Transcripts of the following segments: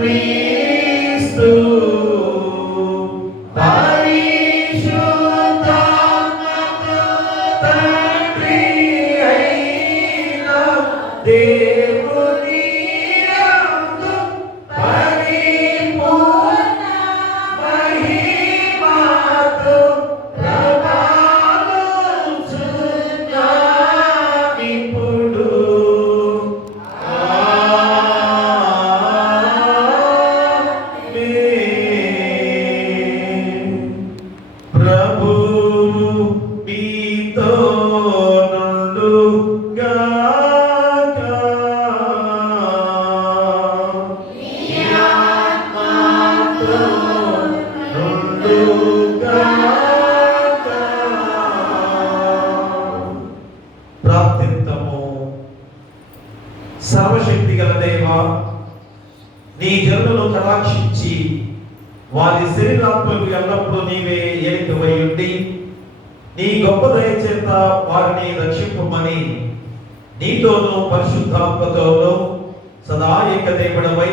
క్రీస్తు పరిశుద్ధాత్మతో తండ్రి అయిన దేవుని యందు పరిపూర్ణ మహిమతో ప్రభావించుచున్నామిప్పుడు. ప్రభువు మీతో నుండుగాక. మీ ఆత్మతో నుండుగాక. ప్రార్థిద్దాము. సర్వశక్తి గల దేవా, నీ జనులను కటాక్షించి వారి శరీరాత్మకు ఎల్లప్పుడూ నీవే ఏలికవై ఉండి నీ గొప్ప దయ చేత వారిని రక్షింపమని నీతోనూ పరిశుద్ధాత్మతోనూ సదా ఏకదేవుడవై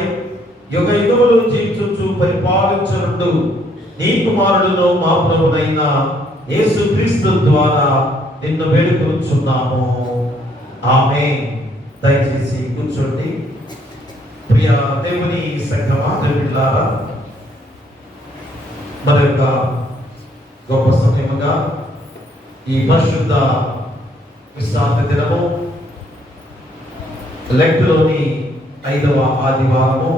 యుగ యుగములు జీవించుచు పరిపాలించునుండు నీ కుమారుడును మా ప్రభువైన యేసుక్రీస్తు ద్వారా నిన్ను వేడుకొనుచున్నాము. ఆమేన్. దయచేసి కూర్చోండి. ప్రియ దేవుని సంఘమా, దేవులారా, మరొక గొప్ప సమయముగా ఈ పరిశుద్ధ విశ్రాంతి దినము లెక్కలోని 5వ ఆదివారము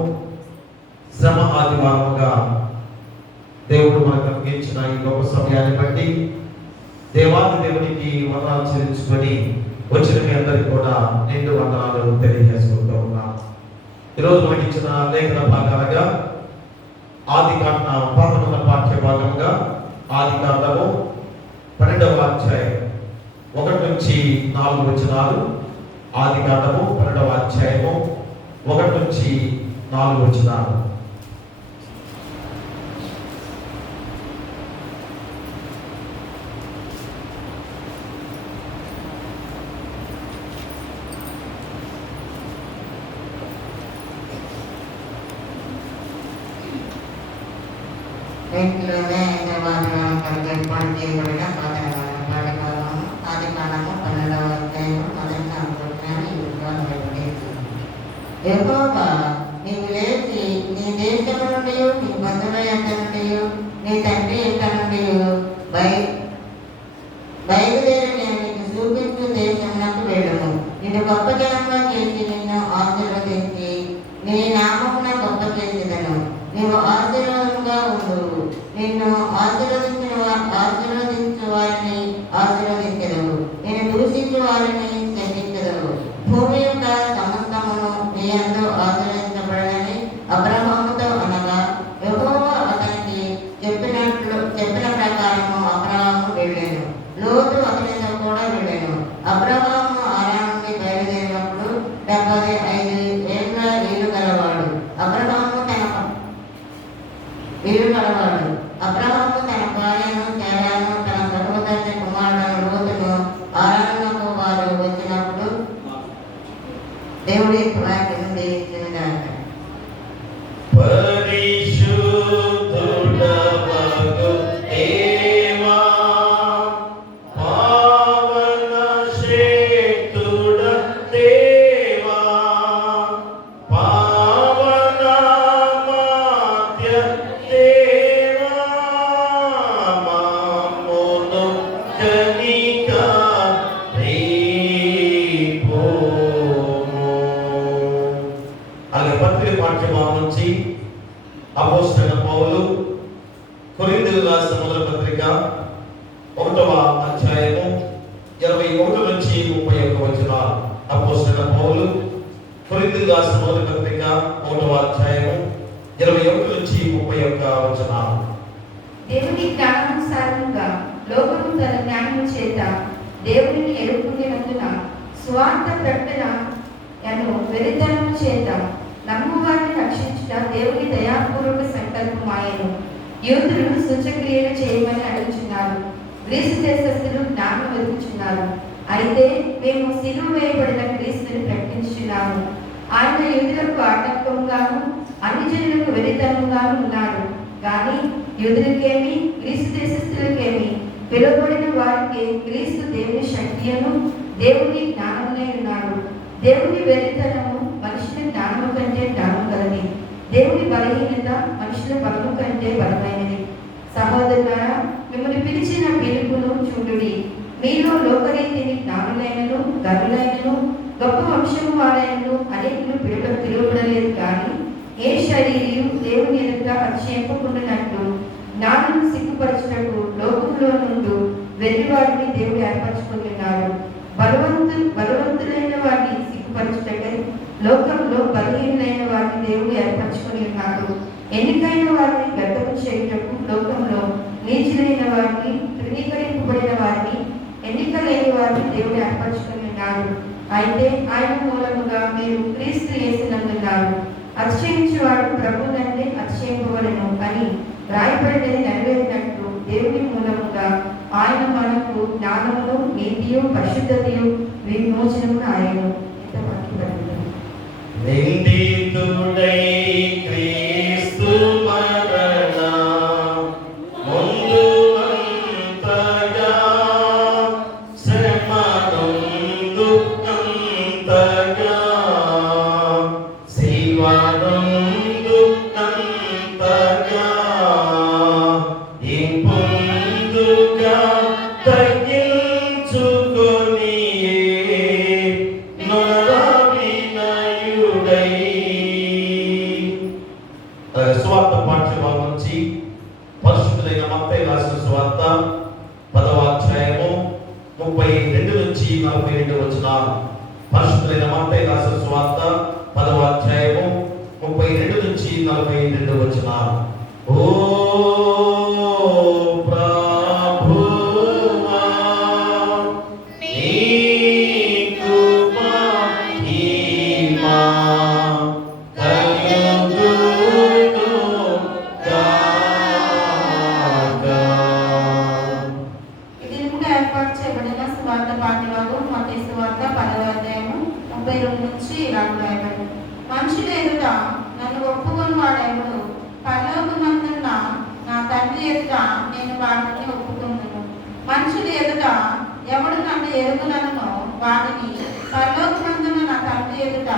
శ్రమ ఆదివారముగా దేవుడు మనకు అనుగ్రహించిన ఈ గొప్ప సమయాన్ని బట్టి దేవాది దేవునికి వందనాలు చెల్లించుకొని వచ్చిన మీ అందరికీ కూడా నిండు వందనాలు తెలియజేసుకుంటూ ఉన్నాను. ఈరోజు మనకి ఇచ్చిన లేఖన భాగాలుగా ఆదికాండ 11వ పాఠ్య భాగంగా ఆదికాండము 12వ అధ్యాయం 1 నుంచి 4 వచనాలు. ఆదికాండము 12వ అధ్యాయము 1 నుంచి 4 వచనాలు. యెహోవా నీవు లేచి నీ దేశము నుండి నీ బంధువుల యొద్ద నుండి నీ తండ్రి ఇంట నుండి బయలుదేరి నేను నీకు చూపించు దేశమునకు వెళ్ళుము. నిన్ను గొప్ప జనంగా చేసి నిన్ను ఆశీర్వదించి నీ నామమున గొప్ప చేసేదను. నీవు ఆశీర్వాదంగా ఉండు. నిన్ను ఆశీర్వదించు వారిని ఆశీర్వదించదవు. నేను దూషించు వారిని శపించదవు. భూమి యొక్క సమస్తమును నీ యందు ఆశీర్వదించబడని అబ్రహాముతో అనగా యెహోవా అతనికి చెప్పిన ప్రకారము అబ్రహాము వెళ్ళాను. లోతు అతనితో కూడా వెళ్ళాను. అబ్రహాము ఆరాం నుండి బయలుదేరినప్పుడు 75 ఏళ్ల ఇల్లు గలవాడు. అబ్రహాము తన భార్యను శారాను తన సహోదరి కుమారుడు లోతును ఆరాధనకు వారు వచ్చినప్పుడు దేవుడి వాక్యం దీవించుగాక. పరిశుద్ధుడవగు దేవా, పావన శ్రేష్ఠుడ దేవా, పావన మాత్య దేవా, మమ్మును కనికరింపుము. అలాగే పత్రిక పాఠ్యభాగం నుంచి అపోస్తలుడైన పౌలు కొరింథీయులకు రాసిన మొదటి పత్రిక 1వ అధ్యాయము 21 నుంచి 31 వచనాలు. అపోస్తలుడైన పౌలు కొరింథీయులకు రాసిన మొదటి పత్రిక 1వ అధ్యాయము 21 నుంచి 31 వచనాలు. దేవుని జ్ఞానానుసారంగా లోకము తన జ్ఞానము చేత దేవుని ఎరుపుకునేందున స్వార్థ ప్రకటన వెరితనము చేత నమ్మువారిని రక్షించుట దేవుని దయాపూర్వక సంకల్పమాయను. యూదులు సూచక్రియలు చేయమని అడుగుచున్నారు, గ్రీసు దేశస్థులు జ్ఞానం వెతుకుచున్నారు. అయితే మేము సిలువ వేయబడిన క్రీస్తుని ప్రకటించుచున్నాము. ఆయన యూదులకు ఆటంకముగాను అన్ని జనులకు వెరితనముగాను ఉన్నాడు. కానీ యూదులకేమి గ్రీసు దేశస్థులకేమి పిలువబడిన వారికి క్రీస్తు దేవుని శక్తియను దేవుని జ్ఞానమునై ఉన్నాడు. దేవుని వెరితనము మనుషుల జ్ఞానము కంటే జ్ఞానం కలది, దేవుని బలహీనత మనుషుల బలము కంటే బలమైనది. సహోదరులారా, మిమ్మల్ని పిలిచిన పిలుపును చూడుడి. మీలో లోకరీతిని జ్ఞానులైనను ధనులైనను గొప్ప వంశము వారైనను అనేకులు పిలువబడలేదు. కానీ ఏ శరీరయు దేవుని ఎదుట అతిశయింపకుండానట్లు జ్ఞానులను సిగ్గుపరచుటకు లోకంలో నుండి వెర్రివారిని దేవుడు ఏర్పరచుకుని ఉన్నాడు. బలవంతులైన వారిని సిగ్గుపరచుటకై లోకంలో బలహీనులైన వారిని దేవుడు ఏర్పరచుకుని ఉన్నాడు. ఎన్నికైన వారిని గడ్డము చేయుటకు లోకంలో నీచులైన వారిని, తృణీకరింపబడిన వారిని, ఎన్నిక లేని వారిని దేవుడు ఏర్పరచుకుని ఉన్నాడు. అయితే ఆయన మూలముగా మీరు క్రీస్తు యేసునందున్నారు. అతిశయించేవాడు ప్రభువునందే అతిశయింపబడెను అని రాయబడినది నెరవేరినట్లు దేవుని మూలముగా ఆయన మనకు జ్ఞానమును, నీతియు, పరిశుద్ధతయు, విమోచనము ఆయను. ఎంత వాక్యపడింది. నిందితుడై క్రీస్తు మరణ ముందు అంతగా శ్రమనందు అంతగా శివనందు అంతగా ఇంపొందుగా తగ్గించుకొని సువార్త పాఠ్యభాగం నుంచి పరిశుద్ధులైన మత్తయి రాసిన సువార్త 10వ అధ్యాయము 32 నుంచి 42 వచనాలు. పరిశుద్ధులైన మత్తయి రాసిన సువార్త 10వ అధ్యాయము 32 నుంచి 42 వచనాలు. ఓ ప్రభువా నీకు మహిమ ఏర్పాటు చేయబడిన సువార్త పాఠ్యభాగం మత్తయి సువార్త 10వ అధ్యాయము 32 నుంచి 44. మనుషుల ఎదుట నన్ను ఒప్పుకొని వాడెవడు పరలోకమందున్న నా తండ్రి ఎదుట నేను వాటిని ఒప్పుకుందును. మనుషుల ఎదుట ఎవడు నన్ను ఎరుగునను వాడిని పరలోకమందున్న నా తండ్రి ఎదుట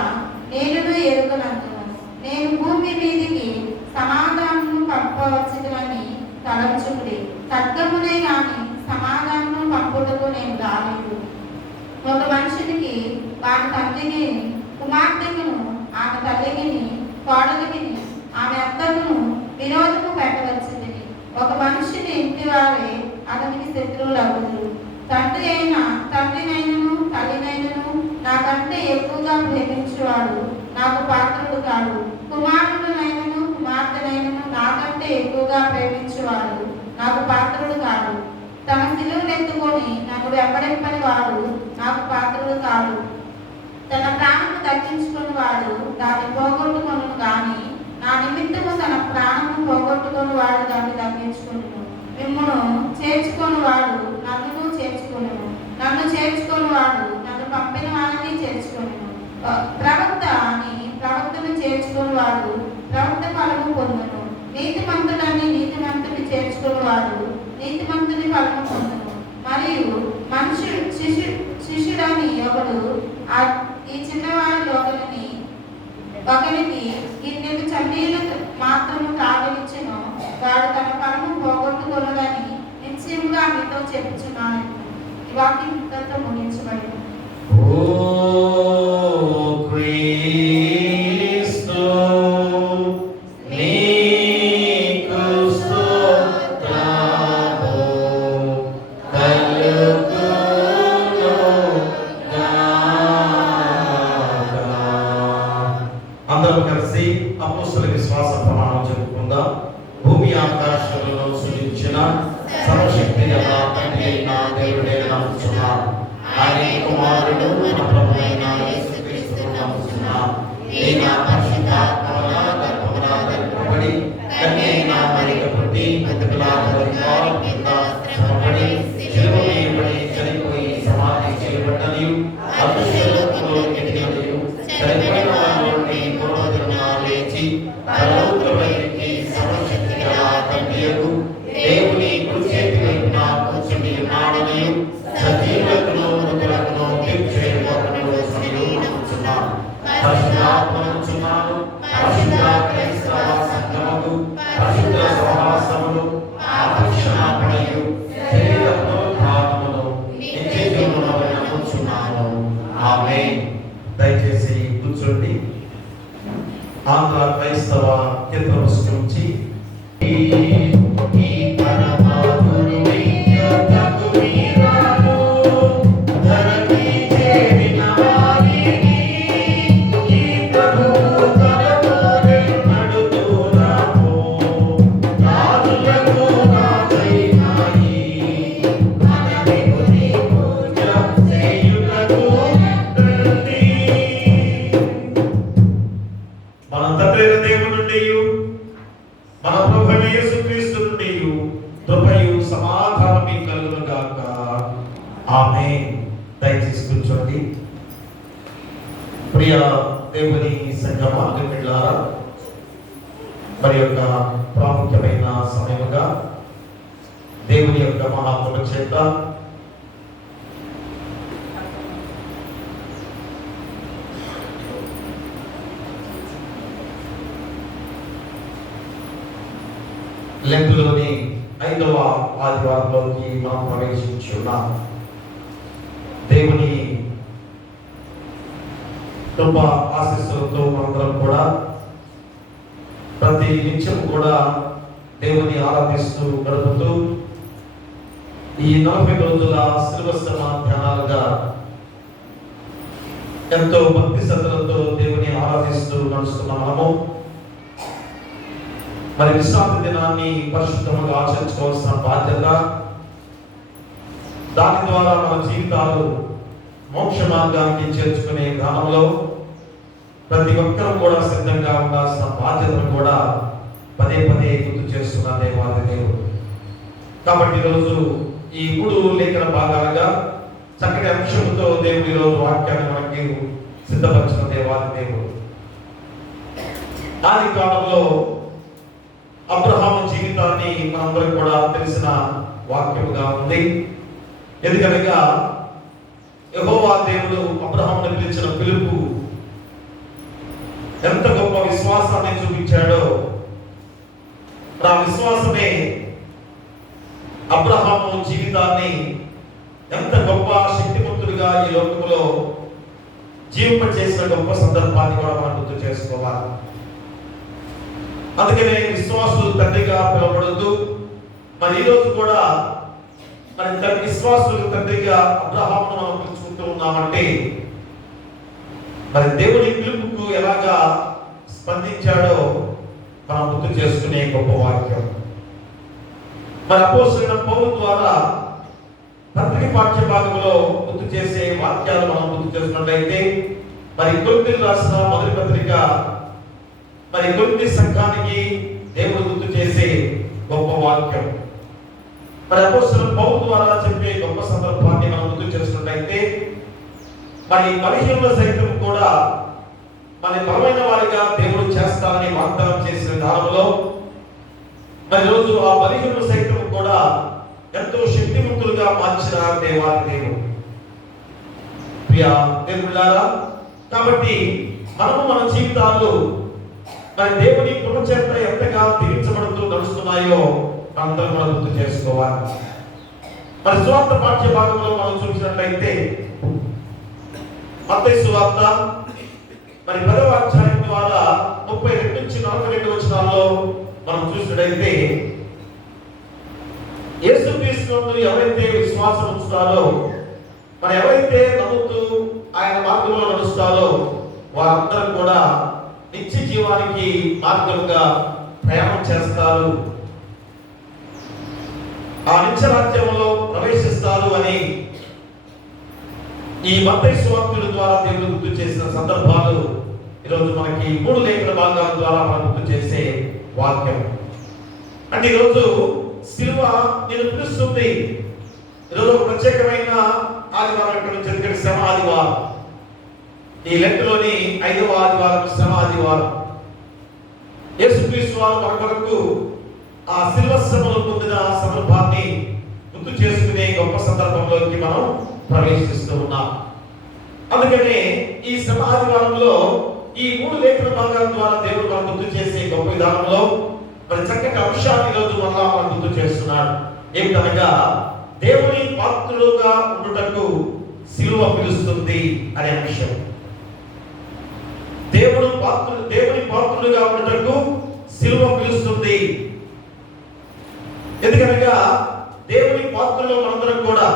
నేను ఎరుగునందును. నేను భూమి మీదికి సమాధానము పంపవచ్చునని తలంచుకుడి. ఖడ్గమునే గాని సమాధానము పంపుటకు నేను రాలేదు. ఒక మనుషునికి వాడి తండ్రిని, కుమార్తెను ఆమె తల్లిని, కోడలిని ఆమె అత్తను విరోధము పెట్టవచ్చింది. ఒక మనిషిని ఇంటి వారే అతనికి శత్రువులవుదురు. తండ్రినైనను తల్లినైనను నాకంటే ఎక్కువగా ప్రేమించేవాడు నాకు పాత్రుడు కాడు. కుమారుడునైనను కుమార్తెనైనను నాకంటే ఎక్కువగా ప్రేమించేవాడు నాకు పాత్రుడు కాడు. తన సిలువనెత్తుకొని నన్ను వెంబడింపని వాడు నాకు పాత్రుడు కాడు. తన ప్రాణము దక్కించుకుని వాడు దాన్ని పోగొట్టుకొను గాని నా నిమిత్తము తన ప్రాణము పోగొట్టుకొని వాడు దాన్ని దక్కించుకును. మిమ్మును చేర్చుకొని వాడు నన్ను చేర్చుకును, నన్ను చేర్చుకొని వాడు నన్ను పంపిన వాడిని చేర్చుకును. ప్రవక్త అని ప్రవక్తను చేర్చుకొని వాడు ప్రవక్త ఫలము పొందును. నీతిమంతుడని నీతిమంతుని చేర్చుకొని వాడు నీతిమంతుని ఫలము పొందును. మరియు మనుషుడు శిష్యుడని ఒకడు ఈ చిన్నవాడి ఒకరికి ఇన్నెడు చన్నీళ్ళు మాత్రము తాగనిచ్చెను వాడు తన ఫలము పోగొట్టుకొనదని నిశ్చయముగా మీతో చెప్పుచున్నాను. ఈ వాక్యం ఇంతతో ముగించబడింది. అందరూ కలిసి అపోస్తలుల విశ్వాస ప్రమాణం చెప్పుకుందాం. భూమి ఆకాశాలను సృజించిన సర్వశక్తి గల తండ్రి అయిన దేవుడే నమ్ముచున్నాను. ఆయన కుమారుడు మన ప్రభువైన యేసుక్రీస్తును నమ్ముచున్నాను. ఈయన పరిశుద్ధాత్మ వలన గర్భమున ధరింపబడి కన్య అయిన మరియకు పుట్టి పితరుల కాలం కింద శ్రమపడి శిలువ వేయబడి చనిపోయి సమాధి చేయబడ్డనియు అదృశ్య లోకములో ఎదిగిననియు చనిపోయిన వారిలో సర్వోన్నతుడైన సర్వశక్తి గల తండ్రియగు దేవుని కుడి చేతి వైపున కూర్చుని ఉన్నాడనియు సజీవులకును మృతులకును తీర్పు చేయబడును నమ్ముచున్నాను. పరిశుద్ధాత్మనుచున్నాను. పరిశుద్ధ క్రైస్తవ సంఘముకు పరిశుద్ధ సహవాసమును ఆపక్షణాపణయు శరీర పునరుద్ధానమును నిత్య జీవమును నమ్ముచున్నాను. ఆమేన్. దయచేసి కూర్చోండి. ఆంధ్ర క్రైస్తవ కీర్తన పుస్తకం నుంచి మన తండ్రి దేవుని నుండి మన ప్రభువైన యేసుక్రీస్తు నుండి కృపయు సమాధానము కలుగును గాక. ఆమేన్. దయచేసి కూర్చోండి. ప్రియ దేవుని సంఘమా మిత్రులారా, మరి యొక్క ప్రాముఖ్యమైన సమయముగా దేవుని యొక్క మహాకృప చేత లెంతులోని 5వ ఆదివారంలోకి మనం ప్రవేశించున్నాం. దేవుని కృప ఆశీస్సులతో మనందరం కూడా ప్రతి నిత్యం కూడా దేవుని ఆరాధిస్తూ గడుపుతూ ఈ 40 రోజుల శిలువస్తమ ధ్యానాలుగా ఎంతో భక్తి శ్రద్ధలతో దేవుని ఆరాధిస్తూ నడుస్తున్న మనము మరి విశ్రాంతి దినాన్ని పరిశుద్ధంగా ఆచరించుకోవాల్సిన బాధ్యత, దాని ద్వారా మన జీవితాలు మోక్ష మార్గానికి చేర్చుకునే క్రమంలో ప్రతి ఒక్కరూ కూడా సిద్ధంగా ఉండాల్సిన బాధ్యతను కూడా పదే పదే గుర్తు చేస్తున్న దేవాది దేవుడు. కాబట్టి ఈరోజు ఈ 3 లేఖన భాగాలుగా చక్కటి అంశంతో దేవుడు ఈరోజు వాక్యాన్ని మనకి సిద్ధపరిచిన దేవాది దేవుడు. ఆది కాలంలో అబ్రహాము జీవితాన్ని మనందరికి కూడా తెలిసిన వాక్యముగా ఉంది. ఎందుకనగా యెహోవా దేవుడు అబ్రహామును పిలిచిన పిలుపు ఎంత గొప్ప విశ్వాసాన్ని చూపించాడో, ఆ విశ్వాసమే అబ్రహాము జీవితాన్ని ఎంత గొప్ప శక్తివంతుడిగా ఈ లోకంలో జీవింపచేసిన గొప్ప సందర్భాన్ని కూడా మనం గుర్తు చేసుకోవాలి. అందుకనే విశ్వాసులు తండ్రిగా పిలువబడుతూ మరి ఈ రోజు కూడా మరి విశ్వాసులు తండ్రిగా అబ్రహామును మనం పిలుచుకుంటూ ఉన్నామంటే మరి దేవుని పిలుపుకు ఎలాగా స్పందించాడో మనం గుర్తు చేసుకునే గొప్ప వాక్యం. మరి అపోస్తలుడైన పౌలు ద్వారా పత్రిక పాఠ్య భాగంలో గుర్తు చేసే వాక్యాలు మనం గుర్తు చేసుకున్నట్లయితే మరి కొరింథీయులకు రాసిన మొదటి పత్రిక మరి కొరింథీ సంఘానికి దేవుడు గుర్తు చేసే గొప్ప వాక్యం. మరి అపోస్తలుడైన పౌలు ద్వారా చెప్పే గొప్ప సందర్భాన్ని మనం గుర్తు చేసుకున్నట్లయితే మరి బలహీనుల సైతం కూడా మరి బలమైన వారిగా దేవుడు చేస్తానని వాగ్దానం చేసిన కాలంలో మరి రోజు ఆ బలహీనుల సైతం కూడా ఎంతో శక్తివంతులుగా మార్చిన దేవాది దేవుడు. ప్రియ దేవుళ్ళారా, కాబట్టి మనము మన జీవితాల్లో మరి దేవుని కృప చేత ఎంతగా దీవించబడుతూ నడుస్తున్నాయో మనందరం మనం గుర్తు చేసుకోవాలి. మరి సువార్త పాఠ్య భాగంలో మనం చూసినట్లయితే మత్తయి సువార్త మరి 10వ అధ్యాయం ద్వారా 32 నుంచి 42 వచనాల్లో మనం చూసినట్లయితే యేసుక్రీస్తునందు ఎవరైతే విశ్వాసం ఉంచుతారో మరి ఎవరైతే నమ్ముతూ ఆయన మార్గంలో నడుస్తారో వారందరూ కూడా నిత్య జీవానికి మార్గంగా ప్రయాణం చేస్తారు, ఆ నిత్య రాజ్యంలో ప్రవేశిస్తారు అని ఈ మత్తయి సువార్తల ద్వారా దేవుడు గుర్తు చేసిన సందర్భాలు ఈరోజు మనకి 3 లేఖన భాగాల ద్వారా మనం గుర్తు చేసే వాక్యం. అంటే ఈరోజు సిలువ నేను పిలుస్తుంది. ఈరోజు ఒక ప్రత్యేకమైన ఆదివారం ఇక్కడ నుంచి ఎందుకంటే శ్రమ ఆదివారం. ఈ లెక్కలోని 5వ ఆదివారం శ్రమ ఆదివారం. యేసుక్రీస్తు వారు మన కొరకు ఆ శిలువ శ్రమలు పొందిన సందర్భాన్ని గుర్తు చేసుకునే గొప్ప సందర్భంలోకి మనం ప్రవేశిస్తూ ఉన్నాం. అందుకనే ఈ శ్రమ ఆదివారంలో ఈ 3 లేఖన భాగాల ద్వారా దేవుడు మనం గుర్తు చేసే గొప్ప విధానంలో మరి చక్కటి అంశాన్ని ఈరోజు మళ్ళా మనం గుర్తు చేస్తున్నాడు. ఏమిటనగా దేవుని పాత్రులుగా ఉండుటకు సిలువ పిలుస్తుంది అనే అంశం. దేవుని పాత్రులుగా ఉండుటకు సిలువ పిలుస్తుంది. ఎందుకనగా దేవుని పాత్రలో మనందరం కూడా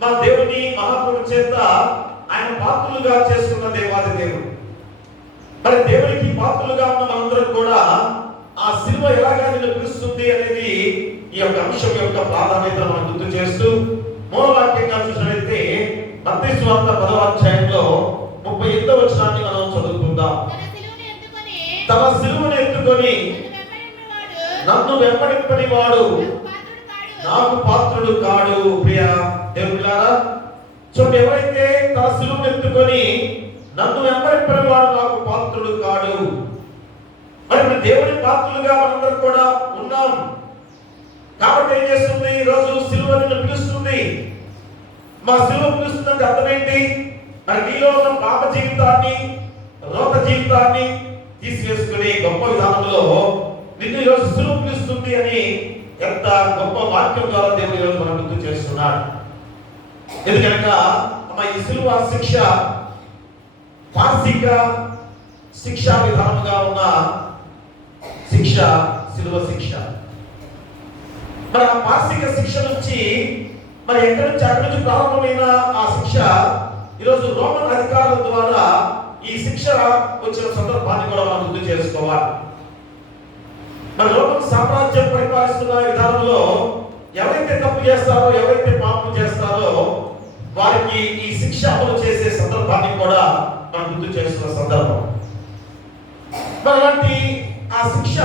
మన దేవుని మహాప్రభు చేత ఆయన పాత్రులుగా చేసుకున్న దేవాది దేవుడు. మరి దేవునికి పాత్రులుగా ఉన్న మనందరం కూడా ఆ సిలువ ఎలాగా నిన్ను పిలుస్తుంది అనేది ఈ యొక్క అంశం యొక్క ప్రాధాన్యత మనం గుర్తు చేస్తూ మూలవాక్యంగా చూసినట్లయితే మత్తయి సువార్త 10వ అధ్యాయంలో 38వ వచనాన్ని మనం చదువుకుందాం. తన సిలువను ఎత్తుకొని నన్ను వెంబడింపని వాడు నాకు పాత్రుడు కాడు. ప్రియ దేవులారా, చూడండి, ఎవరైతే తన సిలువను ఎత్తుకొని నన్ను వెంబడింపని వాడు నాకు పాత్రుడు కాడు. మరి దేవుని పాత్రులుగా మనందరం కూడా ఉన్నాం. కాబట్టి ఏం చేస్తుంది? ఈరోజు సిలువ నిన్ను పిలుస్తుంది. మా సిలువ పిలుస్తుందంటే అర్థం ఏంటి? మరి నీలో ఉన్న పాప జీవితాన్ని, రోత జీవితాన్ని తీసివేసుకునే గొప్ప విధానంలో నిన్ను ఈరోజు సిలువ పిలుస్తుంది అని ఎంత గొప్ప వాక్యం ద్వారా దేవుడు ఈరోజు మనం గుర్తు చేస్తున్నాడు. ఎందుకనగా ఈ సిలువ శిక్ష పార్శిక శిక్షా విధానంగా ఉన్న శిక్ష సిలువ శిక్ష. మరి ఆ పార్శిక శిక్ష నుంచి మరి ఎక్కడి నుంచి అక్కడి నుంచి ప్రారంభమైన ఆ శిక్ష ఈరోజు రోమన్ అధికారుల ద్వారా ఈ శిక్ష వచ్చిన సందర్భాన్ని కూడా మనం గుర్తు చేసుకోవాలి. మరి రోమన్ సామ్రాజ్యం పరిపాలిస్తున్న విధానంలో ఎవరైతే తప్పు చేస్తారో, ఎవరైతే పాపం చేస్తారో వారికి ఈ శిక్ష అమలు చేసే సందర్భాన్ని కూడా మనం గుర్తు చేస్తున్న సందర్భం. మరి అలాంటి ఆ శిక్ష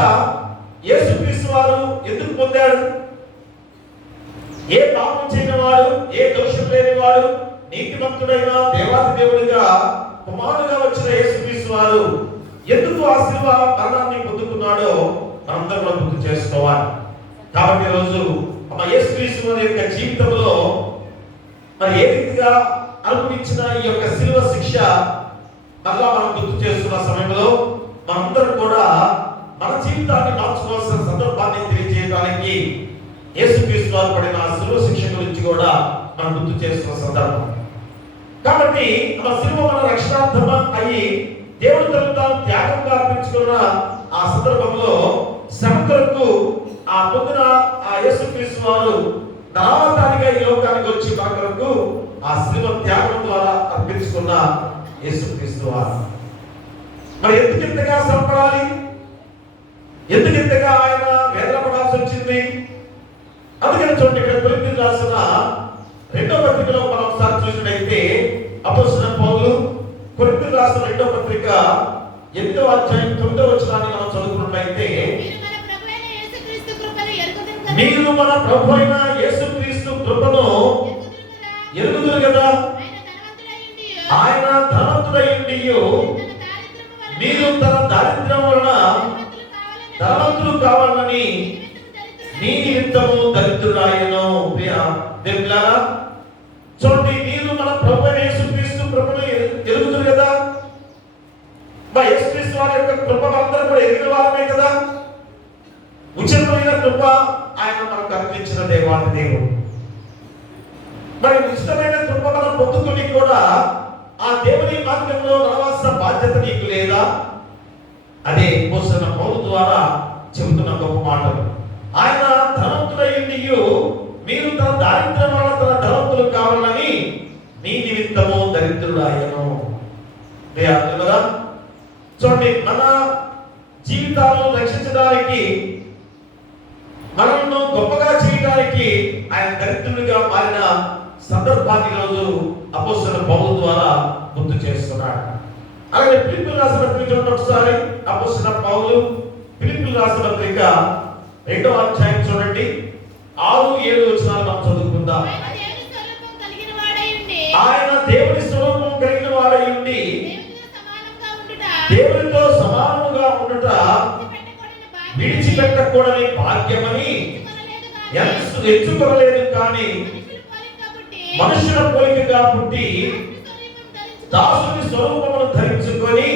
యేసుక్రీస్తు వారు ఎందుకు పొందాడు? ఏ పాపం చేయని వాడు, ఏ దోషం లేని వాడు, నీతిమంతుడైన దేవాది దేవుడిగా కుమారుడుగా వచ్చిన యేసుక్రీస్తు వారు ఎందుకు ఆ శిలువ మరణాన్ని పొందుకున్నాడో మనందరం కూడా గుర్తు చేసుకోవాలి. కాబట్టి ఈరోజు యేసుక్రీస్తు వారి యొక్క జీవితంలో మరి ఏ రీతిగా అనుభవించిన ఈ యొక్క శిలువ శిక్ష మళ్ళా మనం గుర్తు చేస్తున్న సమయంలో మనందరం కూడా మన జీవితాన్ని మార్చుకోవాల్సిన సందర్భాన్ని తెలియజేయడానికి యేసుక్రీస్తు వారు పడిన శిలువ శిక్ష గురించి కూడా మనం గుర్తు చేస్తున్న సందర్భం. కాబట్టి మన శిలువ మన రక్షణార్థం అయ్యి దేవుడు తాను త్యాగంగా అర్పించుకున్న ఆ సందర్భంలో శ్రమ కొరకు ఆ పొందిన ఆ యేసుక్రీస్తు వారు నామతానిగా ఈ లోకానికి వచ్చి మన కొరకు ఆ శిలువ త్యాగం ద్వారా అర్పించుకున్న యేసుక్రీస్తు వారు మరి ఎందుకు ఇంతగా శ్రమపడాలి? ఎందుకు ఇంతగా ఆయన వేదన పడాల్సి వచ్చింది? అందుకని చూడండి, ఇక్కడ కొరింథీయులకు రాసిన 2వ పత్రికలో మనం ఒకసారి చూసినట్లయితే అపోస్తలుడైన పౌలు కొరింథీయులకు రాసిన 2వ పత్రిక 8వ అధ్యాయం 9వ వచనాన్ని మనం చదువుకున్నట్లయితే, మీరు మన ప్రభు అయిన యేసుక్రీస్తు కృపను ఎరుగుదురు కదా, ఆయన ధనవంతుడై మీరు తన దారిద్ర్యం వలన ధనవంతులు కావాలని మీ నిమిత్తము దరిద్రుడాయెను. దేవులారా, చూడండి, మీరు మన ప్రభు అయిన యేసుక్రీస్తు కృపను ఎరుగుదురు కదా. యేసుక్రీస్తు వారి యొక్క కృప మనందరం కూడా ఎరిగిన వారమే కదా. ఉచితమైన కృప ఆయన మనకు అర్పించిన దేవాది దేవుడు. మరి ఉచితమైన కృప మనం పొందుకుని కూడా ఆ దేవుని మార్గంలో నడవాల్సిన బాధ్యత నీకు లేదా? అదే అపోస్తలుడైన పౌలు ద్వారా చెబుతున్న గొప్ప మాటలు. ఆయన ధనవంతుడయ్యుండి మీరు తన దారిద్ర్యం వల్ల తన ధనవంతులు కావాలని మీ నిమిత్తము దరిద్రుడాయెను. కదా, చూడండి, మన జీవితాలను రక్షించడానికి, మనల్ని గొప్పగా చేయడానికి ఆయన దరిద్రుడిగా మారిన సందర్భాన్ని రోజు అపోస్తలుడైన పౌలు ద్వారా గుర్తు చేస్తున్నాడు. అలాగే ఫిలిప్పీయులకు రాసిన పత్రిక ఒకసారి అపోస్తలుడైన పౌలు ఫిలిప్పీయులకు రాసిన పత్రిక 2వ అధ్యాయం చూడండి, 6-7 వచనాలు మనం చదువుకుందాం. ఆయన దేవుని స్వరూపం కలిగిన వాడై ఉండి దేవునితో సమానముగా ఉండుట చూడట విడిచిపెట్టకూడని భాగ్యమని ఎంచుకోలేదు కానీ మనుషుల పోలికగా పుట్టి దాసుని స్వరూపమును ధరించుకొని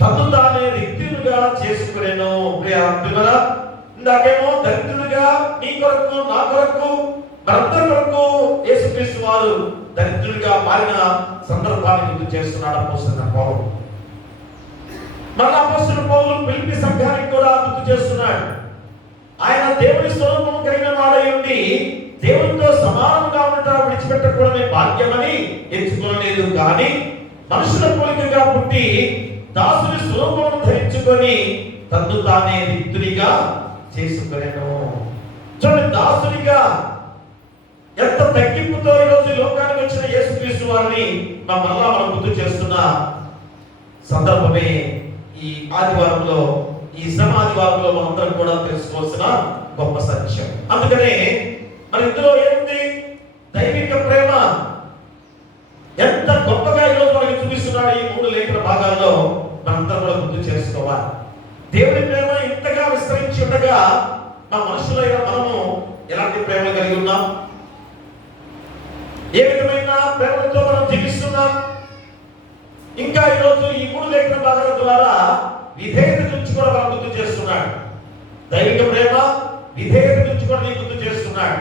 తను తానే రిక్తునిగా చేసుకునేను. ప్రియులారా, ఇందాకేమో దరిద్రునిగా నీ కొరకు నా కొరకు మనందరి కొరకు యేసుక్రీస్తు వారు దరిద్రునిగా మారిన సందర్భాన్ని గుర్తు చేస్తున్నాడు అపోస్తలుడైన పౌలు. మరలా అపోస్తలుడైన పౌలు ఫిలిప్పీ సంఘానికి కూడా గుర్తు చేస్తున్నాడు. ఆయన దేవుని స్వరూపము కలిగిన వాడై ఉండి దేవునితో సమానంగా ఉండటం విడిచిపెట్టకూడని భాగ్యమని ఎంచుకోలేదు కానీ మనుషుల పోలికగా పుట్టి దాసుని స్వరూపమును ధరించుకొని తన్ను తానే రిక్తునిగా చేసుకునేను. చూడండి, దాసునిగా ఎంత తగ్గింపుతో ఈరోజు లోకానికి వచ్చిన యేసుక్రీస్తు వారిని మళ్ళా మనం గుర్తు చేస్తున్న సందర్భమే ఈ ఆదివారంలో, ఈ ఆదివారంలో మనందరం కూడా తెలుసుకోవాల్సిన గొప్ప సత్యం. అందుకనే మరి ఇందులో ఏముంది? దైవిక ప్రేమ ఎంత గొప్పగా ఈరోజు మనకి చూపిస్తున్నాడు ఈ 3 లేఖన భాగాల్లో మనందరం కూడా గుర్తు చేసుకోవాలి. దేవుని ప్రేమ ఇంతగా విస్తరించి ఉండగా మా మనుషులైన మనము ఎలాంటి ప్రేమ కలిగి ఉన్నాం? ఏ విధమైన ప్రేమతో మనం జీవిస్తున్నాం? ఇంకా ఈరోజు ఈ 3 లేఖన భాగాల ద్వారా విధేయత గురించి కూడా మనం గుర్తు చేస్తున్నాడు. దైవిక ప్రేమ, విధేయత గురించి కూడా నీకు గుర్తు చేస్తున్నాడు.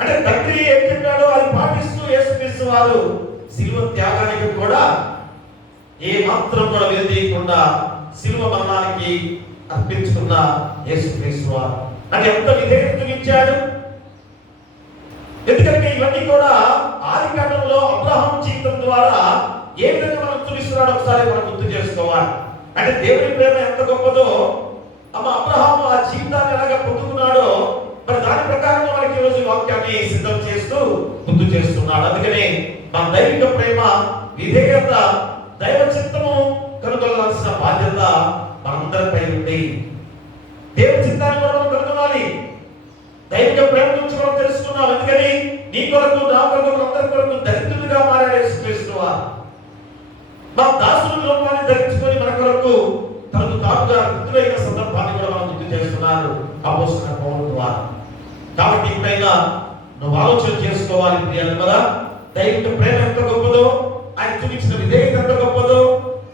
అంటే తండ్రి ఏం చెప్పాడో అది పాటిస్తూ యేసుక్రీస్తు వారు శిలువ త్యాగానికి కూడా ఏ మాత్రం కూడా విధేయకుండా శిలువ మరణానికి అర్పించుకున్న యేసుక్రీస్తు వారు అంటే ఎంత విధేయత చూపించాడు. ఎందుకంటే ఇవన్నీ కూడా ఆది కాండంలో అబ్రహాం జీవితం ద్వారా ఏ విధంగా మనం చూపిస్తున్నాడో ఒకసారి మనం గుర్తు చేసుకోవాలి. అంటే దేవుని ప్రేమ ఎంత గొప్పదో అబ్రహాము ఆ జీవితాన్ని ఎలాగా పొందుకున్నాడో మరి దాని ప్రకారం మనకి ఈరోజు వాక్యాన్ని సిద్ధం చేస్తూ గుర్తు చేస్తున్నాడు. అందుకనే మన దైవిక ప్రేమ, విధేయత, దైవ చిత్తము కనుగొనాల్సిన బాధ్యత మనందరిపై ఉంది. దేవుని చిత్తాన్ని కూడా మనం కనుగొనాలి. దైవిక ప్రేమ గురించి మనం తెలుసుకున్నాం. అందుకని నీ కొరకు, నా కొరకు, మనందరి కొరకు దరిద్రుడిగా మారాడు యేసుక్రీస్తు వారు. మా దాసుని రూపాన్ని ధరించుకొని మన కొరకు తనకు తానుగా రిక్తుడైన సందర్భాన్ని కూడా మనం గుర్తు చేస్తున్నారు అపోస్తలుడైన పౌలు ద్వారా. కాబట్టి ఇప్పుడైనా నువ్వు ఆలోచన చేసుకోవాలి ప్రియులు కదా, దైవిక ప్రేమ ఎంత గొప్పదో, ఆయన చూపించిన విధేయత ఎంత గొప్పదో,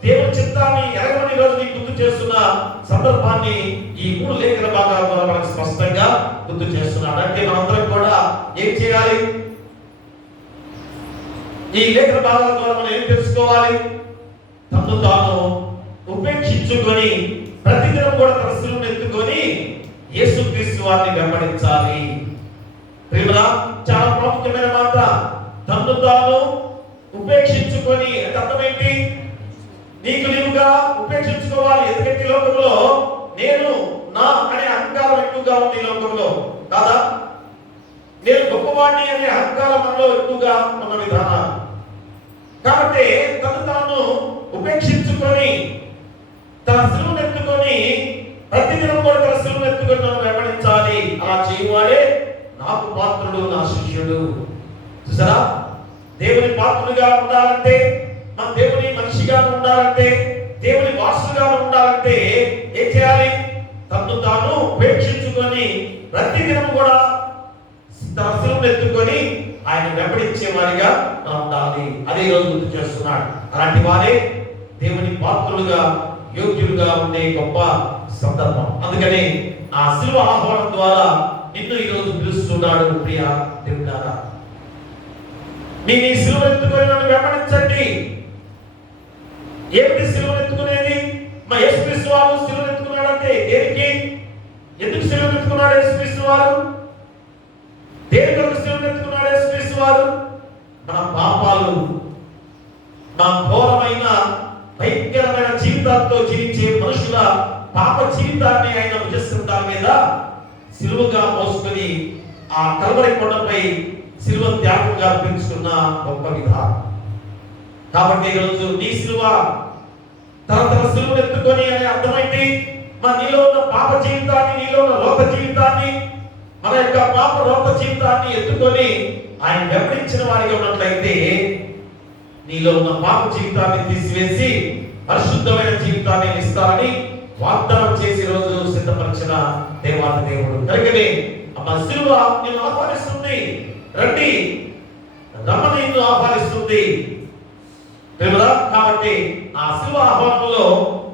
దేవుని చిత్తాన్ని ఎరగమని రోజు నీకు గుర్తు చేస్తున్న సందర్భాన్ని ఈ 3 లేఖన భాగాల ద్వారా మనకు స్పష్టంగా గుర్తు చేస్తున్నాడు. అంటే మనందరం కూడా ఏం చేయాలి? ఈ లేఖన భాగాల ద్వారా మనం ఏం తెలుసుకోవాలి? తను తాను ఉపేక్షించుకొని ప్రతిదినం కూడా తన శిలువను ఎత్తుకొని యేసుక్రీస్తు వారిని వెంబడించాలి. ప్రియులారా, చాలా ప్రాముఖ్యమైన మాట. తను తాను ఉపేక్షించుకొని అంటే అర్థమేంటి? నీకు నీవుగా ఉపేక్షించుకోవాలి. ఎందుకంటే లోకంలో నేను, నా అనే అహంకారం ఎక్కువగా ఉంది ఈ లోకంలో కాదా? నేను గొప్పవాడిని అనే అహంకారం మనలో ఎక్కువగా ఉన్న విధానం. కాబట్టి తను తాను ఉపేక్షించుకొని తన శిలువను ఎత్తుకొని ప్రతిదినం కూడా తన శిలువను ఎత్తుకొని నన్ను వెంబడించాలి. అలా చేయువాడే నాకు పాత్రుడు, నా శిష్యుడు. చూసారా, దేవుని పాత్రుడుగా ఉండాలంటే, మన దేవుని మనిషిగా ఉండాలంటే, దేవుని వారసుగా ఉండాలంటే ఏం చేయాలి? తను తాను ఉపేక్షించుకొని ప్రతిదినం కూడా తన శిలువను ఎత్తుకొని ఆయన వెంబడించే వారిగా ఉండాలి. అదే రోజు గుర్తు చేస్తున్నాడు. అలాంటి వారే దేవుని పాత్రులుగా, యోగ్యులుగా ఉండే గొప్ప సందర్భం. అందుకని ఆ శిలువ ఆహ్వానం ద్వారా నిన్ను ఈరోజు పిలుస్తున్నాడు. ప్రియ దేవుడారా, మీ శిలువ ఎత్తుకొని నన్ను వెంబడించండి. ఏమిటి శిలువ ఎత్తుకునేది? మా యేసుక్రీస్తు వారు శిలువ ఎత్తుకున్నాడంటే దేనికి? ఎందుకు శిలువ ఎత్తుకున్నాడు యేసుక్రీస్తు వారు? దేని కొరకు శిలువ ఎత్తుకున్నాడు యేసుక్రీస్తు వారు? మన పాపాలు, మా ఘోరమైన భయంకరమైన జీవితాలతో జీవించే మనుషుల పాప జీవితాన్ని ఆయన భుజస్కంధాల మీద సిలువగా మోసుకొని ఆ కల్వరి కొండపై సిలువ త్యాగంగా పెంచుకున్న గొప్ప విధానం. కాబట్టి ఈరోజు నీ సిలువ, తన సిలువను ఎత్తుకొని అనే అర్థమైంది మన నీలో ఉన్న పాప జీవితాన్ని, నీలో ఉన్న లోక జీవితాన్ని, మన యొక్క పాప లోక జీవితాన్ని ఎత్తుకొని ఆయన వెంబడించిన వారిగా ఉన్నట్లయితే నీలో ఉన్న పాప జీవితాన్ని తీసివేసి పరిశుద్ధమైన జీవితాన్ని ఇస్తారని వాగ్దానం చేసి రోజు సిద్ధపరిచిన దేవాది దేవుడు కనుకనే అమ్మ సిలువ నిన్ను ఆహ్వానిస్తుంది, రండి రమ్మని నిన్ను ఆహ్వానిస్తుంది. కాబట్టి ఆ సిలువ ఆహ్వానంలో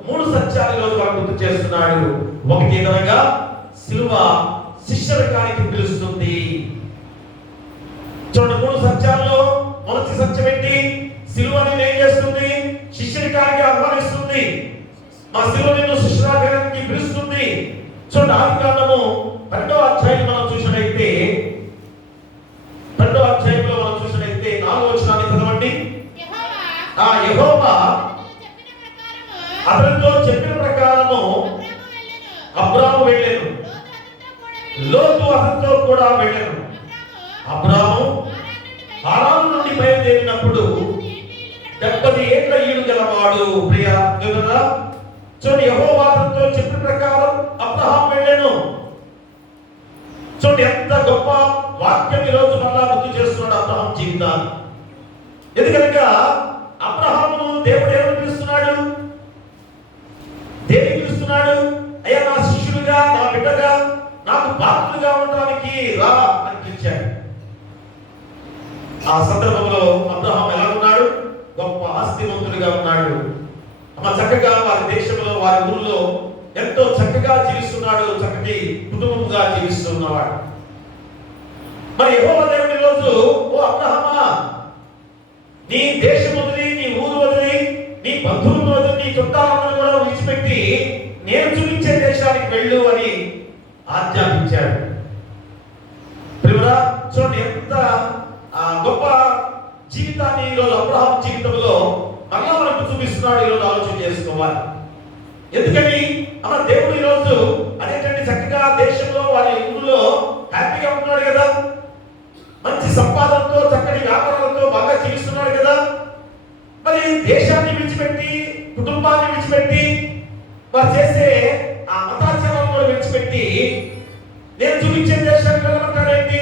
3 సత్యాలు రోజు మనకు గుర్తు చేస్తున్నాడు. ఒకటి ఏదనగా సిలువ శిష్యరికానికి పిలుస్తుంది. చూడండి 3 సత్యాల్లో మొదటి సత్యం ఏంటి? సిలువని ఏం చేస్తుంది? శిష్యరికానికి ఆహ్వానిస్తుంది. మా సిలువ నిన్ను శిష్యరికానికి పిలుస్తుంది. చూడండి ఆదికాండము 2వ అధ్యాయం మనం చూసినట్లయితే 2వ అధ్యాయంలో మనం చూసినట్లయితే 4వ వచనాన్ని చదవండి. యెహోవా అతనితో చెప్పిన ప్రకారము అబ్రాము వెళ్ళెను, లోతు అతనితో కూడా వెళ్ళెను. అబ్రాము హారాను నుండి బయలుదేరినప్పుడు 70 ఏళ్ల ఈడు గలవాడు. ప్రియా దేవుడా, చూడండి యెహోవా అతనితో చెప్పిన ప్రకారం అబ్రహాం వెళ్ళెను. చూడండి ఎంత గొప్ప వాక్యం ఈరోజు మళ్ళా గుర్తు చేస్తున్నాడు అబ్రహాం జీవితాన్ని. ఎందుకనగా అబ్రహామును దేవుడు ఏమని పిలుస్తున్నాడు? దేనికి పిలుస్తున్నాడు? అయ్యా నా శిష్యుడిగా, నా బిడ్డగా, నాకు పాత్రగా ఉండడానికి రా అని పిలిచాడు. ఆ సందర్భంలో అబ్రహాం ఎలా ఉన్నాడు? గొప్ప ఆస్తివంతుడిగా ఉన్నాడు. చక్కగా వారి దేశంలో, వారి ఊళ్ళో ఎంతో చక్కగా జీవిస్తున్నాడు. చక్కటి కుటుంబంగా జీవిస్తున్నవాడు. మరి యెహోవా దేవుని రోజు, ఓ అబ్రహామా, నీ దేశం వదిలి, నీ ఊరు వదిలి, నీ బంధువులను వదిలి, నీ చుట్టాలను కూడా విడిచిపెట్టి నేను చూపించే దేశానికి వెళ్ళు అని ఆజ్ఞాపించాడు. ప్రియరా, చూడండి ఎంత గొప్ప జీవితాన్ని ఈరోజు అబ్రహాం జీవితంలో మళ్ళా మనకు చూపిస్తున్నాడు. ఈరోజు ఆలోచన చేసుకోవాలి. ఎందుకని మన దేవుడు ఈరోజు అనేటువంటి చక్కగా దేశంలో, వారి ఊళ్ళో హ్యాపీగా ఉంటున్నాడు కదా, మంచి సంపాదనతో, చక్కటి వ్యాపారాలతో బాగా జీవిస్తున్నాడు కదా. మరి దేశాన్ని విడిచిపెట్టి, కుటుంబాన్ని విడిచిపెట్టి, వారు చేసే ఆ మతాచారాలను విడిచిపెట్టి నేను చూపించే దేశానికి వెళ్ళమంటాడేంటి?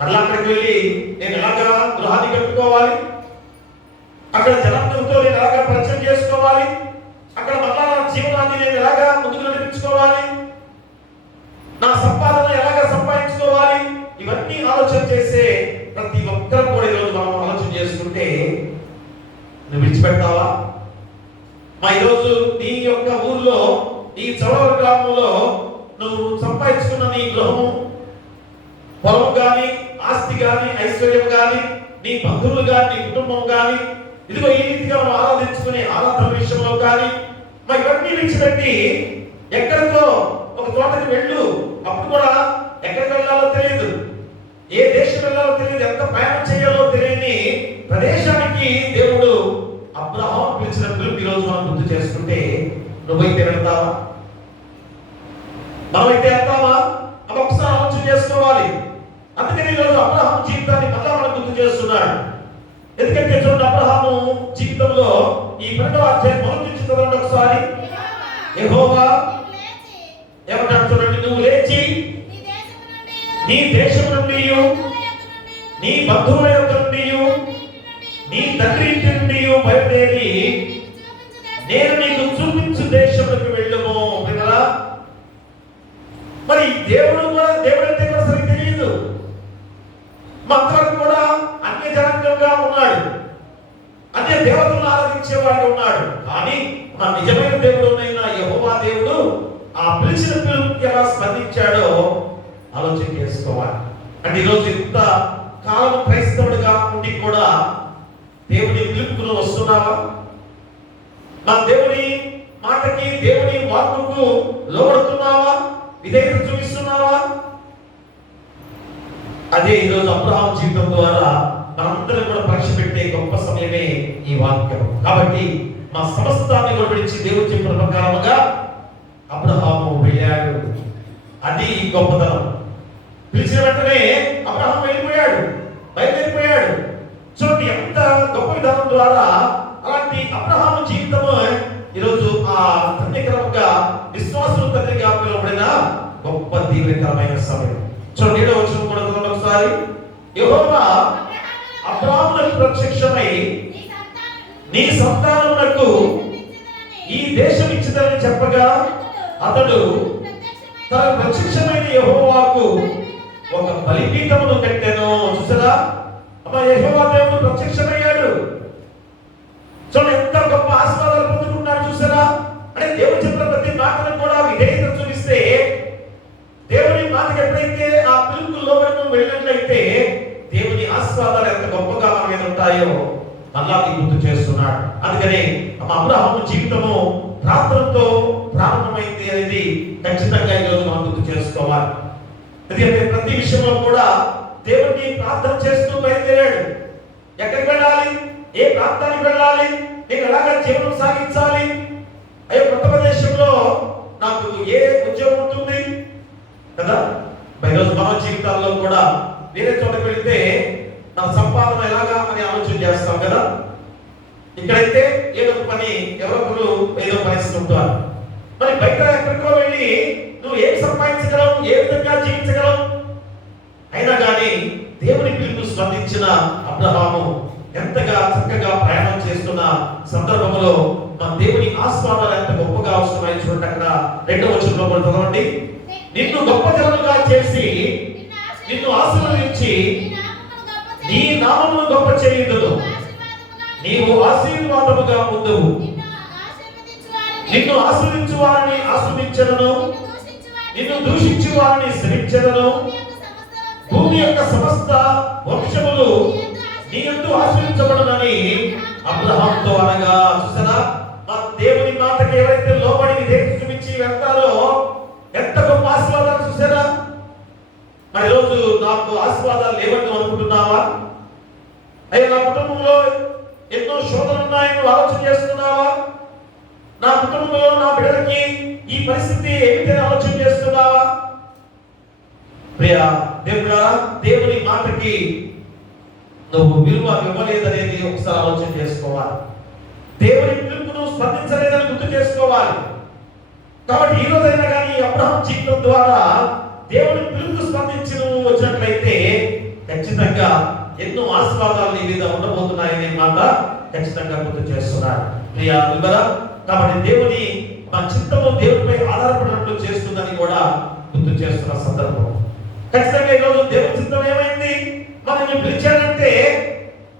మళ్ళా అక్కడికి వెళ్ళి నేను ఎలాగా గృహాన్ని కట్టుకోవాలి, అక్కడ జనంతో నేను ఎలాగా పరిచయం చేసుకోవాలి, అక్కడ మళ్ళా నా జీవనాన్ని నేను ఎలాగా ముందుకు నడిపించుకోవాలి, నా సంపాదన ఎలాగా సంపాదించుకోవాలి, ఇవన్నీ ఆలోచన చేసే ప్రతి ఒక్కరు కూడా ఈరోజు మనం ఆలోచన చేసుకుంటే నువ్వు విడిచిపెడతావా? ఈరోజు నీ యొక్క ఊర్లో, ఈ చౌడవర గ్రామంలో నువ్వు సంపాదించుకున్న నీ గృహము, పొలం కానీ, ఆస్తి కానీ, ఐశ్వర్యం కానీ, నీ బంధువులు కానీ, నీ కుటుంబం కానీ, ఇదిగో ఈ రీతిగా మనం ఆరాధించుకునే ఆరాధన విషయంలో కానీ మరి ఇవన్నీ విడిచిపెట్టి ఎక్కడికో ఒక చోటకి వెళ్ళు. అప్పుడు కూడా ఎక్కడికి వెళ్ళాలో తెలియదు, ఏ దేశం వెళ్ళాలో తెలియదు, ఎంత ప్రయాణం చేయాలో తెలియని ప్రదేశానికి దేవుడు అబ్రహాం పిలిచిన పిలుపు ఈరోజు మనం గుర్తు చేసుకుంటే నువ్వైతే వెళ్తావా? మనమైతే వెళ్తావా? అవి ఒకసారి ఆలోచన చేసుకోవాలి. అందుకని ఈరోజు అబ్రహాం జీవితాన్ని మళ్ళా మనం గుర్తు చేస్తున్నాడు. ఎందుకంటే చూడండి అబ్రహాము జీవితంలో ఈ 2వ అధ్యాయం మొదటి నుంచి చదవండి ఒకసారి. యెహోవా ఏమంటాడు చూడండి, నువ్వు లేచి నీ దేశం నుండి, నీ బంధువుల యొక్క నుండి, నీ తండ్రి ఇంటి నుండి బయలుదేరి నేను నీకు చూపించు దేశంలోకి వెళ్ళము. వినరా? మరి దేవుడు కూడా, దేవుడంటే కూడా సరిగ్గా తెలియదు. మంత్రం కూడా అన్య జనాంగంగా ఉన్నాడు, అన్య దేవతలను ఆరాధించేవాడు ఉన్నాడు. కానీ మన నిజమైన దేవుడు అయిన యెహోవా దేవుడు ఆ పిలిచిన పిలుపుకి ఎలా స్పందించాడో ఆలోచన చేసుకోవాలి. అంటే ఈరోజు ఇంత కాలం క్రైస్తవుడిగా ఉండి కూడా దేవుని పిలుపుకు వస్తున్నావా? మా దేవుని మాటకి, దేవుని వాక్కుకు లోబడుతున్నావా? విధేయత చూపిస్తున్నావా? అదే ఈరోజు అబ్రహాం జీవితం ద్వారా మనందరం కూడా పరీక్ష పెట్టే గొప్ప సమయమే ఈ వాక్యం. కాబట్టి మా సమస్తాన్ని కూడా విడిచి దేవుడు చెప్పిన ప్రకారముగా అబ్రహాము వెళ్ళాడు. అది గొప్పతనం. పిలిచిన వెంటనే అబ్రహాం వెళ్ళిపోయాడు, బయలుదేరిపోయాడు. చూడండి ఎంత గొప్ప విధానం ద్వారా అలాంటి అబ్రహాము జీవితము ఈరోజు ఆ ధన్యకరంగా విశ్వాసుల తండ్రిగా పిలువబడిన గొప్ప దీవెనకరమైన సమయం. చూడండి 7వ వచనం కూడా చదవండి ఒకసారి. యెహోవా అబ్రహామునకు ప్రత్యక్షమై నీ సంతానమునకు ఈ దేశం ఇచ్చిదని చెప్పగా అతడు తన ప్రత్యక్షమైన యెహోవాకు ఒక బలిపీఠమును కట్టెను. చూసారా అమ్మా, యెహోవా దేవుడు ప్రత్యక్షమయ్యాడు. చూడండి ఎంత గొప్ప ఆశీర్వాదాలు పొందుకున్నాడు. చూసారా అంటే దేవుడు చెప్పిన ప్రతి మాటను కూడా విధేయత చూపిస్తే, దేవుని మాటకి ఎప్పుడైతే ఆ పిలుపుకు లోబడి వెళ్ళినట్లయితే దేవుని ఆశీర్వాదాలు ఎంత గొప్పగా మన మీద ఉంటాయో మళ్ళా గుర్తు చేస్తున్నాడు. అందుకని అబ్రహాము జీవితము ప్రార్థనతో ప్రారంభమైంది అనేది ఖచ్చితంగా ఈరోజు మనం గుర్తు చేసుకోవాలి. ఎందుకంటే ప్రతి విషయంలో కూడా దేవుడిని ప్రార్థన చేస్తూ బయలుదేరాడు. ఎక్కడికి వెళ్ళాలి, ఏ ప్రాంతానికి వెళ్ళాలి, నేను ఎలాగ జీవనం సాగించాలి, అయ్యో కొత్త ప్రదేశంలో నాకు ఏ ఉద్యోగం ఉంటుంది కదా. ఈరోజు మన జీవితాల్లో కూడా వేరే చోటకి వెళితే మన సంపాదన ఎలాగా అని ఆలోచన చేస్తాం కదా. ఇక్కడైతే ఏదో పని, ఎవరొకరు ఏదో పని ఇస్తుంటారు. మరి బయట ఎక్కడికో వెళ్ళి నువ్వు ఏం సంపాదించగలవు, ఏ విధంగా జీవించగలవు? అయినా కానీ దేవుని పిలుపు స్పందించిన అబ్రహాము ఎంతగా చక్కగా ప్రయాణం చేస్తున్న సందర్భంలో మన దేవుని ఆశీర్వాదాలు ఎంత గొప్పగా అవసరమై చూడండి. అక్కడ 2వ వచనంలో కూడా చదవండి. నిన్ను గొప్ప జనముగా చేసి నిన్ను ఆశీర్వదించి నీ నామమును గొప్ప చేయుదును, నీవు ఆశీర్వాదముగా ఉండువు. నిన్ను ఆశీర్వదించు వారిని ఆశీర్వదించెదను, నిన్ను దూషించు వారిని శపించెదను. భూమి యొక్క సమస్త వంశములు నీ యందు ఆశీర్వదించబడునని అబ్రహాముతో అనగా. చూసారా మా దేవుని మాటకి ఎవరైతే లోబడి విధేయత చూపించి వెళ్తారో ఎంత గొప్ప ఆశీర్వాదాలు. చూసారా మరి ఈరోజు నాకు ఆశీర్వాదాలు లేవని అనుకుంటున్నావా? అయ్యా నా కుటుంబంలో ఎన్నో శోధనలు ఉన్నాయని ఆలోచన చేస్తున్నావా? నా కుటుంబంలో నా బిడ్డలకి ఈ పరిస్థితి ఏమిటని ఆలోచన చేస్తున్నావా? ప్రియా దేవుడా, దేవుని మాటకి నువ్వు విలువ ఇవ్వలేదనేది ఒకసారి ఆలోచన చేసుకోవాలి. దేవుని పిలుపును స్పందించలేదని గుర్తు చేసుకోవాలి. కాబట్టి ఈ రోజైనా కానీ అబ్రహాము జీవితం ద్వారా దేవుని పిలుపు స్పందించి నువ్వు వచ్చినట్లయితే ఖచ్చితంగా ఎన్నో ఆశీర్వాదాలు నీ మీద ఉండబోతున్నాయనే మాట ఖచ్చితంగా గుర్తు చేస్తున్నాడు. ప్రియా వివరా, కాబట్టి దేవుని మన చిత్తము దేవునిపై ఆధారపడినట్లు చేస్తుందని కూడా గుర్తు చేస్తున్న సందర్భం. ఖచ్చితంగా ఈరోజు దేవుని చిత్తం ఏమైంది? మనల్ని పిలిచాడంటే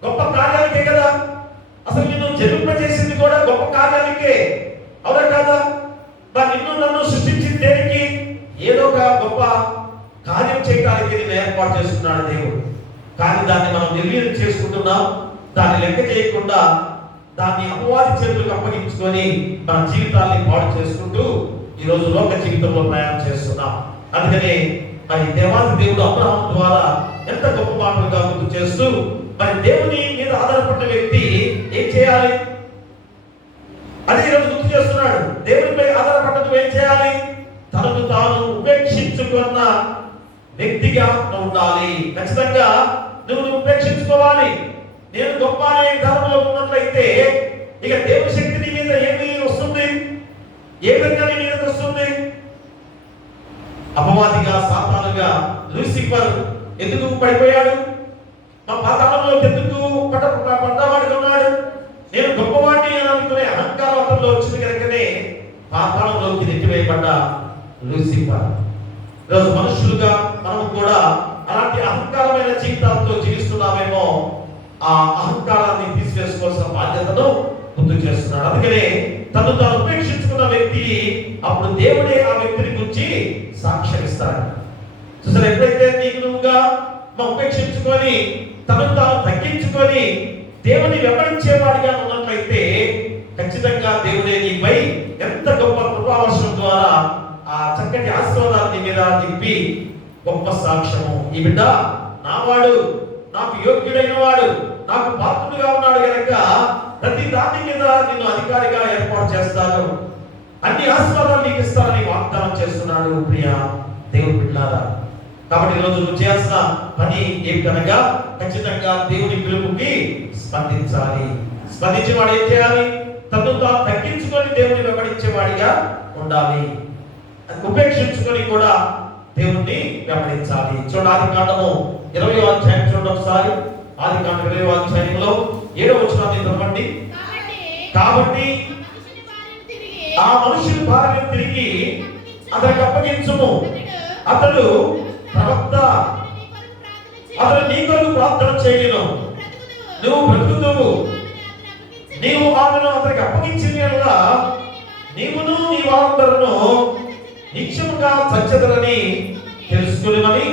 గొప్ప కార్యాలకే కదా. అసలు నిన్ను జన్మింపజేసింది కూడా గొప్ప కార్యాలకే, అవునా కాదా? మరి నిన్ను నన్ను సృష్టించింది దేనికి? ఏదో ఒక గొప్ప కార్యం చేయడానికి నేను ఏర్పాటు చేస్తున్నాడు దేవుడు. కానీ దాన్ని మనం నిర్వీర్యం చేసుకుంటున్నాం. దాన్ని లెక్క చేయకుండా దాన్ని అపవాది చేతులకు అప్పగించుకొని మన జీవితాన్ని పాడు చేసుకుంటూ ఈరోజు లోక జీవితంలో ప్రయాణం చేస్తున్నాం. అందుకనే మరి దేవాది దేవుడు అబ్రహాము ద్వారా ఎంత గొప్ప మాటలుగా గుర్తు చేస్తూ మరి దేవుని మీద ఆధారపడిన వ్యక్తి ఏం చేయాలి అది ఈరోజు గుర్తు చేస్తున్నాడు. దేవునిపై ఆధారపడ్డది ఏం చేయాలి? తనను తాను ఉపేక్షించుకున్న వ్యక్తిగా ఉండాలి. ఖచ్చితంగా నువ్వు ఉపేక్షించుకోవాలి. నేను గొప్ప అనే ధర్మంలో ఉన్నట్లయితే ఇక దేవుని శక్తి నీ మీద ఏమి వస్తుంది? ఏ విధంగా నీ మీదకి వస్తుంది? అపవాదిగా, సాతానుగా లూసిఫర్ ఎందుకు పడిపోయాడు? మా పాతాళంలో ఎందుకు పడ్డవాడిగా ఉన్నాడు? నేను గొప్పవాడిని అని అనుకునే అహంకారం అతనిలో వచ్చింది కనుకనే పాతాళంలోకి నెట్టివేయబడ్డ లూసిఫర్. ఈరోజు మనుషులుగా మనం కూడా అలాంటి అహంకారమైన జీవితాలతో జీవిస్తున్నామేమో. ఆ అహంకారాన్ని తీసివేసుకోవాల్సిన బాధ్యతను గుర్తు చేస్తున్నాడు. అందుకనే తను తాను ఉపేక్షించుకున్న వ్యక్తి అప్పుడు దేవుడే ఆ వ్యక్తిని గురించి సాక్ష్యం ఇస్తాడు. చూసారు, ఎప్పుడైతే నీకు నువ్వుగా ఉపేక్షించుకొని తను తాను తగ్గించుకొని దేవుని వెంబడించేవాడిగా ఉన్నట్లయితే ఖచ్చితంగా దేవుడే నీపై ఎంత గొప్ప కృపావర్షం ద్వారా ఆ చక్కటి ఆశీర్వాదాన్ని మీద నింపి గొప్ప సాక్ష్యము, ఈ బిడ్డ నావాడు, నాకు యోగ్యుడైన వాడు, నాకు పాత్రుడుగా ఉన్నాడు కనుక ప్రతి దాని మీద నిన్ను అధికారిగా ఏర్పాటు చేస్తాను, అన్ని ఆశీర్వాదాలు నీకు ఇస్తానని వాగ్దానం చేస్తున్నాడు. ప్రియ దేవుని బిడ్డలారా, కాబట్టి ఈరోజు నువ్వు చేయాల్సిన పని ఏమిటనగా ఖచ్చితంగా దేవుని పిలుపుకి స్పందించాలి. స్పందించేవాడు ఏం చేయాలి? తను తాను తగ్గించుకొని దేవుని వెంబడించేవాడిగా ఉండాలి. ఉపేక్షించుకొని కూడా దేవుణ్ణి వెంబడించాలి. చూడండి, ఆదికాండము 20వ అధ్యాయం చూడండి ఒకసారి. ఆదికాండం 20వ అధ్యాయంలో 7వ వచనాన్ని చదవండి. కాబట్టి ఆ మనుషుని భార్యను తిరిగి అతనికి అప్పగించుము. అతడు ప్రవక్త, అతడు నీ కొరకు ప్రార్థన చేయను, నువ్వు బ్రతుకుతావు. నీవు ఆమెను అతనికి అప్పగించిన యెడల నీవును నీ వారందరూ నిత్యముగా చచ్చెదరని తెలుసుకునిమని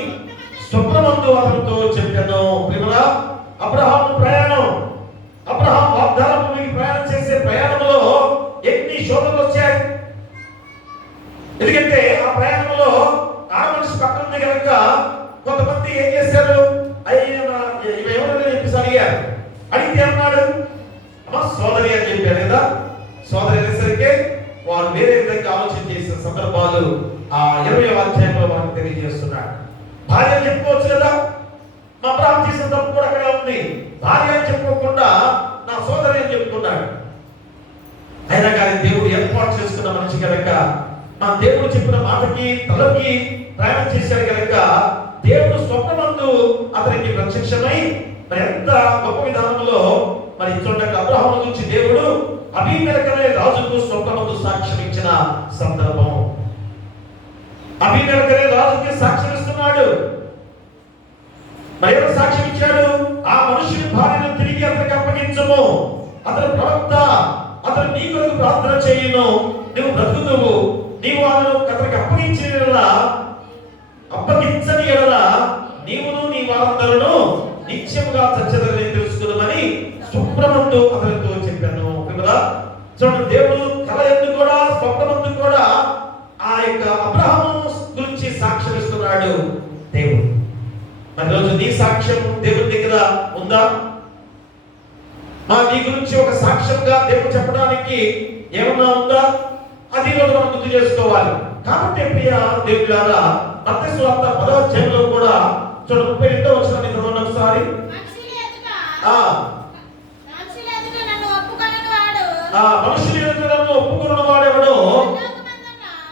స్వప్నమందు అతనితో చెప్పాను. ప్రియమురా, అబ్రహాము ప్రయాణం, అబ్రహాం వాగ్దాన భూమికి ప్రయాణం చేసే ప్రయాణంలో ఎన్ని శోధనలు వచ్చాయి. ఎందుకంటే ఆ ప్రయాణంలో ఆ మనిషి పక్కన ఉంది కనుక కొంతమంది ఏం చేశారు, ఎవరైనా చెప్పేసి అడిగారు. అడిగితే అన్నాడు, అమ్మ సోదరి అని చెప్పాడు కదా. సోదరి అనేసరికి వారు వేరే విధంగా ఆలోచన చేసిన సందర్భాలు ఆ 20వ అధ్యాయంలో మనకు తెలియజేస్తున్నాడు. భార్య అని చెప్పుకోవచ్చు కదా, మా అబ్రహాం చేసిన తప్పు కూడా అక్కడే ఉంది. భార్య అని చెప్పుకోకుండా నా సోదరి అని చెప్పుకున్నాడు. అయినా కానీ దేవుడు ఏర్పాటు చేసుకున్న మనిషి కనుక, మా దేవుడు చెప్పిన మాటకి తలకి ప్రయాణం చేశాడు కనుక దేవుడు స్వప్నమందు అతనికి ప్రత్యక్షమై మరి ఎంత గొప్ప విధానంలో మరి చూడండి, అబ్రహాము గురించి దేవుడు అబీమెలెకనే రాజుకు స్వప్నమందు సాక్ష్యం ఇచ్చిన సందర్భం. అబీమెలెకనే రాజుకి సాక్ష్యం ఇస్తున్నాడు. మరి ఎవరు సాక్ష్యం ఇచ్చాడు? ఆ మనుషుని భార్యను తిరిగి అతనికి అప్పగించము, అతను ప్రవక్త, అతను నీ కొరకు ప్రార్థన చేయను, నువ్వు బ్రతుకుతావు. నీవు ఆమెను అతనికి అప్పగించిన యెడల, అప్పగించని యెడల నీవును నీ వారందరూ నిత్యముగా చచ్చెదరని తెలుసుకున్నామని స్వప్నమందు అతనితో చెప్పాను. కదా చూడండి, దేవుడు కల ఎందుకు కూడా స్వప్నమందు కూడా ఆ యొక్క అబ్రహాము గురించి సాక్ష్యం ఇస్తున్నాడు దేవుడు. మరి రోజు నీ సాక్ష్యం దేవుడి దగ్గర ఉందా? నీ గురించి ఒక సాక్ష్యంగా దేవుడు చెప్పడానికి ఏమన్నా ఉందా? అది రోజు మనం గుర్తు చేసుకోవాలి. కాబట్టి ప్రియ దేవులారా, మత్తయి సువార్త 10వ అధ్యాయంలో కూడా చూడండి 32వ వచనాన్ని చదవండి ఒకసారి. మనుషుల ఎదుట నన్ను ఒప్పుకొనిన వాడెవడో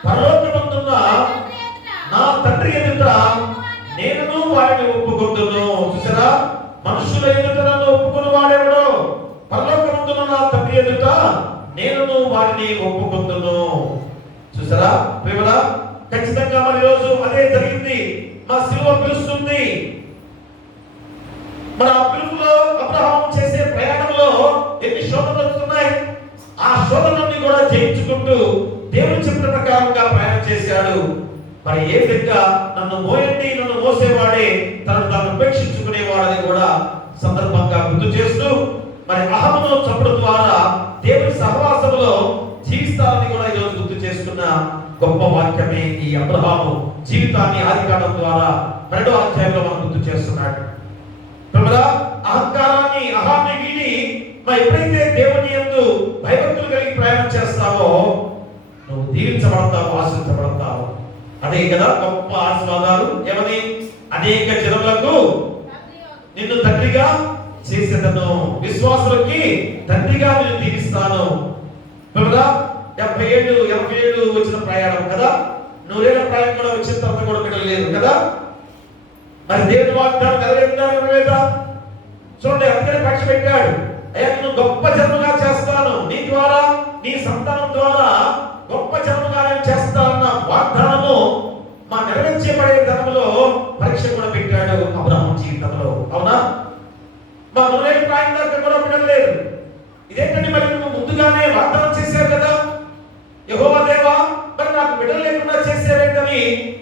పరలోకమందున్న నా తండ్రి ఎదుట నేనును వాడిని ఒప్పుకొందును. చూసారా, మనుషుల ఎదుట నన్ను ఒప్పుకున్న వాడెవడో పరలోకమందున్న నా తండ్రి ఎదుట నేనును వాడిని ఒప్పుకొందును. చూసారా ప్రేమరా, ఖచ్చితంగా మన రోజు అదే జరిగింది. మా సిలువ పిలుస్తుంది. మన పిలుపులో అబ్రహాము చేసే ప్రయాణంలో ఎన్ని శోధనలు వస్తున్నాయి. ఆ శోధనలన్నీ కూడా జయించుకుంటూ దేవుడు చెప్పిన ప్రకారంగా ప్రయాణం చేశాడు. మరి ఏ విధంగా నన్ను మోయండి, నన్ను మోసేవాడే తనను తాను ఉపేక్షించుకునేవాడని కూడా సందర్భంగా గుర్తు చేస్తూ మరి అహమును చంపడం ద్వారా దేవుని సహవాసంలో జీవిస్తారని కూడా ఈరోజు గుర్తు చేసుకున్న గొప్ప వాక్యమే ఈ అబ్రహాము జీవితాన్ని ఆదికాండం ద్వారా 2వ అధ్యాయంలో మనం గుర్తు చేస్తున్నాడు. అహంకారాన్ని అహాన్ని వీడి మరి ఎప్పుడైతే దేవుని యందు భయభక్తులు కలిగి ప్రయాణం చేస్తావో నువ్వు దీవించబడతావు, ఆశీర్వదించబడతావు. అదే కదా గొప్ప ఆశీర్వాదాలు. ఏమని? అనేక జనములకు నిన్ను తండ్రిగా చేసేదను, విశ్వాసులకి తండ్రిగా నేను దీవిస్తాను. 77 వచ్చిన ప్రయాణం కదా, 100 ఏళ్ల ప్రయాణం కూడా వచ్చిన తర్వాత కూడా బిడ్డలు లేదు కదా. మరి దేవుని వాగ్దానం నెరవేరుతుందా? చూడండి, అందుకనే పక్షి పెట్టాడు, అయ్యా నేను గొప్ప జన్మగా చేస్తాను, నీ ద్వారా నీ సంతానం ద్వారా గొప్ప జన్మగా నేను చేస్తానన్న వాగ్దానము మా నెరవేర్చబడే ధనంలో పరీక్ష కూడా పెట్టాడు అబ్రహాము జీవితంలో. అవునా? మా 100 ఏళ్ల ప్రాయం దాకా కూడా బిడ్డలు లేదు. ఇదేంటంటే మరి నువ్వు ముందుగానే వాగ్దానం చేశావు కదా, యెహోవా దేవా మరి నాకు బిడ్డలు లేకుండా చేసేవేంటని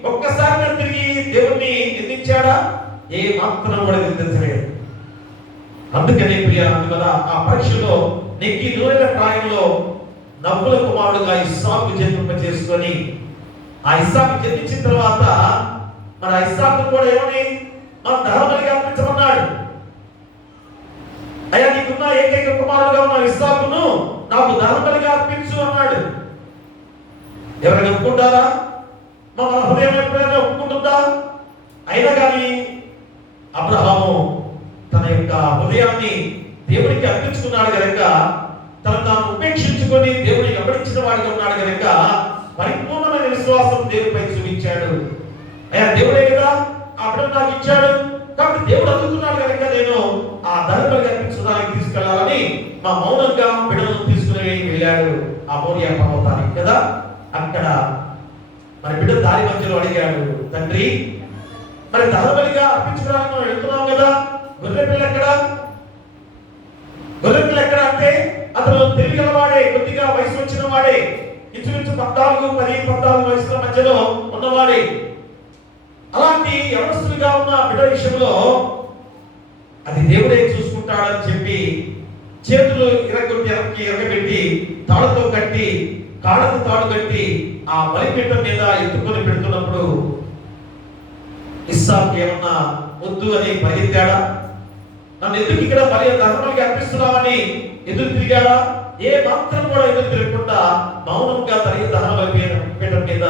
ఒక్కసారి నేను తిరిగి దేవుణ్ణి నిందించాడా? ఏ మాత్రం కూడా నిందించలేదు. అందుకనే ప్రియ అందువల్ల ఆ పరీక్షలో నెక్కి 100 ఏళ్ల ప్రాయంలో నవ్వుల కుమారుడుగా ఇస్సాకు జన్మింపజేసుకొని ఆ ఇస్సాకు జన్మించిన తర్వాత మరి ఆ ఇస్సాకు కూడా ఏమని మన ధర్మబలిగా అర్పించమన్నాడు. అయ్యా నీకున్న ఏకైక కుమారుడుగా ఉన్న ఇస్సాకును నాకు ధర్మబలిగా అర్పించు అన్నాడు. ఎవరైనా ఒప్పుకుంటారా? మన హృదయం ఎప్పుడైనా ఒప్పుకుంటుందా? అయినా కానీ అబ్రహాము తన యొక్క హృదయాన్ని దేవుడికి అర్పించుకున్నాడు కనుక, తను తాను ఉపేక్షించుకొని దేవుడిని వెంబడించిన వాడిగా ఉన్నాడు కనుక పరిపూర్ణమైన విశ్వాసం దేవుడిపై చూపించాడు. అయ్యా దేవుడే కదా ఆ బిడ్డను నాకు ఇచ్చాడు, కాబట్టి దేవుడు అందుకున్నాడు కనుక నేను ఆ ధర్మబలిగా అర్పించడానికి తీసుకెళ్లాలని మా మౌనంగా బిడ్డను తీసుకుని వెళ్ళాడు. ఆ మోరియా పర్వతానికి కదా. అక్కడ మరి బిడ్డ దారి మధ్యలో అడిగాడు, తండ్రి మరి దహనబలిగా అర్పించడానికి మనం వెళ్తున్నాం కదా, గొర్రె పిల్ల ఎక్కడ? గొర్రె పిల్ల ఎక్కడ అంటే అతను తెలియగల వాడే, కొద్దిగా వయసు వచ్చిన వాడే, ఇంచుమించు 10-14 వయసుల మధ్యలో ఉన్నవాడే. అలాంటి యవనస్తులుగా ఉన్న బిడ్డ విషయంలో అది దేవుడే చూసుకుంటాడని చెప్పి చేతులు ఎరగబెట్టి తాడుతో కట్టి కాళ్ళకు తాడు కట్టి ఆ బలిపీఠం మీద ఎత్తుకొని పెడుతున్నప్పుడు ఇస్సాకు ఏమన్నా వద్దు అని పరిగెత్తాడా? నన్ను ఎందుకు ఇక్కడ దహనబలిగా అర్పిస్తున్నామని ఎదురు తిరిగాడా? ఏ మాత్రం కూడా ఎదురు తిరగకుండా మౌనంగా తన దహనబలిపీఠం మీద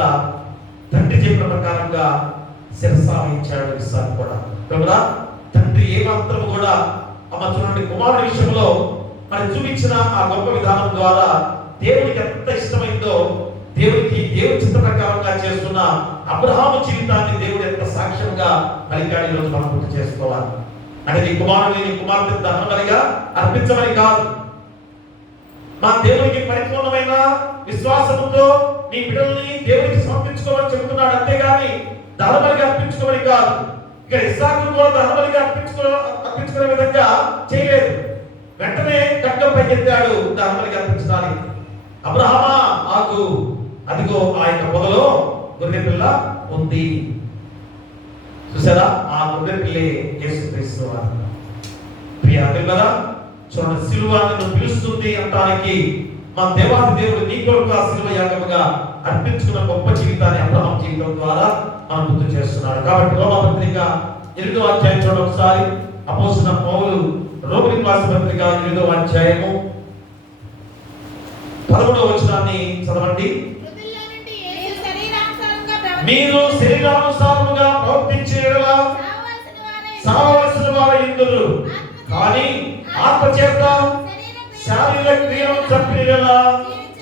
తండ్రి చెప్పిన ప్రకారంగా శిరసాయించాడు ఇస్సాకు కూడా. ప్రభువా, తండ్రి ఏ మాత్రం కూడా చూడండి కుమారుడి విషయంలో మరి చూపించిన ఆ గొప్ప విధానం ద్వారా దేవునికి ఎంత ఇష్టమైందో, దేవుడి చిత్త ప్రకారంగా చేస్తున్న అబ్రహాము జీవితాన్ని దేవుడు ఎంత సాక్ష్యంగా పలికాడు ఈరోజు మనం గుర్తు చేసుకోవాలి. అంటే నీ కుమారుని నీ కుమార్తె దహనబలిగా అర్పించమని కాదు, మా దేవునికి పరిపూర్ణమైన విశ్వాసంతో నీ బిడ్డల్ని దేవునికి సమర్పించుకోమని చెబుతున్నాడు. అంతేగాని దహనబలిగా అర్పించుకోమని కాదు. ఇక్కడ ఇస్సాకు కూడా దహనబలిగా అర్పించుకునే విధంగా చేయలేదు. వెంటనే ఖడ్గం పైకెత్తాడు దహనబలిగా అర్పించడానికి. అబ్రహామా ఆగు, అదిగో ఆ యొక్క పొదలో గొర్రె పిల్ల ఉంది. చూసారా, ఆ గొర్రె పిల్లే యేసుక్రీస్తు వారు. ప్రియ పిల్లరా, చూడండి, సిలువ నిన్ను పిలుస్తుంది అంటానికి మన దేవాది దేవుడు నీ కొరకు ఆ సిలువ యాగముగా అర్పించుకున్న గొప్ప జీవితాన్ని అబ్రహాం జీవితం ద్వారా మనం గుర్తు చేస్తున్నాడు. కాబట్టి రోమపత్రిక 8వ అధ్యాయం చూడండి ఒకసారి. అపోస్తలుడైన పౌలు రోమీయులకు రాసిన పత్రిక 8వ అధ్యాయము 11వ వచనాన్ని చదవండి. మీరు శరీరానుసారముగా ప్రవర్తించే యెడల సావవలసిన వారయ్యుందురు, కానీ ఆత్మచేత శారీరక క్రియలను చంపిన యెడల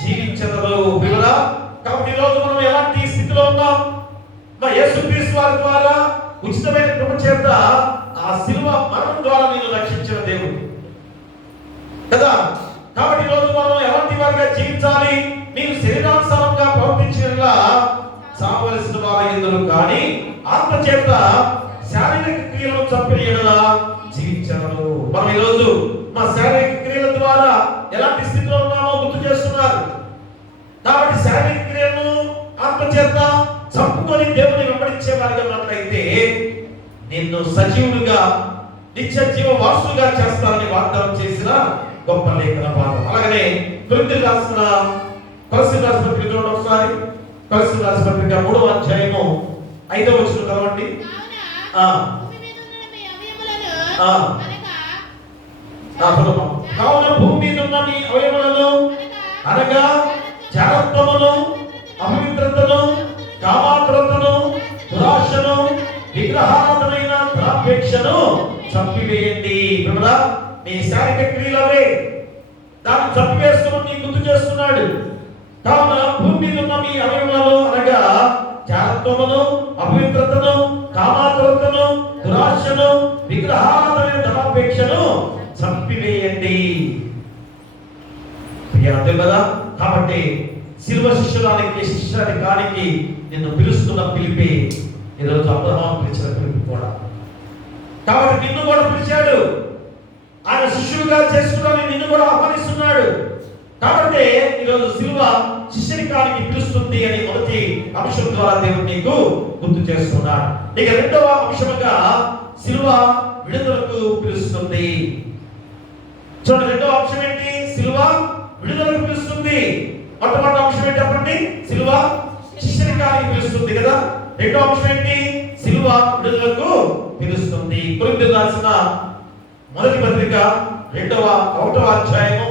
జీవించెదరు. వివరా, కాబట్టి ఈరోజు మనం ఎలాంటి స్థితిలో ఉన్నాం? మా యేసుక్రీస్తు వారి ద్వారా ఉచితమైన కృప చేత ఆ శిలువ మరణం ద్వారా నేను రక్షించిన దేవుడు కదా. కాబట్టి ఈరోజు మనం ఎలాంటి వారిగా జీవించాలి? మీరు శరీరానుసారంగా ప్రవర్తించేలా సావవలసిన వారయ్యుందురు, కానీ ఆత్మచేత శారీరక క్రియలను చంపిన యెడల జీవించెదరు. మనం ఈరోజు మా శారీరక క్రియల ద్వారా ఎలాంటి స్థితిలో ఉన్నామో గుర్తు చేస్తున్నారు. కాబట్టి శారీరక క్రియలను ఆత్మచేత చంపుకొని దేవుని వెంబడించే వారిగా ఉన్నట్లయితే నిన్ను సజీవుడిగా నిత్య జీవ వారసులుగా చేస్తారని వాగ్దానం చేసిన గొప్ప లేఖన భాగం. అలాగనే కొరింథీయులకు రాసిన కొలస్సీయులకు రాసిన పత్రిక చూడండి ఒకసారి. కొలస్సీయులకు రాసిన పత్రిక 3వ అధ్యాయము 5వ వచనం చదవండి. కావున భూమి మీద ఉన్న మీ అవయవములను అనగా జారత్వమును, అపవిత్రతను, కామాతురతను, దురాశను, విగ్రహారాధనైన దురాపేక్షను చంపివేయండి. ప్రభువా, నీ శారీరక క్రియలవే, దాన్ని చంపివేసుకోమని గుర్తు చేస్తున్నాడు. కావున భూమి మీద ఉన్న మీ అవయవాలు అనగా జారత్వమును, అపవిత్రతను, కామాతురతను, దురాశను, విగ్రహారాధనైన దురాపేక్షను చంపివేయండి. కదా, కాబట్టి శిలువ శిష్యురానికి నిన్ను పిలుస్తున్న పిలిపి ఈరోజు అబ్రహాము పిలిచిన పిలిపి కూడా. కాబట్టి నిన్ను కూడా పిలిచాడు, ఆయన శిష్యుడిగా చేసుకోవడానికి నిన్ను కూడా ఆహ్వానిస్తున్నాడు. కాబట్టి ఈరోజు శిలువ శిష్యునికానికి పిలుస్తుంది అని మొదటి అంశం ద్వారా దేవుడు నీకు గుర్తు చేస్తున్నాడు. ఇక రెండవ అంశంగా శిలువ విడుదలకు పిలుస్తుంది. చూడండి, రెండవ అంశం ఏంటి? శిలువ విడుదలకు పిలుస్తుంది. మొట్టమొదటి అంశం ఏంటి చెప్పండి? శిలువ శిష్యునికానికి పిలుస్తుంది కదా. రెండవ అంశం ఏంటి? శిలువ విడుదలకు పిలుస్తుంది. కొరింథీయులకు రాసిన మొదటి పత్రిక 1వ అధ్యాయము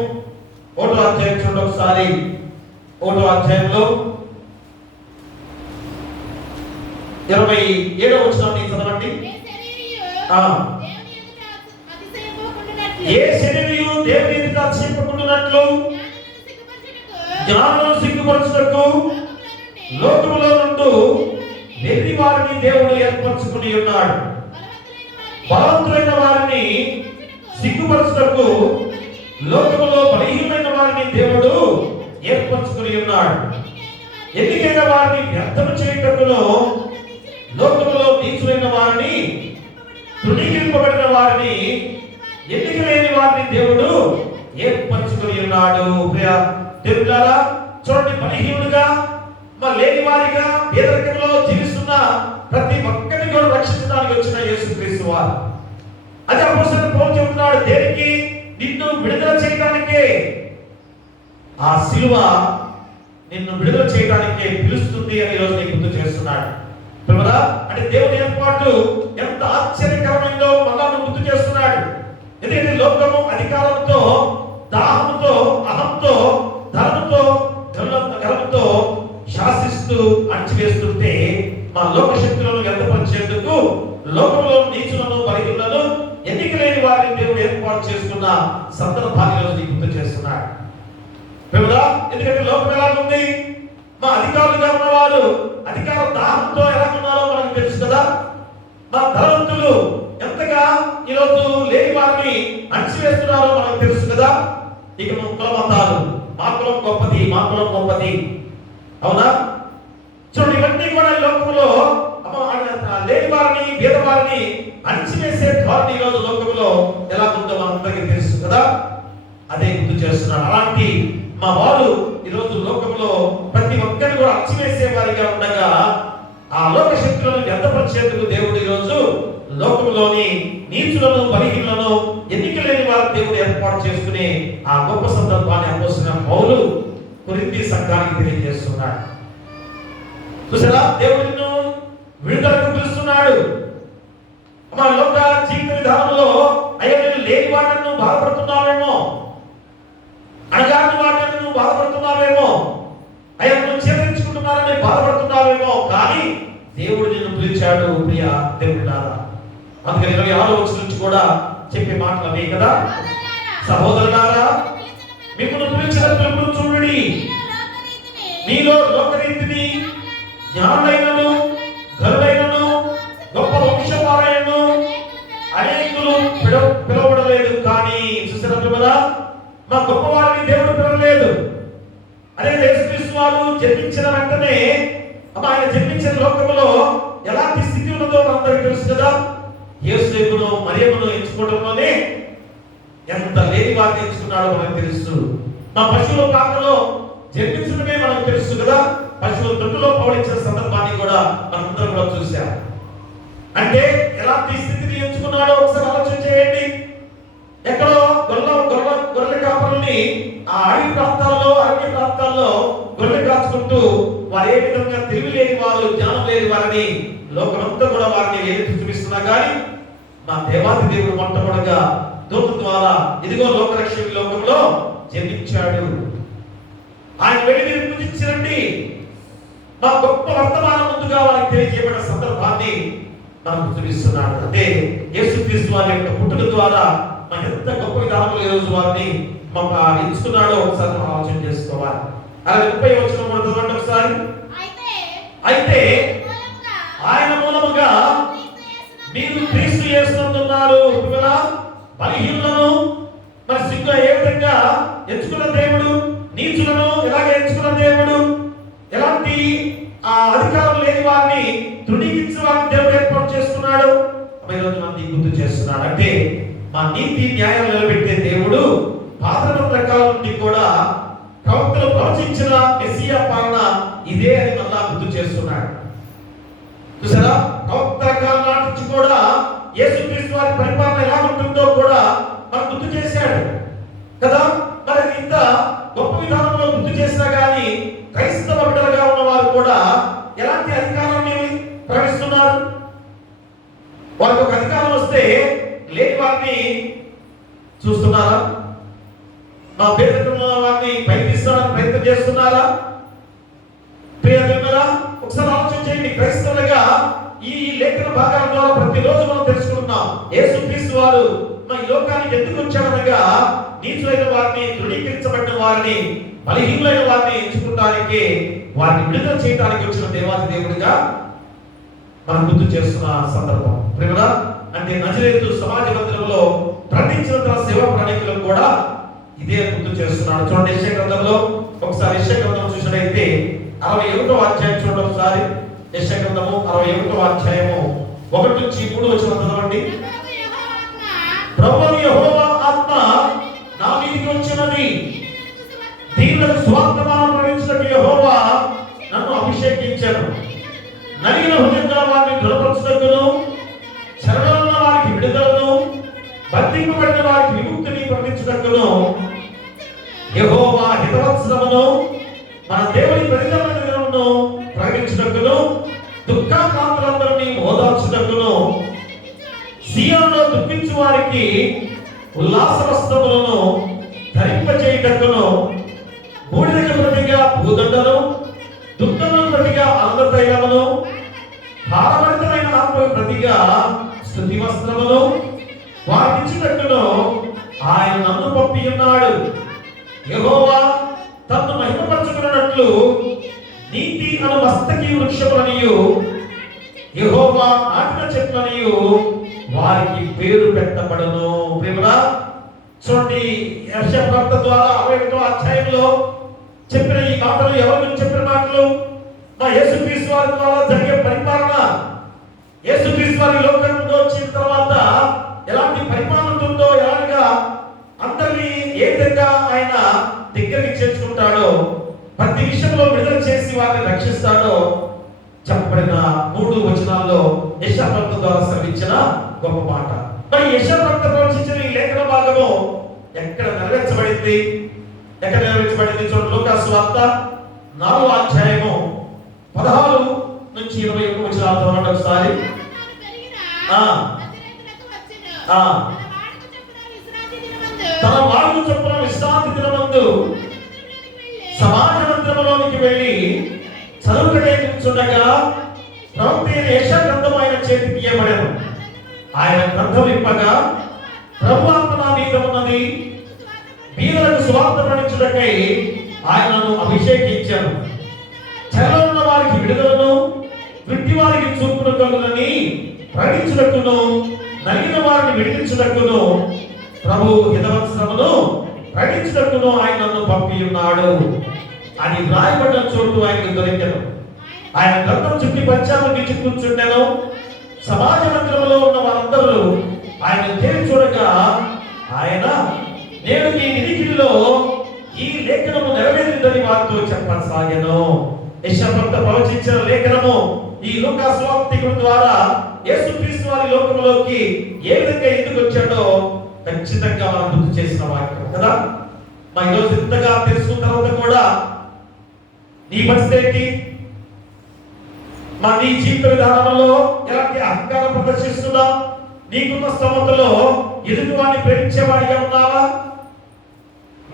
1వ అధ్యాయం చూడండి ఒకసారి. 1వ అధ్యాయంలో 27వ వచనాన్ని చదవండి. ఏ శరీరము దేవుని ఎదుట అతిశయపడునట్లు జ్ఞానులను సిగ్గుపరచుటకు లోకములో నుండి వెర్రి వారిని దేవుడు ఏర్పరచుకుని ఉన్నాడు. బలవంతులైన వారిని సిగ్గుపరచుటకు లోకములో బలహీనమైన వారిని దేవుడు ఏర్పరచుకుని ఉన్నాడు. ఎన్నికైన వారిని వ్యర్థం చేయటకును లోకములో నీచులైన వారిని, తృణీకరింపబడిన వారిని, ఎన్నిక లేని వారిని దేవుడు ఏర్పరచుకుని ఉన్నాడు. ప్రియ దేవులారా, చూడండి, బలహీనుడుగా లేని వారిగా పేదరికంలో జీవిస్తున్న ప్రతి ఒక్కరిని కూడా రక్షించడానికి వచ్చిన యేసుక్రీస్తు వారు. అదే అపోస్తలుడు పౌలు చెబుతున్నాడు, దేనికి? నిన్ను విడుదల చేయడానికే. ఆ సిలువ నిన్ను విడుదల చేయడానికే పిలుస్తుంది అని ఈరోజు నీకు గుర్తు చేస్తున్నాడు. అంటే దేవుని ఏర్పాటు ఎంత ఆశ్చర్యకరమైందో మళ్ళా గుర్తు చేస్తున్నాడు. ఎందుకంటే లోకము అధికారంతో, దాహంతో, అహంతో, ధనంతో, గర్వంతో శాసిస్తూ అణచివేస్తుంటే మా లోక శక్తులను వ్యక్తపరిచేందుకు లోకంలో నీచులను, బలహీనులను, ఎన్నిక లేని వారిని దేవుడు ఏర్పాటు చేసుకున్న సందర్భాన్ని రోజు నీకు గుర్తు చేస్తున్నాడు. ఎందుకంటే లోకం ఎలా ఉంది? మా అధికారులుగా ఉన్నవారు అధికార దాహంతో ఎలా ఉన్నారో మనకు తెలుసు కదా. మా ధనవంతులు ఎంతగా ఈరోజు లేని వారిని అణచివేస్తున్నారో మనకు తెలుసు కదా. ఇక కుల మతాలు, మా కులం గొప్పది, మా కులం గొప్పది, అవునా? చూడండి, ఇవన్నీ కూడా ఈ లోకంలో లేని వారిని, పేద వారిని అణచివేసే ధోరణి ఈరోజు లోకంలో ఎలా ఉందో మనందరికీ తెలుసు కదా. అదే గుర్తు చేస్తున్నాడు. అలాంటి మా వారు ఈరోజు లోకంలో ప్రతి ఒక్కరిని కూడా అణచివేసే వారిగా ఉండగా ఆ లోక శక్తులను వ్యర్థపరిచేందుకు దేవుడు ఈరోజు లోకంలోని నీచులను, బలహీనులను, ఎన్నిక లేని వారిని దేవుడు ఏర్పాటు చేసుకుని ఆ గొప్ప సందర్భాన్ని అపోస్తలుడైన పౌలు కొరింథీ సంఘానికి తెలియజేస్తున్నాడు. చూసారా, దేవుడిని విడుదలకు పిలుస్తున్నాడు. మా లోక జీవిత విధానంలో అయ్యో నేను లేని వాడిని నువ్వు బాధపడుతున్నావేమో, అణగారిన వాడిని నువ్వు బాధపడుతున్నావేమో, అయ్యా నువ్వు చేదరించుకుంటున్నారని బాధపడుతున్నావేమో, కానీ దేవుడు నిన్ను పిలిచాడు. ప్రియ దేవుడారా, అందుకని 26వ వచనం నుంచి కూడా చెప్పే మాటలు అవే కదా. సహోదరులారా, మిమ్మల్ని పిలిచిన పిలుపును చూడండి, మీలో లోకరీతిని జ్ఞానులైనను, ఘనులైనను, గొప్ప వంశవారైనను అనేకులు పిలవబడలేదు. కానీ చూసినట్లు కదా, మా గొప్ప వారిని దేవుడు పిలవలేదు. అదే యేసుక్రీస్తు వారు జన్మించిన వెంటనే ఆయన జన్మించిన లోకంలో ఎలాంటి స్థితి ఉన్నదో మనందరికీ తెలుసు కదా. యేసేపును, మరియమ్మను ఎంచుకోవడంలోనే ఎంత లేని వారిని ఎంచుకున్నాడో మనకు తెలుసు. మా పశువుల పాకలో జన్మించడమే మనకు తెలుసు కదా. పశువుల తొట్టులో పౌడించిన సందర్భాన్ని కూడా మనందరం కూడా చూశాం. అంటే ఎలాంటి స్థితిని ఎంచుకున్నాడో ఒకసారి ఆలోచన చేయండి. ఎక్కడో గొర్రెల కాపరుల్ని ఆ అడవి ప్రాంతాల్లో, అరణ్య ప్రాంతాల్లో గొర్రెలు కాచుకుంటూ వారు ఏ విధంగా తెలివి లేని వారు, జ్ఞానం లేని వారిని లోకమంతా కూడా వారిని ఏది చూపిస్తున్నా కానీ మా దేవాది దేవుడు మొట్టమొదటిగా దూత ద్వారా ఇదిగో లోకరక్షకుడి లోకంలో జన్మించాడు. ఆయన వెళ్ళి మీరు పూజించండి. మా గొప్ప వర్తమానం ముందుగా వారికి తెలియజేయబడిన సందర్భాన్ని మనకు చూపిస్తున్నాడు. అంటే యేసుక్రీస్తు వారి యొక్క పుట్టుక ద్వారా మన ఎంత గొప్ప విధానంలో ఈ రోజు వారిని ఎంచుకున్నాడో ఒకసారి మనం ఆలోచన చేసుకోవాలి. అలాగే 30వ వచనం కూడా చదవండి ఒకసారి. అయితే ఆయన మూలముగా మీరు క్రీస్తు యేసునందున్నారు. బలహీనులను మరి సిగ్గు ఏ విధంగా ఎంచుకున్న దేవుడు, నీచులను ఎలాగ ఎంచుకున్న దేవుడు, ఎలాంటి ఆ అధికారం లేని వారిని, తృణీకరించిన వారిని దేవుడు ఏర్పాటు చేసుకున్నాడు. ఈరోజు మనం గుర్తు చేస్తున్నాడు. అంటే మా నీతి న్యాయాలు నిలబెట్టే దేవుడు పాత కాలం నుండి కూడా ప్రవక్తలు ప్రవచించిన మెస్సియా పాలన ఇదే అని మళ్ళా గుర్తు చేస్తున్నాడు. చూసారా, ప్రవక్తల కాలం నాటి కూడా యేసుక్రీస్తు వారి పరిపాలన ఎలా ఉంటుందో కూడా మనకు గుర్తు చేశాడు కదా. మరి ఇంత గొప్ప విధానంలో గుర్తు చేసినా కానీ క్రైస్తవ బిడ్డలుగా ఉన్న వారు కూడా ఎలాంటి అధికారాన్ని ప్రకటిస్తున్నారు? వారికి ఒక అధికారం వస్తే లేని వారిని చూస్తున్నారా? మా పేదరికంలో వారిని ప్రయత్నిస్తారని ప్రయత్నం చేస్తున్నారా? ప్రియమైన ఒకసారి ఆలోచన చేయండి. క్రైస్తవులుగా ఈ లేఖన భాగాల ద్వారా ప్రతిరోజు మనం తెలుసుకుంటున్నాం యేసుక్రీస్తు వారు మన లోకానికి ఎందుకు వచ్చారనగా నీచులైన వారిని, తృణీకరించబడిన వారిని, బలహీనులైన వారిని ఎంచుకోవడానికి, వారిని విడుదల చేయడానికి వచ్చిన దేవాది దేవుడిగా మనం గుర్తు చేస్తున్న సందర్భం. ప్రియమైన అంటే నజరేతు సమాజ మందిరంలో ప్రకటించిన తన సేవా ప్రణాళికలు కూడా ఇదే గుర్తు చేస్తున్నాడు. చూడండి, యెషయా గ్రంథంలో ఒకసారి యెషయా గ్రంథం చూసినట్లయితే 61వ అధ్యాయం చూడండి ఒకసారి. యెషయా గ్రంథము 61వ అధ్యాయము 1 నుంచి 3 వచనం చదవండి. ప్రభువు యెహోవా ఆత్మ నా మీదికి వచ్చినది, దీనులకు సువార్తమానం ప్రకటించుటకు యెహోవా నన్ను అభిషేకించాను. నలిగిన హృదయంగా వారిని దృఢపరచుటకును, చెరలో ఉన్న వారికి విడుదలను, బంధింపబడిన వారికి విముక్తిని ప్రకటించుటకును, యెహోవా హితవత్సరమును మన దేవుని ప్రతిదండన దినమును ప్రకటించుటకును, దుఃఖాక్రాంతులందరినీ ఓదార్చుటకును, సీయోనులో దుఃఖించు వారికి ఉల్లాస వస్త్రములను ధరింపజేయుటకును, బూడిదకు ప్రతిగా భూదండను, దుఃఖములకు ప్రతిగా ఆనందతైలమును, భారభరితమైన ఆత్మకు ప్రతిగా స్తుతి వస్త్రమును వారికిచ్చుటకును ఆయన నన్ను పంపి ఉన్నాడు. యెహోవా తన్ను మహిమపరచుకున్నట్లు నీతి అను మస్తకి వృక్షములనియు యెహోవా నాటిన చెట్లనియు వారికి పేరు పెట్టబడును. ప్రియమురా, చూడండి, యెషయా ప్రవక్త ద్వారా 61వ అధ్యాయంలో చెప్పిన ఈ మాటలు ఎవరి గురించి చెప్పిన మాటలు? మా యేసుక్రీస్తు వారి ద్వారా జరిగే పరిపాలన. యేసుక్రీస్తు వారి లోకంలో వచ్చిన తర్వాత ఎలాంటి పరిపాలన ఉంటుందో, ఎలాగా అందరినీ ఏ విధంగా ఆయన దగ్గరికి చేర్చుకుంటాడో, ప్రతి విషయంలో విడుదల చేసి వారిని రక్షిస్తాడో చెప్పబడిన 3 వచనాల్లో యెషయా ప్రవక్త ద్వారా శ్రవించిన గొప్ప మాట. మరి యెషయా ప్రవక్త ప్రవచించిన ఈ లేఖన భాగము ఎక్కడ నెరవేర్చబడింది? ఎక్కడ నెరవేర్చబడింది? చూడండి, లూకా సువార్త 4వ అధ్యాయము 16 నుంచి 21 వచనాలు చదవండి ఒకసారి. తన వాడుక చొప్పున విశ్రాంతి దినమందు సమాజ మందిరములోనికి వెళ్ళి చదువుకడే కూర్చుండగా ప్రవక్త అయిన యెషయా గ్రంథం ఆయన చేతికి ఇయ్యబడెను. ఆయన గ్రంథం విప్పగా ప్రభువు ఆత్మ నా మీద ఉన్నది, బీదలకు సువార్త ప్రకటించుటకై ఆయనను అభిషేకించాను. చెరలో ఉన్న వారికి విడుదలను, వృద్ధి వారికి చూపును కలుగునని ప్రకటించుటకును, నలిగిన వారిని విడిపించుటకును, ప్రభు హితవత్సరమును ప్రకటించుటకును ఆయన నన్ను పంపి ఉన్నాడు అని వ్రాయబడిన చోటు ఆయనకు దొరికెను. ఆయన గ్రంథం చుట్టి పంచాంగం కూర్చుండెను. సమాజ మందిరంలో ఉన్న వారందరూ ఆయన తేరి చూడగా ఆయన, నేను మీ వినికిడిలో ఈ లేఖనము నెరవేరిందని వారితో చెప్పసాగాను. యెషయా ప్రవక్త ప్రవచించిన లేఖనము ఈ లూకా సువార్తికుడి ద్వారా యేసుక్రీస్తు వారి లోకంలోకి ఏ విధంగా ఎందుకు వచ్చాడో ఖచ్చితంగా మనం గుర్తు చేసిన వాక్యం కదా. మా ఈరోజు ఇంతగా తెలుసుకున్న తర్వాత కూడా నీ పరిస్థితి ఏంటి? మా నీ జీవిత విధానంలో ఎలాంటి అహంకారం ప్రదర్శిస్తున్నా? నీకున్న స్తోమతలో ఎదుటివాడిని ప్రేమించేవాడిగా ఉన్నావా?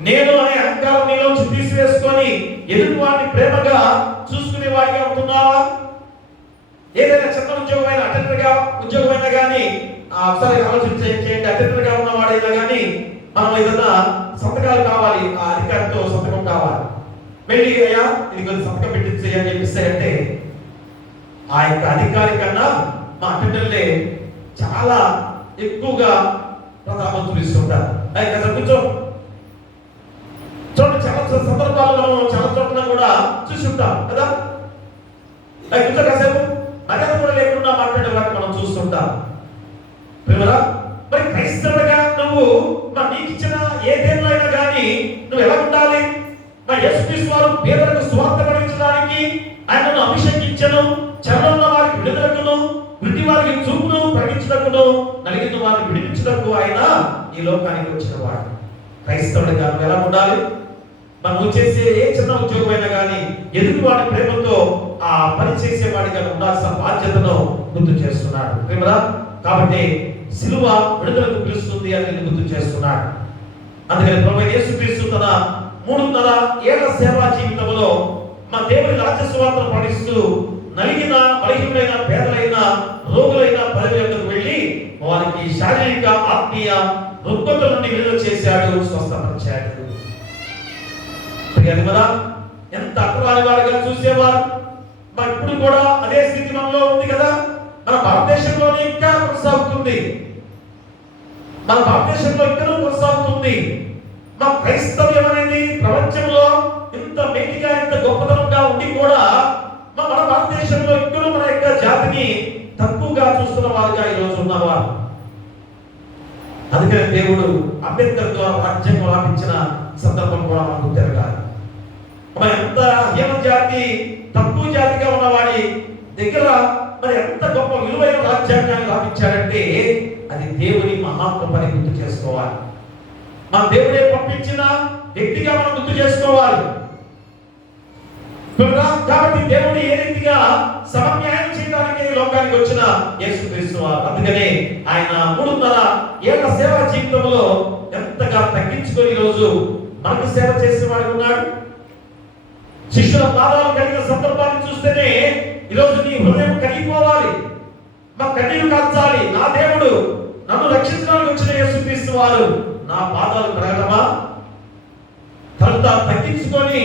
నేను అనే అహంకారం నీలోంచి తీసివేసుకొని ఎదుటివాడిని ప్రేమగా చూసుకునేవాడిగా ఉంటున్నావా? ఏదైనా చిన్న ఉద్యోగమైన అటెండర్గా ఉద్యోగమైనా కానీ ఒకసారి ఆలోచించేయండి. అటెండర్గా ఉన్నవాడైనా కానీ మనం ఏదైనా సంతకాలు కావాలి, ఆ అధికారితో సంతకం కావాలి, వెళ్ళి అయ్యా ఇది కొంచెం సంతకం పెట్టించేయని చెప్పిస్తే ఆ యొక్క అధికారి కన్నా మా అటెండర్లే చాలా ఎక్కువగా ప్రతాపం చూపిస్తుంటారు. కూర్చో. చూడండి, చాలా సందర్భాల్లో మనం చాలా చోట్ల కూడా చూసి ఉంటాం కదా. కూర్చో కాసేపు, మర్యాద కూడా లేకుండా మాట్లాడే వాటిని మనం చూస్తుంటాం. ప్రియరా, మరి క్రైస్తవుడిగా నువ్వు మరి నీకు ఇచ్చిన ఏ దేవులో అయినా కానీ నువ్వు ఎలా ఉండాలి? మరి యేసుక్రీస్తు వారు పేదలకు సువార్త ప్రకటించడానికి ఆయనను అభిషేకించను, చెరలో ఉన్న వారికి విడుదలకును, వృద్ధి వారికి చూపును ప్రకటించుటకును, నలిగిన వారిని విడిపించుటకు ఆయన ఈ లోకానికి వచ్చిన వాడు. క్రైస్తవుడిగా నువ్వు ఎలా ఉండాలి? మరి నువ్వు చేసే ఏ చిన్న ఉద్యోగమైనా కానీ ఎదుటి వాడి ప్రేమతో ఆ పని చేసేవాడిగా ఉండాల్సిన బాధ్యతను గుర్తు చేస్తున్నాడు. ప్రియరా, కాబట్టి సిలువ విడుదలకు పిలుస్తుంది అని గుర్తు చేస్తున్నాడు. అందుకని ప్రభువైన యేసుక్రీస్తు తన 3.5 ఏళ్ల సేవా జీవితంలో మా దేవుని రాజ్య సువార్తను ప్రకటిస్తూ నలిగిన, బలహీనులైన, పేదలైన, రోగులైన పల్లెలకు వెళ్ళి వారికి శారీరక, ఆత్మీయ రుగ్మతల నుండి విడుదల చేశాడు, స్వస్థపరిచాడు. ఎంత అక్రమాల వారిగా చూసేవారు. మరి ఇప్పుడు కూడా అదే స్థితి మనలో ఉంది కదా. మన భారతదేశంలోనే ఇంకా కొనసాగుతుంది. మన భారతదేశంలో ఇంకా కొనసాగుతుంది. మా క్రైస్తవ్యం అనేది ప్రపంచంలో ఇంత భారతదేశంలో ఇద్దరు మన యొక్క జాతిని తక్కువగా చూస్తున్న వారుగా ఈరోజు ఉన్నవారు. అందుకని దేవుడు అంబేద్కర్ ద్వారా రాజ్యాంగం రాపించిన సందర్భం కూడా మనకు తిరగాలి. మరి ఎంత హీన జాతి, తక్కువ జాతిగా ఉన్నవాడి దగ్గర మరి ఎంత గొప్ప విలువైన రాజ్యాంగాన్ని రాపించారంటే అది దేవుని మహాత్మని గుర్తు చేసుకోవాలి. మన దేవుడే పంపించిన వ్యక్తిగా మనం గుర్తు చేసుకోవాలి. కాబట్టి దేవుడు ఏ రీతిగా సమన్యాయం చేయడానికి లోకానికి వచ్చిన యేసుక్రీస్తు వారు. అందుకనే ఆయన 3.5 ఏళ్ల సేవ జీవితంలో ఎంతగా తగ్గించుకొని ఈరోజు మనకు సేవ చేసే వాడు ఉన్నాడు. శిష్యుల పాదాలు కలిగిన సందర్భాన్ని చూస్తేనే ఈరోజు నీ హృదయం కరిగిపోవాలి, మా కన్నీరు కాల్చాలి. నా దేవుడు నన్ను రక్షించడానికి వచ్చిన యేసుక్రీస్తు వారు నా పాదాలు కడగడమా? తనంతా తగ్గించుకొని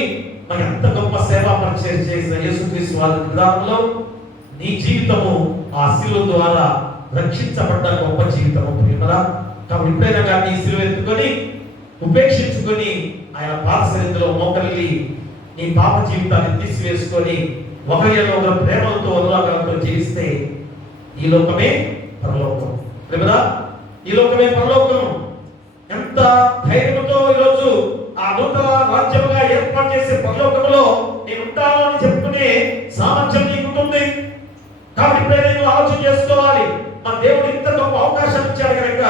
మరి ఎంత గొప్ప సేవా పరిచయం చేసిన యేసుక్రీస్తు వారి విధానంలో నీ జీవితము ఆ శిలువ ద్వారా రక్షించబడ్డ గొప్ప జీవితము ప్రియమరా. కాబట్టి ఎప్పుడైనా కానీ శిలువ ఎత్తుకొని ఉపేక్షించుకొని ఆయన పాద సన్నిధిలో మోకరిల్లి నీ పాప జీవితాన్ని తీసివేసుకొని ఒకరిలో ఒకరు ప్రేమలతో అనురాగాలతో జీవిస్తే ఈ లోకమే పరలోకం. ప్రియమరా, ఈ లోకమే పరలోకం. ఎంత ధైర్యంతో ఈరోజు ఆ నూతన రాజ్యముగా ఏర్పాటు చేసే పరలోకంలో నేను ఉంటాను అని చెప్పుకునే సామర్థ్యం నీకుంటుంది. కాబట్టి ఎప్పుడైనా ఆలోచన చేసుకోవాలి, మన దేవుడు ఇంత గొప్ప అవకాశం ఇచ్చాడు కనుక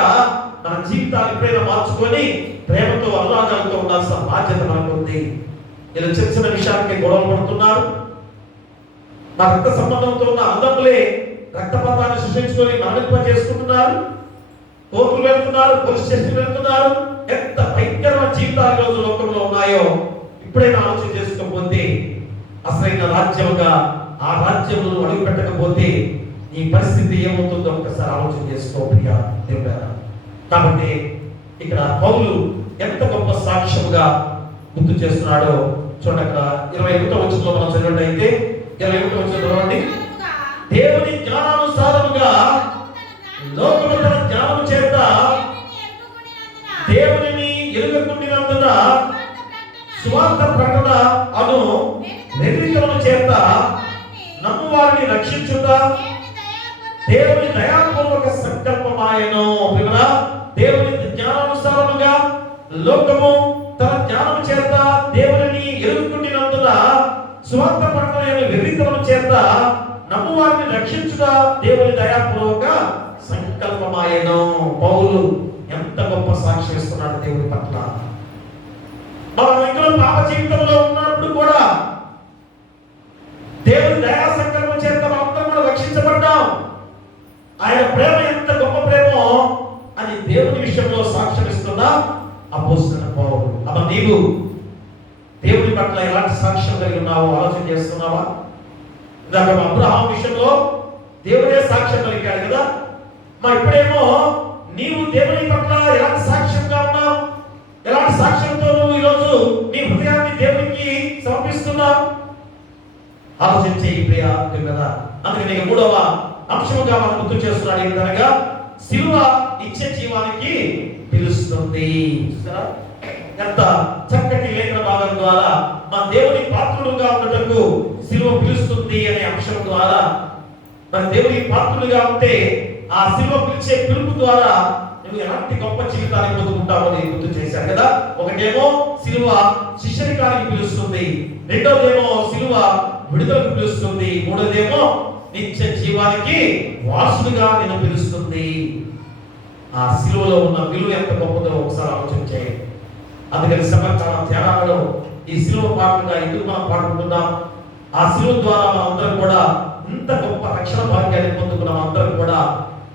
మన జీవితాన్ని ఎప్పుడైనా మార్చుకొని ప్రేమతో అనురాగాలతో ఉండాల్సిన బాధ్యత మనకు ఉంది. ఇలా చిన్న చిన్న విషయానికి గొడవలు పడుతున్నారు. మా రక్త సంబంధంతో ఉన్న అందములే రక్తపాతాన్ని సృష్టించుకొని మరణింప చేసుకుంటున్నారు, కోర్టులు వెళ్తున్నారు, పోలీస్ స్టేషన్ వెళ్తున్నారు. ఎంత భయంకరమైన జీవితాలు ఈ రోజు లోకంలో ఉన్నాయో ఇప్పుడైనా ఆలోచన చేసుకోకపోతే అసలైన రాజ్యముగా ఆ రాజ్యంలో అడుగు పెట్టకపోతే నీ పరిస్థితి ఏమవుతుందో ఒకసారి ఆలోచన చేసుకో ప్రియా దేవుడా. కాబట్టి ఇక్కడ పౌలు ఎంత గొప్ప సాక్ష్యముగా గుర్తు చేస్తున్నాడో చూడండి. అక్కడ 21వ వచనంలో మనం చదివినట్లయితే 21వ వచనం చదవండి. దేవుని జ్ఞానానుసారముగా లోకము తన జ్ఞానము చేత దేవునిని ఎరుగకుండినందున సువార్త ప్రకటన అను నిర్వికరణ చేత నమ్మువారిని రక్షించుట దేవుని దయాపూర్వక సంకల్పమాయను. దేవుని జ్ఞానానుసారముగా లోకము తన జ్ఞానము చేత దేవునిని ఎరుగకుండినందున సువార్త ప్రకటన అను నిర్వికరణ చేత నమ్మువారిని రక్షించుట దేవుని దయాపూర్వక సంకల్పమాయను. పౌలు ఎంత గొప్ప సాక్ష్యం ఇస్తున్నాడు దేవుని పట్ల. మనం ఇందులో పాప జీవితంలో ఉన్నప్పుడు కూడా దేవుని దయా సంకల్పం చేత మనందరం కూడా రక్షించబడ్డాం. ఆయన ప్రేమ ఎంత గొప్ప ప్రేమో అని దేవుని విషయంలో సాక్ష్యం ఇస్తున్న అపోస్తలుడైన పౌలు. అమ్మ, నీవు దేవుని పట్ల ఎలాంటి సాక్ష్యం కలిగి ఉన్నావో ఆలోచన చేస్తున్నావా? ఇందాక అబ్రహాం విషయంలో దేవుడే సాక్ష్యం కలిగాడు కదా. మా ఇప్పుడేమో నీవు దేవుని పట్ల ఎలాంటి సాక్ష్యంగా ఉన్నావు? ఎలాంటి సాక్ష్యంతో నువ్వు ఈరోజు నీ హృదయాన్ని దేవునికి సమర్పిస్తున్నావు? ఆలోచించే ప్రియా కదా. అందుకని 3వ అంశముగా మనం గుర్తు చేస్తున్నాడు ఏంటనగా శిలువ నిత్య జీవానికి పిలుస్తుంది. ఎంత చక్కటి లేఖన భాగం ద్వారా మన దేవుని పాత్రుడుగా ఉండటకు శిలువ పిలుస్తుంది అనే అంశం ద్వారా మన దేవుని పాత్రుడుగా ఉంటే ఆ శిలువ పిలిచే పిలుపు ద్వారా నువ్వు ఎలాంటి గొప్ప జీవితాన్ని పొందుకుంటావో నేను గుర్తు చేశాను కదా. ఒకటేమో శిలువ శిష్యరికానికి పిలుస్తుంది, రెండోదేమో శిలువ విడుదలకు పిలుస్తుంది, మూడోదేమో నిత్య జీవానికి వారసుడిగా నేను పిలుస్తుంది. ఆ శిలువలో ఉన్న విలువ ఎంత గొప్పదో ఒకసారి ఆలోచన చేయండి. అందుకని సమకాల ధ్యానాలలో ఈ శిలువ పాటలుగా ఎందుకు మనం పాడుకుంటున్నాం? ఆ శిలువ ద్వారా మనం అందరం కూడా ఇంత గొప్ప రక్షణ భాగ్యాన్ని పొందుకున్నాం. అందరం కూడా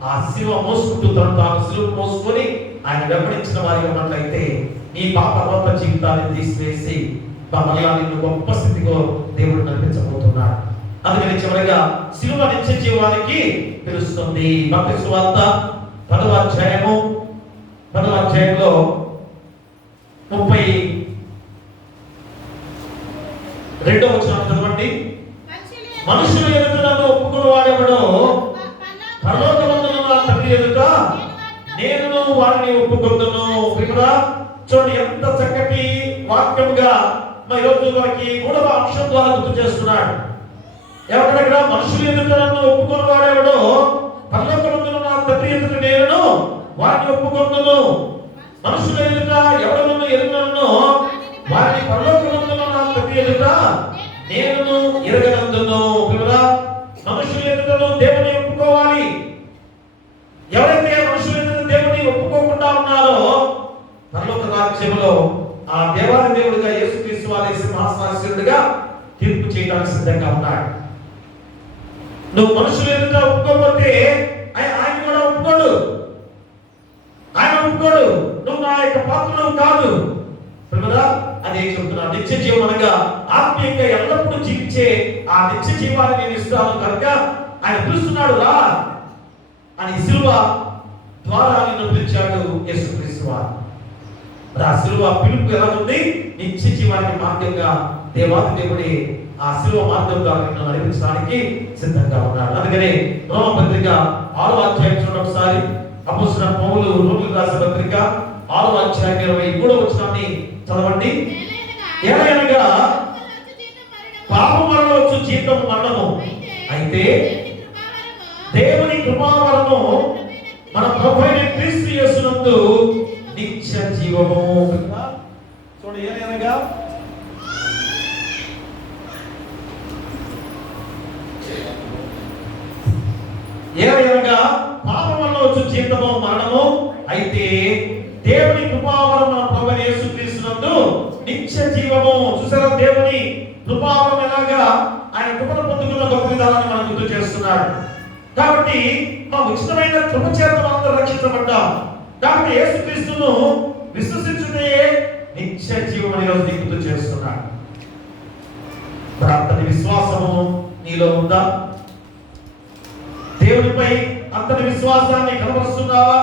ఆ శిలువ మోసుకుంటూ తాను శిలువ మోసుకొని ఆయన వెంబడించిన వారి ఉన్నట్లయితే నీ పాప జీవితాన్ని తీసివేసి మళ్ళా నిన్ను గొప్ప స్థితిలో దేవుడు నడిపించబోతున్నాడు. అందుకని చివరిగా శిలువ నిత్య జీవానికి పిలుస్తుంది. మత్తయి సువార్త 10వ అధ్యాయంలో 32వ వచనం చదవండి. మనుషులు ఎదుట నన్ను ఒప్పుకున్నవాడెవడో పరలోకమందున్న నా తండ్రి ఎదుట నేను వారిని ఒప్పుకొందును. చూడండి ఎంత చక్కటి వాక్యముగా ఈరోజు మనకి 3వ అంశం ద్వారా గుర్తు చేస్తున్నాడు. ఎవడక్కడ మనుషులు ఎదుట నన్ను ఒప్పుకొని వాడేవాడో పరలోకమందున నా తండ్రి ఎదుట నేను వారిని ఒప్పుకొందును. మనుషుల ఎదుట ఎవడను ఎరుగనో వారిని పరలోకమందున నా తండ్రి ఎదుట నేను ఎరగనందును. మనుషుల ఎదుటను దేవుని ఒప్పుకోవాలి. ఎవరైతే మనుషుల ఎదుట దేవుని ఒప్పుకోకుండా ఉన్నారో పరలోక రాజ్యంలో ఆ దేవాది దేవుడిగా యేసుక్రీస్తు వారి సింహాసనాసీనుడిగా తీర్పు చేయడానికి సిద్ధంగా ఉన్నాడు. నువ్వు మనుషుల ఎదుట ఒప్పుకోకపోతే ఆయన కూడా ఒప్పుకోడు. ఆయన ఒప్పుకోడు. నువ్వు నా యొక్క పాత్రను కాదు కదా. అదే చెప్తున్నా, నిత్య జీవం అనగా ఆత్మీయంగా ఎల్లప్పుడూ జీవించే ఆ నిత్య జీవాన్ని నేను ఇస్తాను కనుక ఆయన పిలుస్తున్నాడు రా అని సిలువ ద్వారా నిన్ను పిలిచాడు యేసుక్రీస్తు వారు. ఆ సిలువ పిలుపు ఎలా ఉంది? నిత్య జీవానికి మార్గంగా దేవాది దేవుడి ఆ సిలువ మార్గం ద్వారా నిన్ను నడిపించడానికి సిద్ధంగా ఉన్నాడు. అందుకనే రోమ పత్రిక 6వ అధ్యాయం చూడండి ఒకసారి. అపోస్తలుడైన పౌలు రోమీయులకు రాసిన పత్రిక 6వ అధ్యాయం 23వ వచనాన్ని చదవండి. ఏలయనగా పాపం వలన వచ్చు జీతం మరణము, అయితే దేవుని కృపావరము మన ప్రభువైన క్రీస్తు యేసునందు నిత్య జీవము. చూడండి, ఏలయనగా ఏలయనగా పాపం వలన వచ్చు జీతము మరణము, అయితే దేవుని కృపావరం మన ప్రభువైన యేసుక్రీస్తునందు నిత్య జీవము. చూసారా, దేవుని కృపావరం ఎలాగా ఆయన కృపను పొందుకున్న గొప్ప విధానాన్ని మనం గుర్తు చేస్తున్నాడు. కాబట్టి మా ఉచితమైన కృప చేత మనందరం రక్షించబడ్డాం. కాబట్టి యేసుక్రీస్తును విశ్వసించుటే నిత్య జీవం అని రోజు గుర్తు చేస్తున్నాడు. అంతటి విశ్వాసము నీలో ఉందా? దేవునిపై అంతటి విశ్వాసాన్ని కనబరుస్తున్నావా?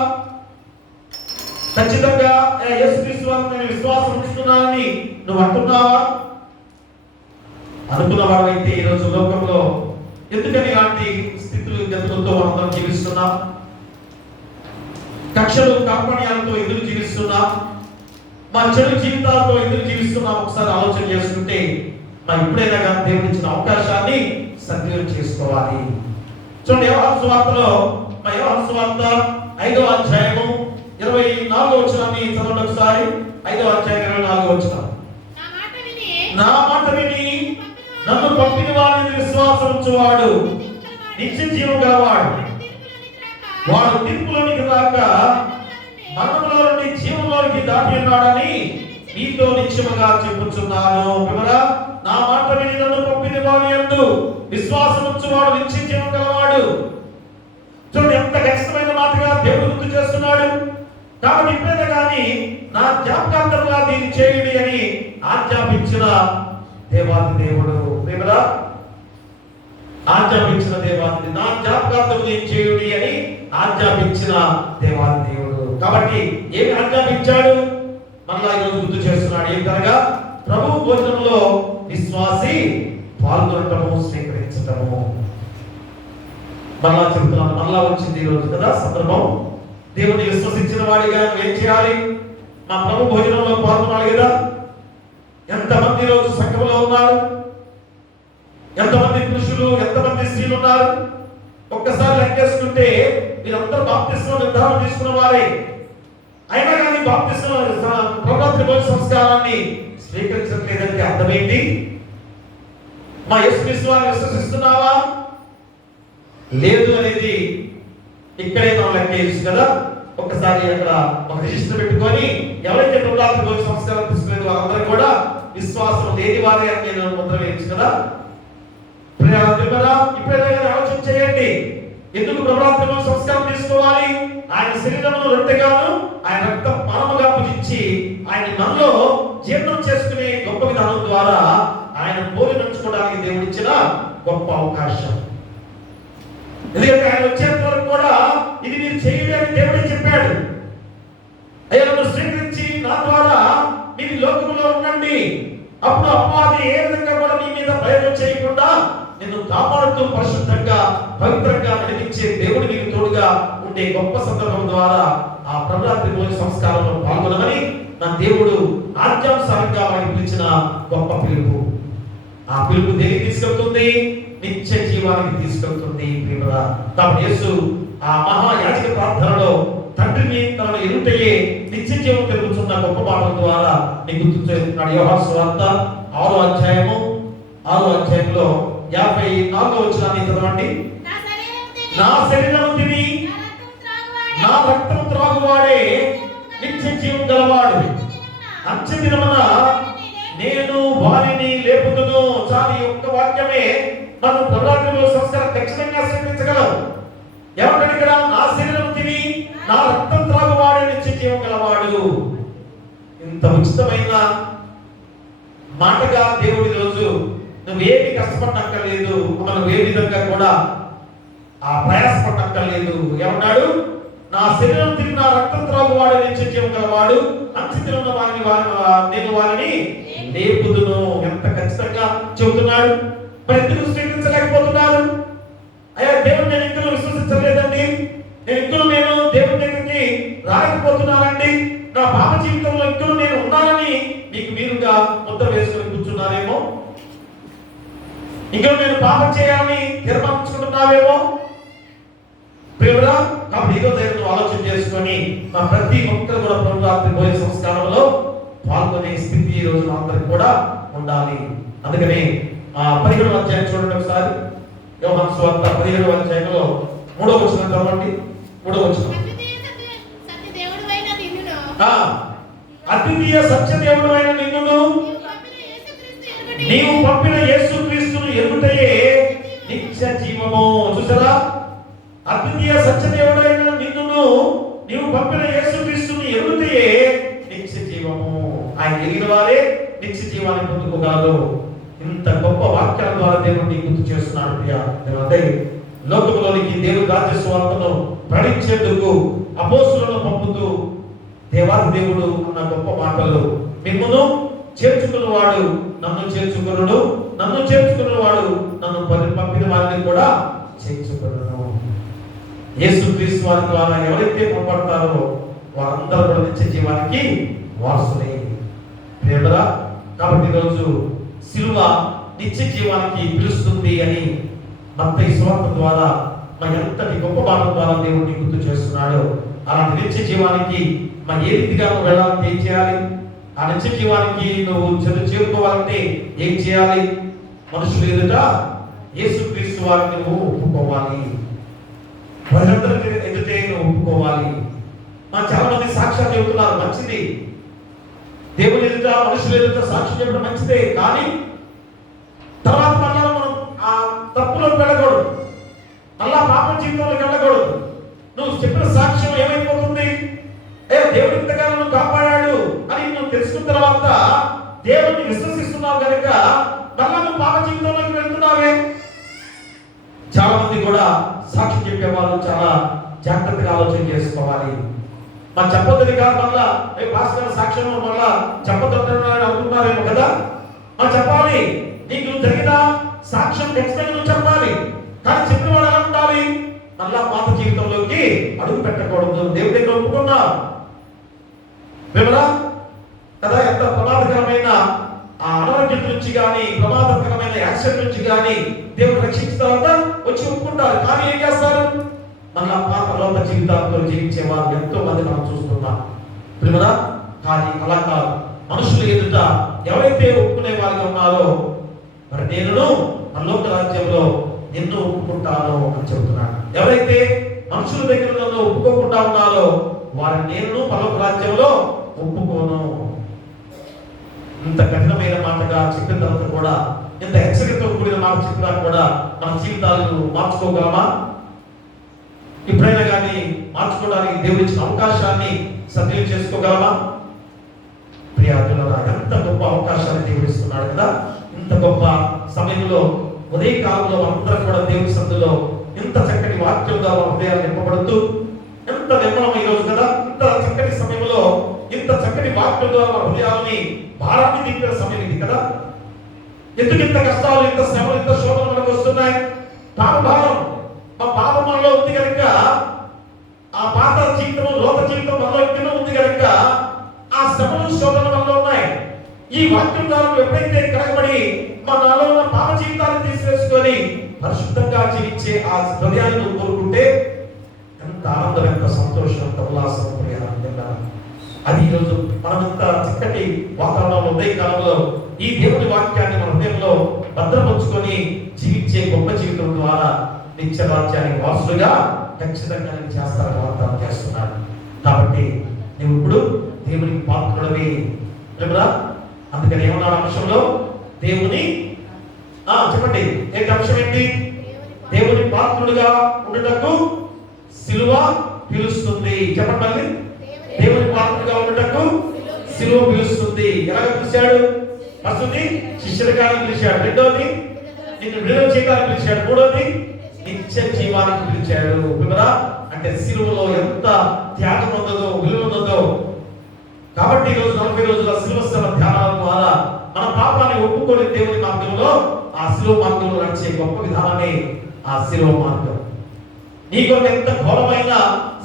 ఖచ్చితంగా యేసుక్రీస్తు వారిని నేను విశ్వాసం ఉంచుతున్నానని నువ్వు అంటున్నావా? అనుకున్నవాడైతే ఈరోజు లోకంలో ఎందుకని ఇలాంటి స్థితులు గతులతో మనం జీవిస్తున్నాం? కక్షలు కార్పణ్యాలతో ఎదురు జీవిస్తున్నాం. మా చెడు జీవితాలతో ఎదురు జీవిస్తున్నాం. ఒకసారి ఆలోచన చేసుకుంటే మా ఇప్పుడైనా కానీ దేవుడు ఇచ్చిన అవకాశాన్ని సద్వినియోగం చేసుకోవాలి. చూడండి, యోహాను సువార్తలో యోహాను సువార్త 5వ అధ్యాయము 24వ వచనాన్ని చదవండి ఒకసారి. 5వ అధ్యాయం 24వ వచనం. నా మాట విని నన్ను పంపిన వారిని విశ్వాసం ఉంచువాడు నిత్య జీవం గలవాడు. వాడు తీర్పులోనికి రాక మరణంలో నుండి జీవంలోనికి దాటి ఉన్నాడని నీతో నిత్యముగా చెప్పుచున్నాను. నా మాట విని నన్ను పంపిన వారి యందు విశ్వాసం ఉంచువాడు నిత్య జీవం గలవాడు. చూడండి, ఎంత ఖచ్చితమైన మాటగా దేవుడు గుర్తు చేస్తున్నాడు. కాబట్టి ఇప్పుడైనా కానీ నా జ్ఞాపకార్థంగా దీన్ని చేయుడి అని ఆజ్ఞాపించిన దేవాది దేవుడు. ఆజ్ఞాపించిన దేవాది, నా జ్ఞాపకార్థం దీన్ని చేయుడి అని ఆజ్ఞాపించిన దేవాది దేవుడు. కాబట్టి ఏమి ఆజ్ఞాపించాడు? మళ్ళా ఈరోజు గుర్తు చేస్తున్నాడు. ఏం కనుక ప్రభు భోజనంలో విశ్వాసి పాల్గొనటము స్వీకరించటము. మళ్ళా చెబుతున్నాను, మళ్ళా వచ్చింది ఈరోజు కదా సందర్భం. దేవుని విశ్వసించిన వాడిగా ఏం చేయాలి? మా ప్రభు భోజనంలో పాల్గొనాలి కదా. ఎంతమంది రోజు సంఘంలో ఉన్నారు? ఎంతమంది పురుషులు, ఎంతమంది స్త్రీలు ఉన్నారు? ఒక్కసారి లెక్కేసుకుంటే మీరందరూ బాప్తిస్మం నిర్ధారణ తీసుకున్న వారే. అయినా కానీ బాప్తిస్మం ప్రభుత్వ భోజన సంస్కారాన్ని స్వీకరించట్లేదంటే అర్థం ఏంటి? మా యేసుక్రీస్తు వారిని విశ్వసిస్తున్నావా లేదు అనేది ఇక్కడే మనం లెక్కేయచ్చు కదా. ఒక్కసారి అక్కడ ఒక రిజిస్టర్ పెట్టుకొని ఎవరైతే ప్రభుత్వ భోజన సంస్కారం తీసుకునేది వారందరూ కూడా విశ్వాసం లేని వారే అని నేను ముద్ర వేయచ్చు కదా. ఇప్పుడైనా ఆలోచన చేయండి, ఎందుకు ప్రభుత్వ సంస్కారం తీసుకోవాలి? ఆయన శరీరమును రొట్టెగాను ఆయన రక్తం పానముగా పూజించి ఆయన మనలో జీర్ణం చేసుకునే గొప్ప విధానం ద్వారా ఆయన పోలి నడుచుకోవడానికి దేవుడిచ్చిన గొప్ప అవకాశం. ఎందుకంటే ఆయన వచ్చేంత వరకు కూడా ఇది మీరు చేయండి అని దేవుడే చెప్పాడు. అయ్యా, నన్ను స్వీకరించి నా ద్వారా మీరు లోకంలో ఉండండి, అప్పుడు అపవాది ఏ విధంగా కూడా మీ మీద ప్రయోగం చేయకుండా నిన్ను కాపాడుతూ పరిశుద్ధంగా పవిత్రంగా నడిపించే దేవుడు నీకు తోడుగా ఉండే గొప్ప సందర్భం ద్వారా ఆ ప్రభురాత్రి భోజన సంస్కారంలో పాల్గొనమని నా దేవుడు ఆజ్ఞానుసారంగా వారికి పిలిచిన గొప్ప పిలుపు. ఆ పిలుపు దేనికి తీసుకెళ్తుంది? నిత్య జీవానికి తీసుకెళ్తుంది ప్రియులారా. కాబట్టి యేసు ఆ మహాయాజక ప్రార్థనలో తండ్రిని తనను ఎరుటయే నిత్య జీవం కలుగుతున్న గొప్ప మాటల ద్వారా నీకు గుర్తు చేస్తున్నాడు. యోహాను సువార్త 6వ అధ్యాయము 6వ అధ్యాయంలో 54వ వచనాన్ని చదవండి. నా శరీరము తిని నా రక్తం త్రాగువాడే నిత్య జీవం గలవాడు, అంత్య దినమున నేను వారిని లేపుదును. చాలు, ఈ ఒక్క వాక్యమే మనం ప్రవచనంలో సంస్కారం ఖచ్చితంగా స్వీకరించగలం. ఏమంటాడు ఇక్కడ? నా శరీరం తిని నా రక్తం త్రాగువాడే నిత్య జీవం గలవాడు. ఇంత ఉచితమైన మాటగా దేవుడి రోజు నువ్వేమి కష్టపడక్కర్లేదు, మనం ఏ విధంగా కూడా ప్రయాసపడక్కర్లేదు. ఏమన్నాడు? నా శరీరం తిరిగి నా రక్తం త్రాగువాడు నిత్య జీవం గలవాడు, అంత్యదినమున నేను వారిని లేపుదును. ఎంత ఖచ్చితంగా చెబుతున్నాడు. మరి ఎందుకు స్వీకరించలేకపోతున్నారు? అయ్యా దేవుడు నేను ఇంకనూ విశ్వసించలేదండి, నేను దేవుడి దగ్గరికి రాలేకపోతున్నానండి, నా పాప జీవితంలో ఇంకనూ నేను ఉన్నానని మీకు మీరుగా ముద్ర వేసుకొని కూర్చున్నారేమో, ఇంకా నేను పాపం చేయాలని తీర్మానించుకుంటున్నావేమో ప్రియుడా. కాబట్టి ఈరోజు నేను ఆలోచన చేసుకొని మా ప్రతి ఒక్కరు కూడా ప్రభురాత్రి భోజన సంస్కారంలో పాల్గొనే స్థితి ఈ రోజు అందరికి కూడా ఉండాలి. అందుకని 17వ అధ్యాయం చూడండి ఒకసారి. యోహాను సువార్త 17వ అధ్యాయంలో 3వ వచనం చదవండి. 3వ వచనం. అద్వితీయ సత్యదేవుడు అయిన నిన్నును నీవు పంపిన యేసుక్రీస్తును ఎరుగుటయే నిత్య జీవము. చూసారా? అద్వితీయ సత్యదేవుడైన నిన్నును నీవు పంపిన యేసుక్రీస్తును ఎరుగుటయే నిత్య జీవము. ఆయన ఎరిగిన వారే నిత్య జీవాన్ని పొందుకోగలరు. ఇంత గొప్ప వాక్యాల ద్వారా దేవుడు నీకు గుర్తు చేస్తున్నాడు ప్రియ. అదే లోకంలోనికి దేవుడి రాజ్య సువార్తను ప్రకటించేందుకు అపోస్తులను పంపుతూ దేవాది దేవుడు అన్న గొప్ప మాటలు, మిమ్మును చేర్చుకున్నవాడు నన్ను చేర్చుకున్నాడు, నన్ను చేర్చుకున్నవాడు నన్ను పంపిన వారిని కూడా చేర్చుకున్నాను. యేసుక్రీస్తు వారి ద్వారా ఎవరైతే పంపడతారో వారందరూ కూడా నిత్య జీవానికి వారసులే ప్రియరా. కాబట్టి ఈరోజు సిలువ నిత్య జీవానికి పిలుస్తుంది అని మత్తయి సువార్త ద్వారా మన ఎంతటి గొప్ప మాటల ద్వారా దేవుడిని గుర్తు చేస్తున్నాడు. అలాంటి నిత్య జీవానికి మన ఏ రీతిగా నువ్వు వెళ్ళాలంటే ఏం చేయాలి? ఆ నిత్య జీవానికి నువ్వు చేరుకోవాలంటే ఏం చేయాలి? మనుషులు ఎదుట యేసుక్రీస్తు వారిని నువ్వు ఒప్పుకోవాలి, ప్రజలందరి ఎదుటే నువ్వు ఒప్పుకోవాలి. చాలా మంది సాక్ష్యాలు చెబుతున్నారు, మంచిది. దేవుని ఎదుట మనుషులు ఎదుట సాక్ష్యం చెప్పడం మంచిదే, కానీ తర్వాత మళ్ళా మనం ఆ తప్పులోకి వెళ్ళకూడదు, మళ్ళా పాప జీవితంలోకి వెళ్ళకూడదు. నువ్వు చెప్పిన సాక్ష్యం ఏమైపోతుంది? దేవుడు ఇంతకాలం నువ్వు కాపాడాడు అని నువ్వు తెలుసుకున్న తర్వాత దేవుడిని విశ్వసిస్తున్నావు కనుక మళ్ళా నువ్వు పాప జీవితంలోకి వెళ్తున్నావే. చాలా మంది కూడా సాక్ష్యం చెప్పేవాళ్ళు చాలా జాగ్రత్తగా ఆలోచన చేసుకోవాలి. మా చెప్పొద్దని కాదు, మళ్ళా భాస్కర్ సాక్ష్యం మళ్ళా చెప్పొద్దని అనుకుంటున్నారేమో కదా. మా చెప్పాలి, నీకు జరిగిన సాక్ష్యం ఖచ్చితంగా నువ్వు చెప్పాలి, కానీ చెప్పిన వాడు ఎలా ఉండాలి? మళ్ళా పాత జీవితంలోకి అడుగు పెట్టకూడదు. దేవుడి దగ్గర ఒప్పుకున్నావు కదా. ఎంత ప్రమాదకరమైన అనారోగ్యం నుంచి కానీ ప్రమాదకరమైన యాక్సిడెంట్ నుంచి కానీ దేవుడు రక్షించిన తర్వాత వచ్చి ఒప్పుకుంటారు, కానీ ఏం చేస్తారు? మళ్ళా పాత లోక జీవితాలతో జీవించే వారు ఎంతో మంది మనం చూస్తున్నాం ప్రియుడా. కానీ అలా కాదు, మనుషులు ఎదుట ఎవరైతే ఒప్పుకునే వారిగా ఉన్నారో మరి నేను పరలోక రాజ్యంలో నిన్ను ఒప్పుకుంటాను అని చెబుతున్నాను. ఎవరైతే మనుషుల దగ్గర నన్ను ఒప్పుకోకుండా ఉన్నారో వారిని నేను పరలోక రాజ్యంలో ఒప్పుకోను. ఇంత కఠినమైన మాటగా చెప్పిన తర్వాత కూడా, ఇంత హెచ్చరికతో కూడిన మాట చెప్పినా కూడా మన జీవితాలను మార్చుకోగలమా? ఎప్పుడైనా కానీ మార్చుకోవడానికి దేవుడు ఇచ్చిన అవకాశాన్ని సద్వినియోగం చేసుకోగలమా? ప్రియాదులారా, ఎంత గొప్ప అవకాశాన్ని దేవుడు ఇస్తున్నాడు కదా. ఇంత గొప్ప సమయంలో ఉదయ కాలంలో అందరం కూడా దేవుని సందులో ఎంత చక్కటి వాక్యంగా హృదయాలు నింపబడుతూ ఎంత నిర్మలం ఈ రోజు కదా. ఇంత చక్కటి సమయంలో ఇంత చక్కటి వాక్యంగా మన హృదయాలని భారాన్ని దింపిన సమయం ఇది కదా. ఎందుకు ఇంత కష్టాలు, ఇంత శ్రమలు, ఇంత శోధనలు మనకు వస్తున్నాయి? పాప భారం, మా పాప మనలో ఉంది కనుక, ఆ పాత జీవితం లోక జీవితం మనలో ఇంకా ఉంది కనుక ఆ శ్రమలు శోధన మనలో ఉన్నాయి. ఈ వాక్యం ద్వారా ఎప్పుడైతే కలగబడి మనలో ఉన్న పాప జీవితాన్ని తీసివేసుకొని పరిశుద్ధంగా జీవించే ఆ హృదయాన్ని నువ్వు కోరుకుంటే ఎంత ఆనందం, ఎంత సంతోషం, ఎంత ఉల్లాసం ప్రియానందంగా. అది ఈరోజు మనమంతా చక్కటి వాతావరణంలో ఉదయకాలంలో ఈ దేవుని వాక్యాన్ని మన హృదయంలో భద్రపరుచుకొని జీవించే గొప్ప జీవితం ద్వారా నిత్య రాజ్యానికి వారసులుగా ఖచ్చితంగా నేను చేస్తానని వాగ్దానం చేస్తున్నాడు. కాబట్టి నువ్వు ఇప్పుడు దేవునికి పాత్రుడవి. అందుకని ఏమన్నాడు అంశంలో? దేవుని చెప్పండి, ఏంటి అంశం ఏంటి? దేవుని పాత్రుడుగా ఉండుటకు సిలువ పిలుస్తుంది. చెప్పండి మళ్ళీ. దేవుని పాత్రుడుగా ఉండుటకు సిలువ పిలుస్తుంది. ఎలాగ పిలిచాడు? ఫస్ట్ది శిష్యుడిగానే పిలిచాడు, రెండోది నిన్ను విడుదల చేయడానికి పిలిచాడు, మూడోది నిత్య జీవానికి పిలిచాడు. అంటే సిలువలో ఎంత త్యాగం ఉన్నదో, విలువ ఉన్నదో. కాబట్టి ఈరోజు 40 రోజుల సిలువ శ్రమ ధ్యానాల ద్వారా మన పాపాన్ని ఒప్పుకొని దేవుని మార్గంలో ఆ సిలువ మార్గంలో నడిచే గొప్ప విధానాన్ని ఆ సిలువ మార్గం. నీకు ఎంత ఘోరమైన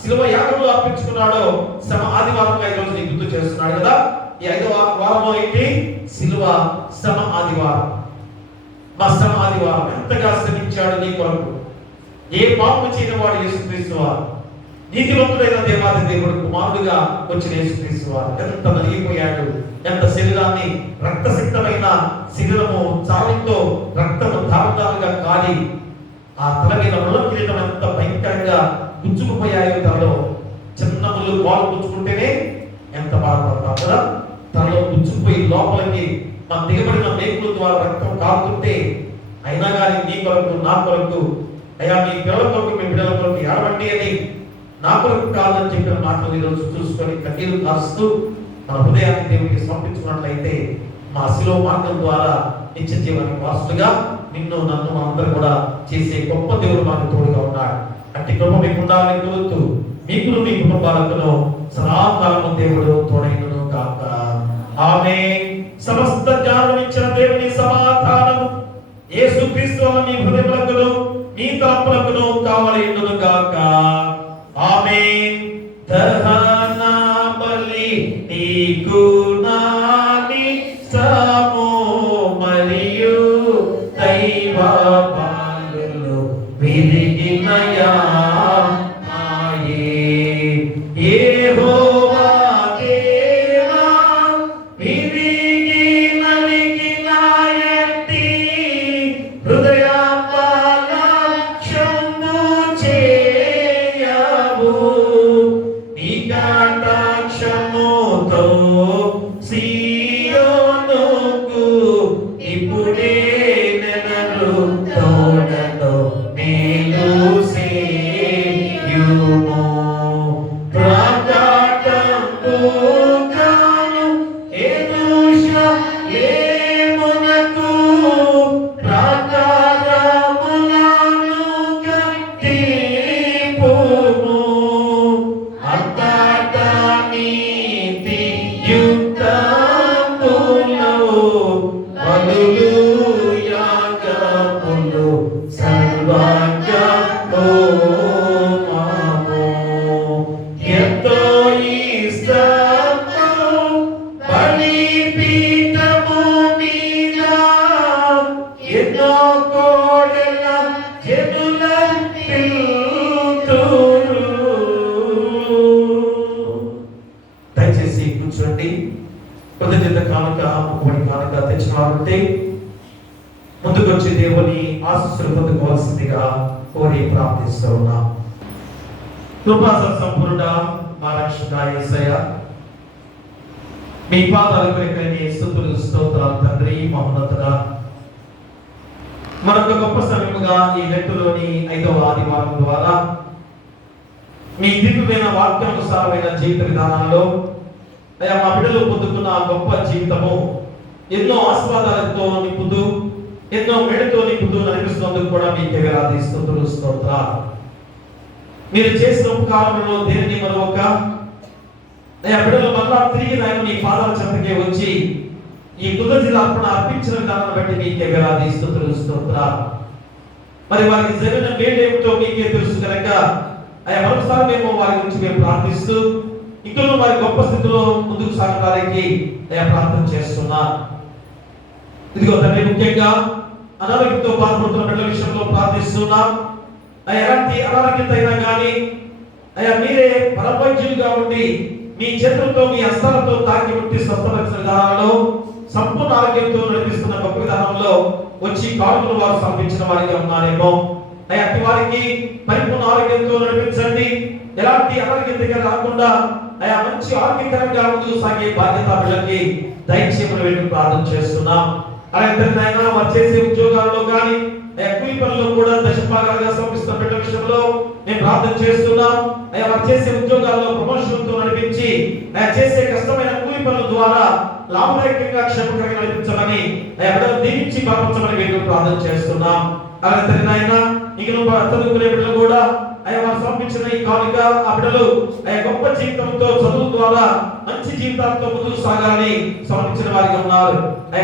సిలువ యాగంలో అర్పించుకున్నాడో శ్రమ ఆదివారంగా ఈరోజు నీకు గుర్తు చేస్తున్నాడు కదా. ఈ 5వ వారంలో ఏంటి? సిలువ శ్రమ ఆదివారం. మా శ్రమ ఆదివారం ఎంతగా శ్రమించాడు నీ కొరకు. ఏ పాపం చేయని వాడు యేసుక్రీస్తు వారు, నీతివంతుడైన దేవాది దేవుడు కుమారుడుగా వచ్చిన యేసుక్రీస్తు వారు ఎంత నలిగిపోయాడు. ఎంత శరీరాన్ని రక్తసిక్తమైన శరీరము చావుతో రక్తము ధారధారగా కాలి ఆ తల మీద ముళ్ళ కిరీటం ఎంత భయంకరంగా గుచ్చుకుపోయాయో. తనలో చిన్న ముళ్ళు పాలు గుచ్చుకుంటేనే ఎంత బాధపడతాం కదా. తనలో గుచ్చుకుపోయి లోపలికి మన దిగబడిన మేకుల ద్వారా రక్తం కారుతుంటే అయినా కానీ నీ కొరకు నా కొరకు, అయ్యా మీ పిల్లల కొరకు, మీ బిడ్డల కొరకు ఏడవండి అని, నా కొరకు కాదని చెప్పిన మాటలు ఈరోజు చూసుకొని కన్నీరు కారుస్తూ మన హృదయాన్ని దేవునికి సమర్పించుకున్నట్లయితే మా శిలువ మార్గం ద్వారా నిత్య జీవానికి వారసులుగా నిన్ను నన్ను అందరూ కూడా చేసే గొప్ప దేవుడు మాకు తోడుగా ఉన్నాడు. అట్టి కృప మీకు ఉండాలని కోరుతూ మీకు మీ కుటుంబాలకు సదాకాలము దేవుడు తోడైనను కాక. ఆమేన్. సమస్త జ్ఞానం ఇచ్చిన దేవుని సమాధానము యేసుక్రీస్తు వలన మీ హృదయములకు మీ తలంపులకు కావలియును గాక. ఆమేన్. దహన బలి నీకు నాని సమో మరియు దైవ బాలులు విరిగినయా మాయే. యెహోవా దేవా విరిగి నలిగినాయట్టి హృదయాపలక్షము చేయవు. నీ కటాక్షముతో సీయోనుకు ఇప్పుడే నెలలు తోడలో మేలు సేయుము. ప్రకటంబుగాను యెరూషలేమునకు ప్రాకారములను కట్టింపుము. అంతటా నీతియుక్తములు బలులు యాగములు సర్వాంగహోమము. ఎంతో ఇష్టము బలిపీఠము మీద ఎన్నో కోడెల జనుల పిలుతురు. దయచేసి కూర్చోండి. కృతజ్ఞత కానుక, మొక్కుబడి కానుక తెచ్చిన వారుంటే ముందుకు వచ్చి దేవుని ఆశీస్సులు పొందుకోవాల్సిందిగా కోరి ప్రార్థిస్తూ ఉన్నాం. కృపా సంపూర్ణ మా రక్షక యేసయ్య, మీ పాదాలకు ఎక్కడని స్తుతులు స్తోత్రాలు తండ్రి. మహోన్నతుడా, మరొక గొప్ప సమయముగా ఈ లెక్కలోని 5వ ఆదివారం ద్వారా మీ దివ్యమైన వాక్యానుసారమైన జీవిత విధానాల్లో అయ్యా మా బిడ్డలు పొందుకున్న గొప్ప జీవితము ఎన్నో ఆస్వాదాలతో నింపుతూ, ఎన్నో మేడతో నింపుతూ నడిపిస్తున్నందుకు కూడా మీకు వేలాది స్తుతులు స్తోత్రాలు. మీరు చేసిన ఉపకారంలో దేనిని మరొక అయ్యా బిడ్డలు మళ్ళా తిరిగి నాయన నీ పాదాల చెంతకే వచ్చి ఈ కృతజ్ఞత అర్పణ అర్పించిన విధానాన్ని బట్టి మీకే వేలాది స్తుతులు స్తోత్రాలు. మరి వారికి జరిగిన మేలేమిటో మీకే తెలుసు కనుక అయ్యా మరొకసారి మేము వారి గురించి మేము ప్రార్థిస్తూ ఇంకా వారి గొప్ప స్థితిలో ముందుకు సాగడానికి అయ్యా ప్రార్థన చేస్తున్నా. ఇదిగో తండ్రి, ముఖ్యంగా అనారోగ్యంతో బాధపడుతున్న బిడ్డల విషయంలో ప్రార్థిస్తున్నాం. ఎలాంటి అనారోగ్యత అయినా కానీ అయ్యా మీరే పరవైద్యులుగా ఉండి మీ చేతులతో మీ హస్తాలతో తాకి ముట్టి స్వస్థపరిచిన విధానంలో సంపూర్ణ ఆరోగ్యంతో నడిపిస్తున్న గొప్ప విధానంలో వచ్చి కానుకలు వారు సమర్పించిన వారిగా ఉన్నారేమో అయ్యా అట్టి వారికి పరిపూర్ణ ఆరోగ్యంతో నడిపించండి. ఎలాంటి అనారోగ్యత రాకుండా అయ్యా మంచి ఆరోగ్యకరంగా ముందుకు సాగే బాధ్యత బిడ్డలకి దయచేయమని వెళ్ళి ప్రార్థన చేస్తున్నాం. అలాగే నాయన వారు చేసే ఉద్యోగాల్లో కానీ కూలి పనుల్లో కూడా దశభాగాలుగా సమర్పిస్తున్న బిడ్డల విషయంలో మేము ప్రార్థన చేస్తున్నాం. అయ్యా వారు చేసే ఉద్యోగాల్లో ప్రమోషన్తో నడిపించి చేసే కష్టమైన కూలి పనుల ద్వారా లాభదాయకంగా క్షేమకరంగా నడిపించమని బిడ్డలు దీవించి బలపరచమని మేము ప్రార్థన చేస్తున్నాం. అలాగే నాయన ఇక చదువుకునే బిడ్డలు కూడా అయ్యా వారు సమర్పించిన ఈ కానుక ఆ బిడ్డలు గొప్ప జీవితంతో చదువు ద్వారా మంచి జీవితాలతో ముందుకు సాగాలని సమర్పించిన వారిగా ఉన్నారు.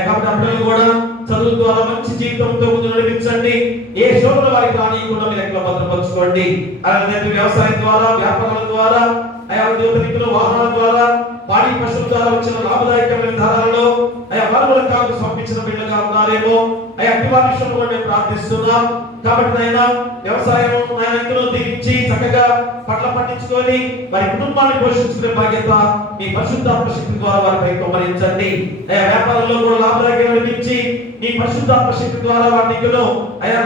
కాబట్టి ఆ బిడ్డలు కూడా చదువు ద్వారా మంచి జీవితంతో ముందు నడిపించండి. ఏ శోధన వారికి రానియకుండా మీరు ఎక్కడ భద్రపరచుకోండి. అలాగే వ్యవసాయం ద్వారా వ్యాపారాల ద్వారా వాహనాల ద్వారా పాడి పశువుల ద్వారా వచ్చిన లాభదాయకమైన ధారాలలో వారు సమర్పించిన బిడ్డగా ఉన్నారేమో అట్టి వారి విషయంలో కూడా మేము ప్రార్థిస్తున్నాం. కాబట్టి నాయన వ్యవసాయం నాయకులను దీవించి చక్కగా పంటలు పండించుకొని వారి కుటుంబాన్ని పోషించుకునే బాధ్యత మీ పరిశుద్ధాత్మ శక్తి ద్వారా వారిపై కుమ్మరించండి. వ్యాపారంలో కూడా లాభదాయకంగా నడిపించి మీ పరిశుద్ధాత్మ శక్తి ద్వారా వాటిని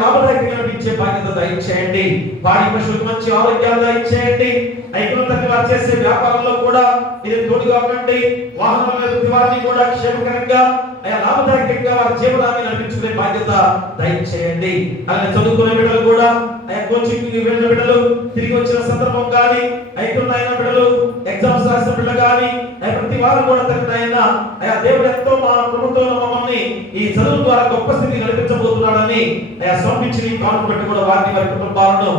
లాభదాయకంగా నడిపించే బాధ్యత దయచేయండి. వాడి పశువులకు మంచి ఆరోగ్యాలు దయచేయండి. వారు చేసే వ్యాపారంలో కూడా మీరు తోడుగా ఉండండి. వాహనాల వారిని కూడా క్షేమకరంగా లాభదాయకంగా వారి జీవనాన్ని నడిపించుకునే బాధ్యత దయచేయండి. అలాగే చదువుకునే బిడ్డలు కూడా కోచింగ్ వెళ్ళిన బిడ్డలు తిరిగి వచ్చిన సందర్భం కానీ అయిన బిడ్డలు ఎగ్జామ్స్ రాసిన బిడ్డ కానీ ప్రతి వారు కూడా తగిన దేవుడు ఎంతో మా ప్రభుత్వంలో మమ్మల్ని ఈ చదువు ద్వారా గొప్ప స్థితి నడిపించబోతున్నాడని సమర్పించి కానుక పెట్టి కూడా వారిని వారి కుటుంబాలను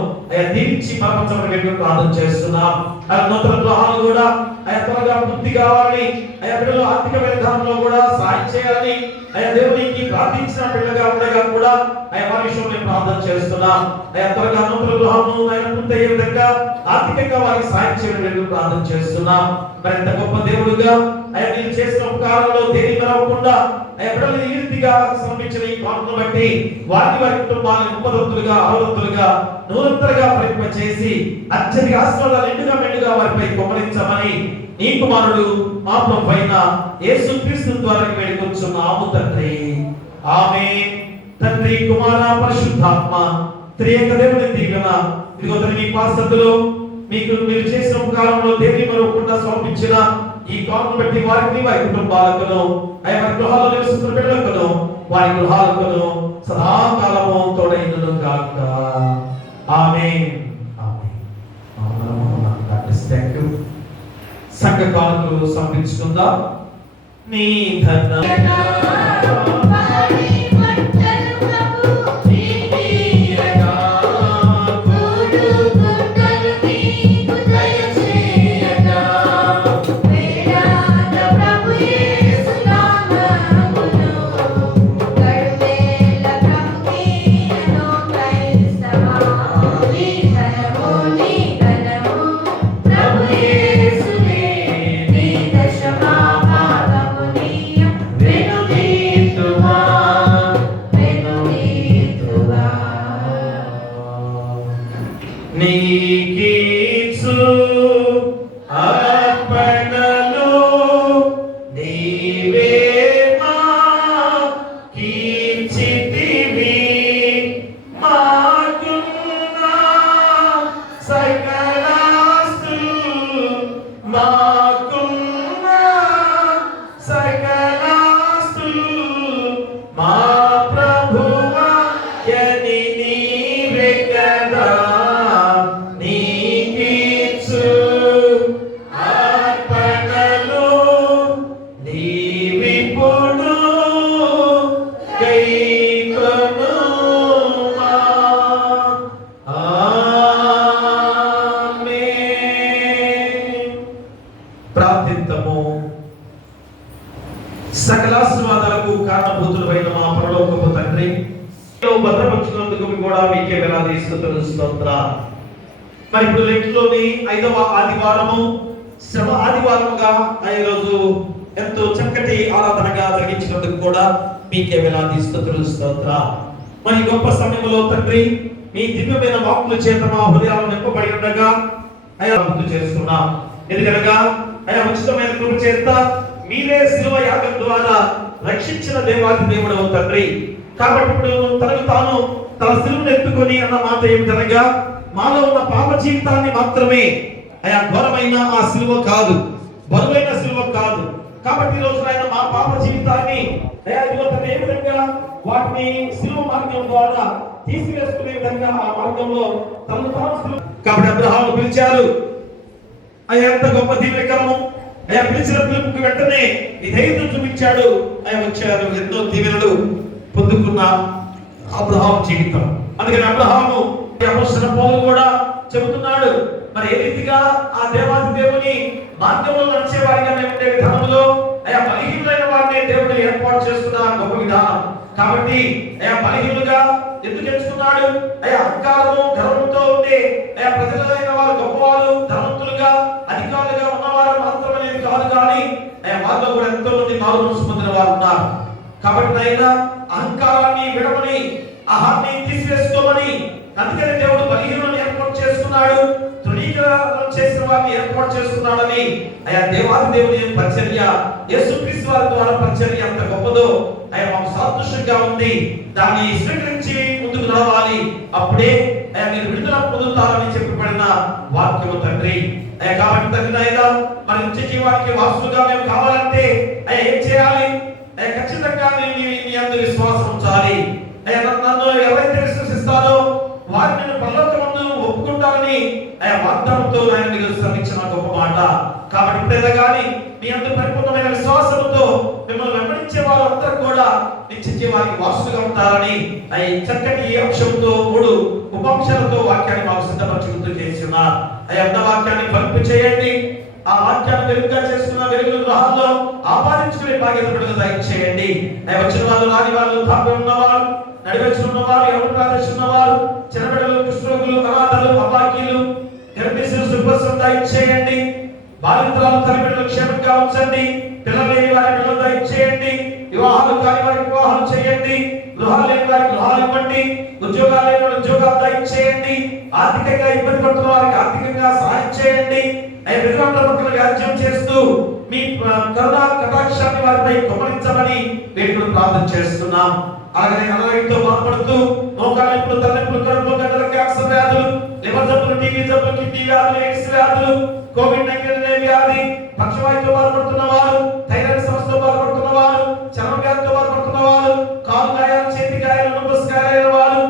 దీవించి బలపరచమని మేము ప్రార్థన చేస్తున్నాం. నూతన గృహాలు కూడా త్వరగా పూర్తి కావాలని బిడ్డలు ఆర్థికమైన ధనంలో కూడా సహాయం చేయాలని దేవునికి ప్రార్థించిన బిడ్డగా ఉండగా కూడా వారి విషయంలో మేము ప్రార్థన చేస్తున్నాం. త్వరగా నూతన గృహము పూర్తయ్యే విధంగా ఆర్థికంగా వారికి సహాయం చేయడం ప్రార్థన చేస్తున్నాం. మరింత గొప్ప దేవుడుగా మీరు చేసిన ఉపకారంలో దేని మరవకుండా బిడ్డలు ఈ రీతిగా సమర్పించిన ఈ కానుకను బట్టి వారి కుటుంబాలను ఉపదంతులుగా అవలంతులుగా నూరంతలుగా ఫలింపచేసి అత్యధిక ఆశీర్వాదాలు ఎండుగా మెండుగా వారిపై కుమ్మరించమని నీ కుమారుడు మా ప్రభువైన యేసుక్రీస్తు ద్వారా వేడుకొంచున్నాము తండ్రి. ఆమేన్. తండ్రి కుమార పరిశుద్ధాత్మ త్రియేక దేవుని దీవెన ఇదిగో తండ్రి మీ పాసద్దులో మీరు చేసిన ఉపకారంలో దేని మరవకుండా సమర్పించిన ఈ కానుకను బట్టి వారికి వారి కుటుంబాలకును వారి గృహాల్లో నివసిస్తున్న బిడ్డలకును వారి గృహాలకును సదాకాలము తోడైనను గాక. ఆమేన్. సంఘ కానుకలు సమర్పించుకుందాం. నీ ధన సకలాశీర్వాదాలకు కారణభూతులైన మా పరలోకపు తండ్రి, భద్రపరుచుకున్నందుకు కూడా మీకే వేలాది స్తుతులు స్తోత్రాలు. మరి ఇప్పుడు లెంట్లోని 5వ ఆదివారము శ్రమ ఆదివారముగా ఈ రోజు ఎంతో చక్కటి ఆరాధనగా జరిగించినందుకు కూడా మీకే వేలాది స్తుతులు స్తోత్రాలు. మరి గొప్ప సమయంలో తండ్రి మీ దివ్యమైన వాక్కుల చేత మా హృదయాలు నింపబడి ఉండగా అయా గుర్తు చేస్తున్నాం. ఎందుకనగా అయా ఉచితమైన కృప చేత మీరే శిలువ యాగం ద్వారా రక్షించిన దేవాది దేవుడు తండ్రి. కాబట్టి ఇప్పుడు తనకు తాను తన శిలువను ఎత్తుకొని అన్న మాట ఏమిటనగా మాలో ఉన్న పాప జీవితాన్ని మాత్రమే అయా ఘోరమైన ఆ శిలువ కాదు, బరువైన శిలువ కాదు. కాబట్టి ఈ రోజు ఆయన మా పాప జీవితాన్ని అయా ఏ విధంగా వాటిని శిలువ మార్గం ద్వారా తీసివేసుకునే విధంగా ఆ మార్గంలో తనను తాను కాబట్టి అబ్రహాము పిలిచారు. అయ్యా ఎంత గొప్ప దీవెనకరము! అయ్యా పిలిచిన పిలుపుకి వెంటనే విధేయతను చూపించాడు. అయ్యా వచ్చారు. ఎన్నో దీవెనలు పొందుకున్న అబ్రహాము జీవితం. అందుకని అబ్రహాము అపోస్తలుడైన పౌలు కూడా చెబుతున్నాడు, మరి ఏ రీతిగా ఆ దేవాది దేవుని మార్గంలో నడిచే వారిగా మేము ఉండే విధానంలో అయ్యా బలహీనులైన వారిని దేవుడు ఏర్పాటు చేసుకున్న గొప్ప విధానం. కాబట్టి అయ్యా బలహీనులుగా ఎందుకు ఎంచుకున్నాడు? అయ్యా అహంకారము గర్వంతో ఉండే అయ్యా ప్రజలైన వారు గొప్పవారు, ధనవంతులుగా, అధికారులుగా ఉన్నవారు మాత్రమనేది కాదు, కానీ అయ్యా వారిలో కూడా ఎంతో మంది మారు మనసు పొందిన వారు ఉన్నారు. కాబట్టి ఆయన అహంకారాన్ని విడమని అహాన్ని తీసివేసుకోమని, అందుకని దేవుడు బలహీనులను ఏర్పాటు చేసుకున్నాడు, తృణీకరణ చేసిన వారిని ఏర్పాటు చేసుకున్నాడని అయ్యా దేవాది దేవుని పరిచర్య యేసుక్రీస్తు వారి ద్వారా పరిచర్య అంత గొప్పదో అయ్యా మాకు సాదృశ్యంగా ఉంది. దాన్ని స్వీకరించి ముందుకు నడవాలి. అప్పుడే అయ్యా మీరు విడుదల పొందుతారని చెప్పబడిన వాక్యము తండ్రి. అయ్యా కాబట్టి తండ్రి అయినా మరి నిత్య జీవానికి వారసులుగా మేము కావాలంటే అయ్యా ఏం చేయాలి? అయ్యా ఖచ్చితంగా మీ అందరి విశ్వాసం ఉంచాలి. అయ్యా నన్ను ఎవరైతే విశ్వసిస్తారో వారిని నేను పరలోకమందు ఒప్పుకుంటానని అయ్యా వాగ్దానంతో ఆయన మీరు శ్రమించిన గొప్ప మాట. కాబట్టి ఇప్పుడైనా కానీ మీ అందరూ పరిపూర్ణమైన విశ్వాసంతో మిమ్మల్ని వెంబడించే వారందరూ కూడా నిత్య జీవానికి వారసులుగా ఉంటారని అయ్యా చక్కటి అంశంతో 3 ఉపంశాలతో వాక్యాన్ని మాకు సిద్ధపరిచి గుర్తు చేస్తున్నారు. అయ్యా ఉన్న వాక్యాన్ని ఫలింపు చేయండి. ఆ వాక్యాన్ని వెలుగుగా చేసుకున్న వెలుగుల గృహాల్లో ఆపాదించుకునే బాధ్యత బిడ్డలు దయచేయండి. అయ్యా వచ్చిన వాళ్ళు, రాని వాళ్ళు, తాపే ఉన్నవారు, నడివచ్చి ఉన్నవారు, ఎవరు ప్రాదేశం ఉన్నవారు, చిన్నబిడ్డలు, కుష్ఠరోగులు, అనాథలు, అపాకీలు, గర్భిణీలు సుఖసం దయచేయండి. బాలింతరాలు తల్లిబిడ్డలు క్షేమంగా ఉంచండి. పిల్లలు లేని వారి పిల్లలు దయచేయండి. వివాహాలు కాని వారికి వివాహాలు చేయండి. గృహాలు లేని వారికి గృహాలు ఇవ్వండి. ఉద్యోగాలు లేని వారికి ఉద్యోగాలు దయచేయండి. ఆర్థికంగా ఇబ్బంది పడుతున్న వారికి ఆర్థికంగా సహాయం చేయండి. విధుల పట్ల వ్యాజ్యం చేస్తూ మీ కరుణా కటాక్షాన్ని వారిపై కుమరించమని వేడుకలు ప్రార్థన చేస్తున్నాం. అలాగే అనారోగ్యంతో బాధపడుతూ మోకాళ్ళ నొప్పులు, తలనొప్పులు, కడుపులో గడ్డల, క్యాన్సర్ వ్యాధులు, లివర్ జబ్బులు, టీబీ జబ్బులు, కిడ్నీ వ్యాధులు, ఎయిడ్స్ వ్యాధులు, కోవిడ్-19 వ్యాధి, పక్షవాయువుతో బాధపడుతున్న వారు, థైరాయిడ్ సమస్యతో బాధపడుతున్న వారు, చర్మ వ్యాధితో బాధపడుతున్న వారు, కాలు గాయాలు, చేతి గాయాలు, నొప్పి గాయాలైన వారు,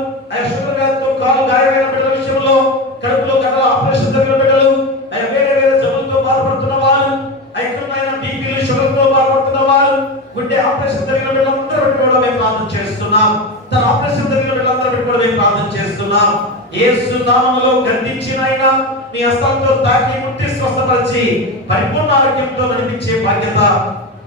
షుగర్ వ్యాధితో కాలు గాయమైన బిడ్డల విషయంలో, కడుపులో గడ్డల ఆపరేషన్ జరిగిన బిడ్డలు, వేరే వేరే జబ్బులతో బాధపడుతున్న వారు, ఐక్యమైన బీపీలు, షుగర్తో బాధపడుతున్న వారు, గుండె ఆపరేషన్ జరిగిన బిడ్డలందరూ కూడా మేము ప్రార్థన చేస్తున్నాం. తన ఆపరేషన్ జరిగిన బిడ్డలందరూ కూడా మేము ప్రార్థన చేస్తున్నాం. యేసు నామములో గద్దించిన ఆయన మీ హస్తాలతో తాకి ముట్టి స్వస్థపరిచి పరిపూర్ణ ఆరోగ్యంతో నడిపించే బాధ్యత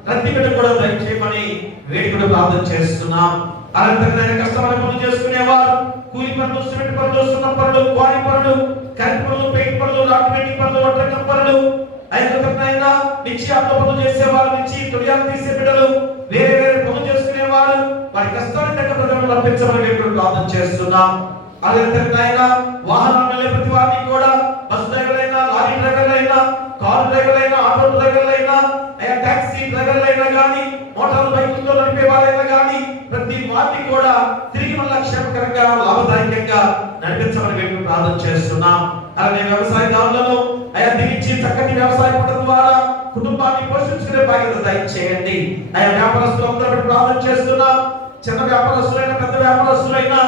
ప్రతి బిడ్డ కూడా దయచేయమని వేడుకలు ప్రార్థన చేస్తున్నాం. అనంతరం కష్టమైన పనులు చేసుకునేవారు, కూలి పనులు, సిమెంట్ పనులు, సున్నం పనులు, క్వారీ పనులు, కరెంట్ పనులు, పెయింట్ పనులు, రాట్మెంటింగ్ పనులు, వడ్రంగం పనులు, అయినా నిశ్చయాత్మ పనులు చేసేవారు, నుంచి తొడియాలు తీసే బిడ్డలు, వేరే వేరే పనులు చేసుకునేవారు, వారి కష్టాన్ని తగ్గ ప్రజలను రప్పించమని వేడుకలు ప్రార్థన చేస్తున్నాం. అదేవిధంగా వాహనం వెళ్ళే ప్రతి వారిని కూడా బస్ డ్రైవర్లైనా, లారీ డ్రైవర్లైనా, కారు డ్రైవర్లైనా, ఆటో డ్రైవర్లైనా, టాక్సీ డ్రైవర్లైనా కానీ, మోటార్ బైకులతో నడిపే వారైనా కానీ ప్రతి వారిని కూడా తిరిగి మళ్ళా క్షేమకరంగా, లాభదాయకంగా నడిపించమని మేము ప్రార్థన చేస్తున్నాం. అలాగే వ్యవసాయదారులను దీవించి చక్కటి వ్యవసాయ పద్ధతి ద్వారా కుటుంబాన్ని పోషించుకునే బాధ్యత దయచేయండి. వ్యాపారస్తులు అందరూ ప్రార్థన చేస్తున్నాం. చిన్న వ్యాపారస్తులైనా, పెద్ద వ్యాపారస్తులైనా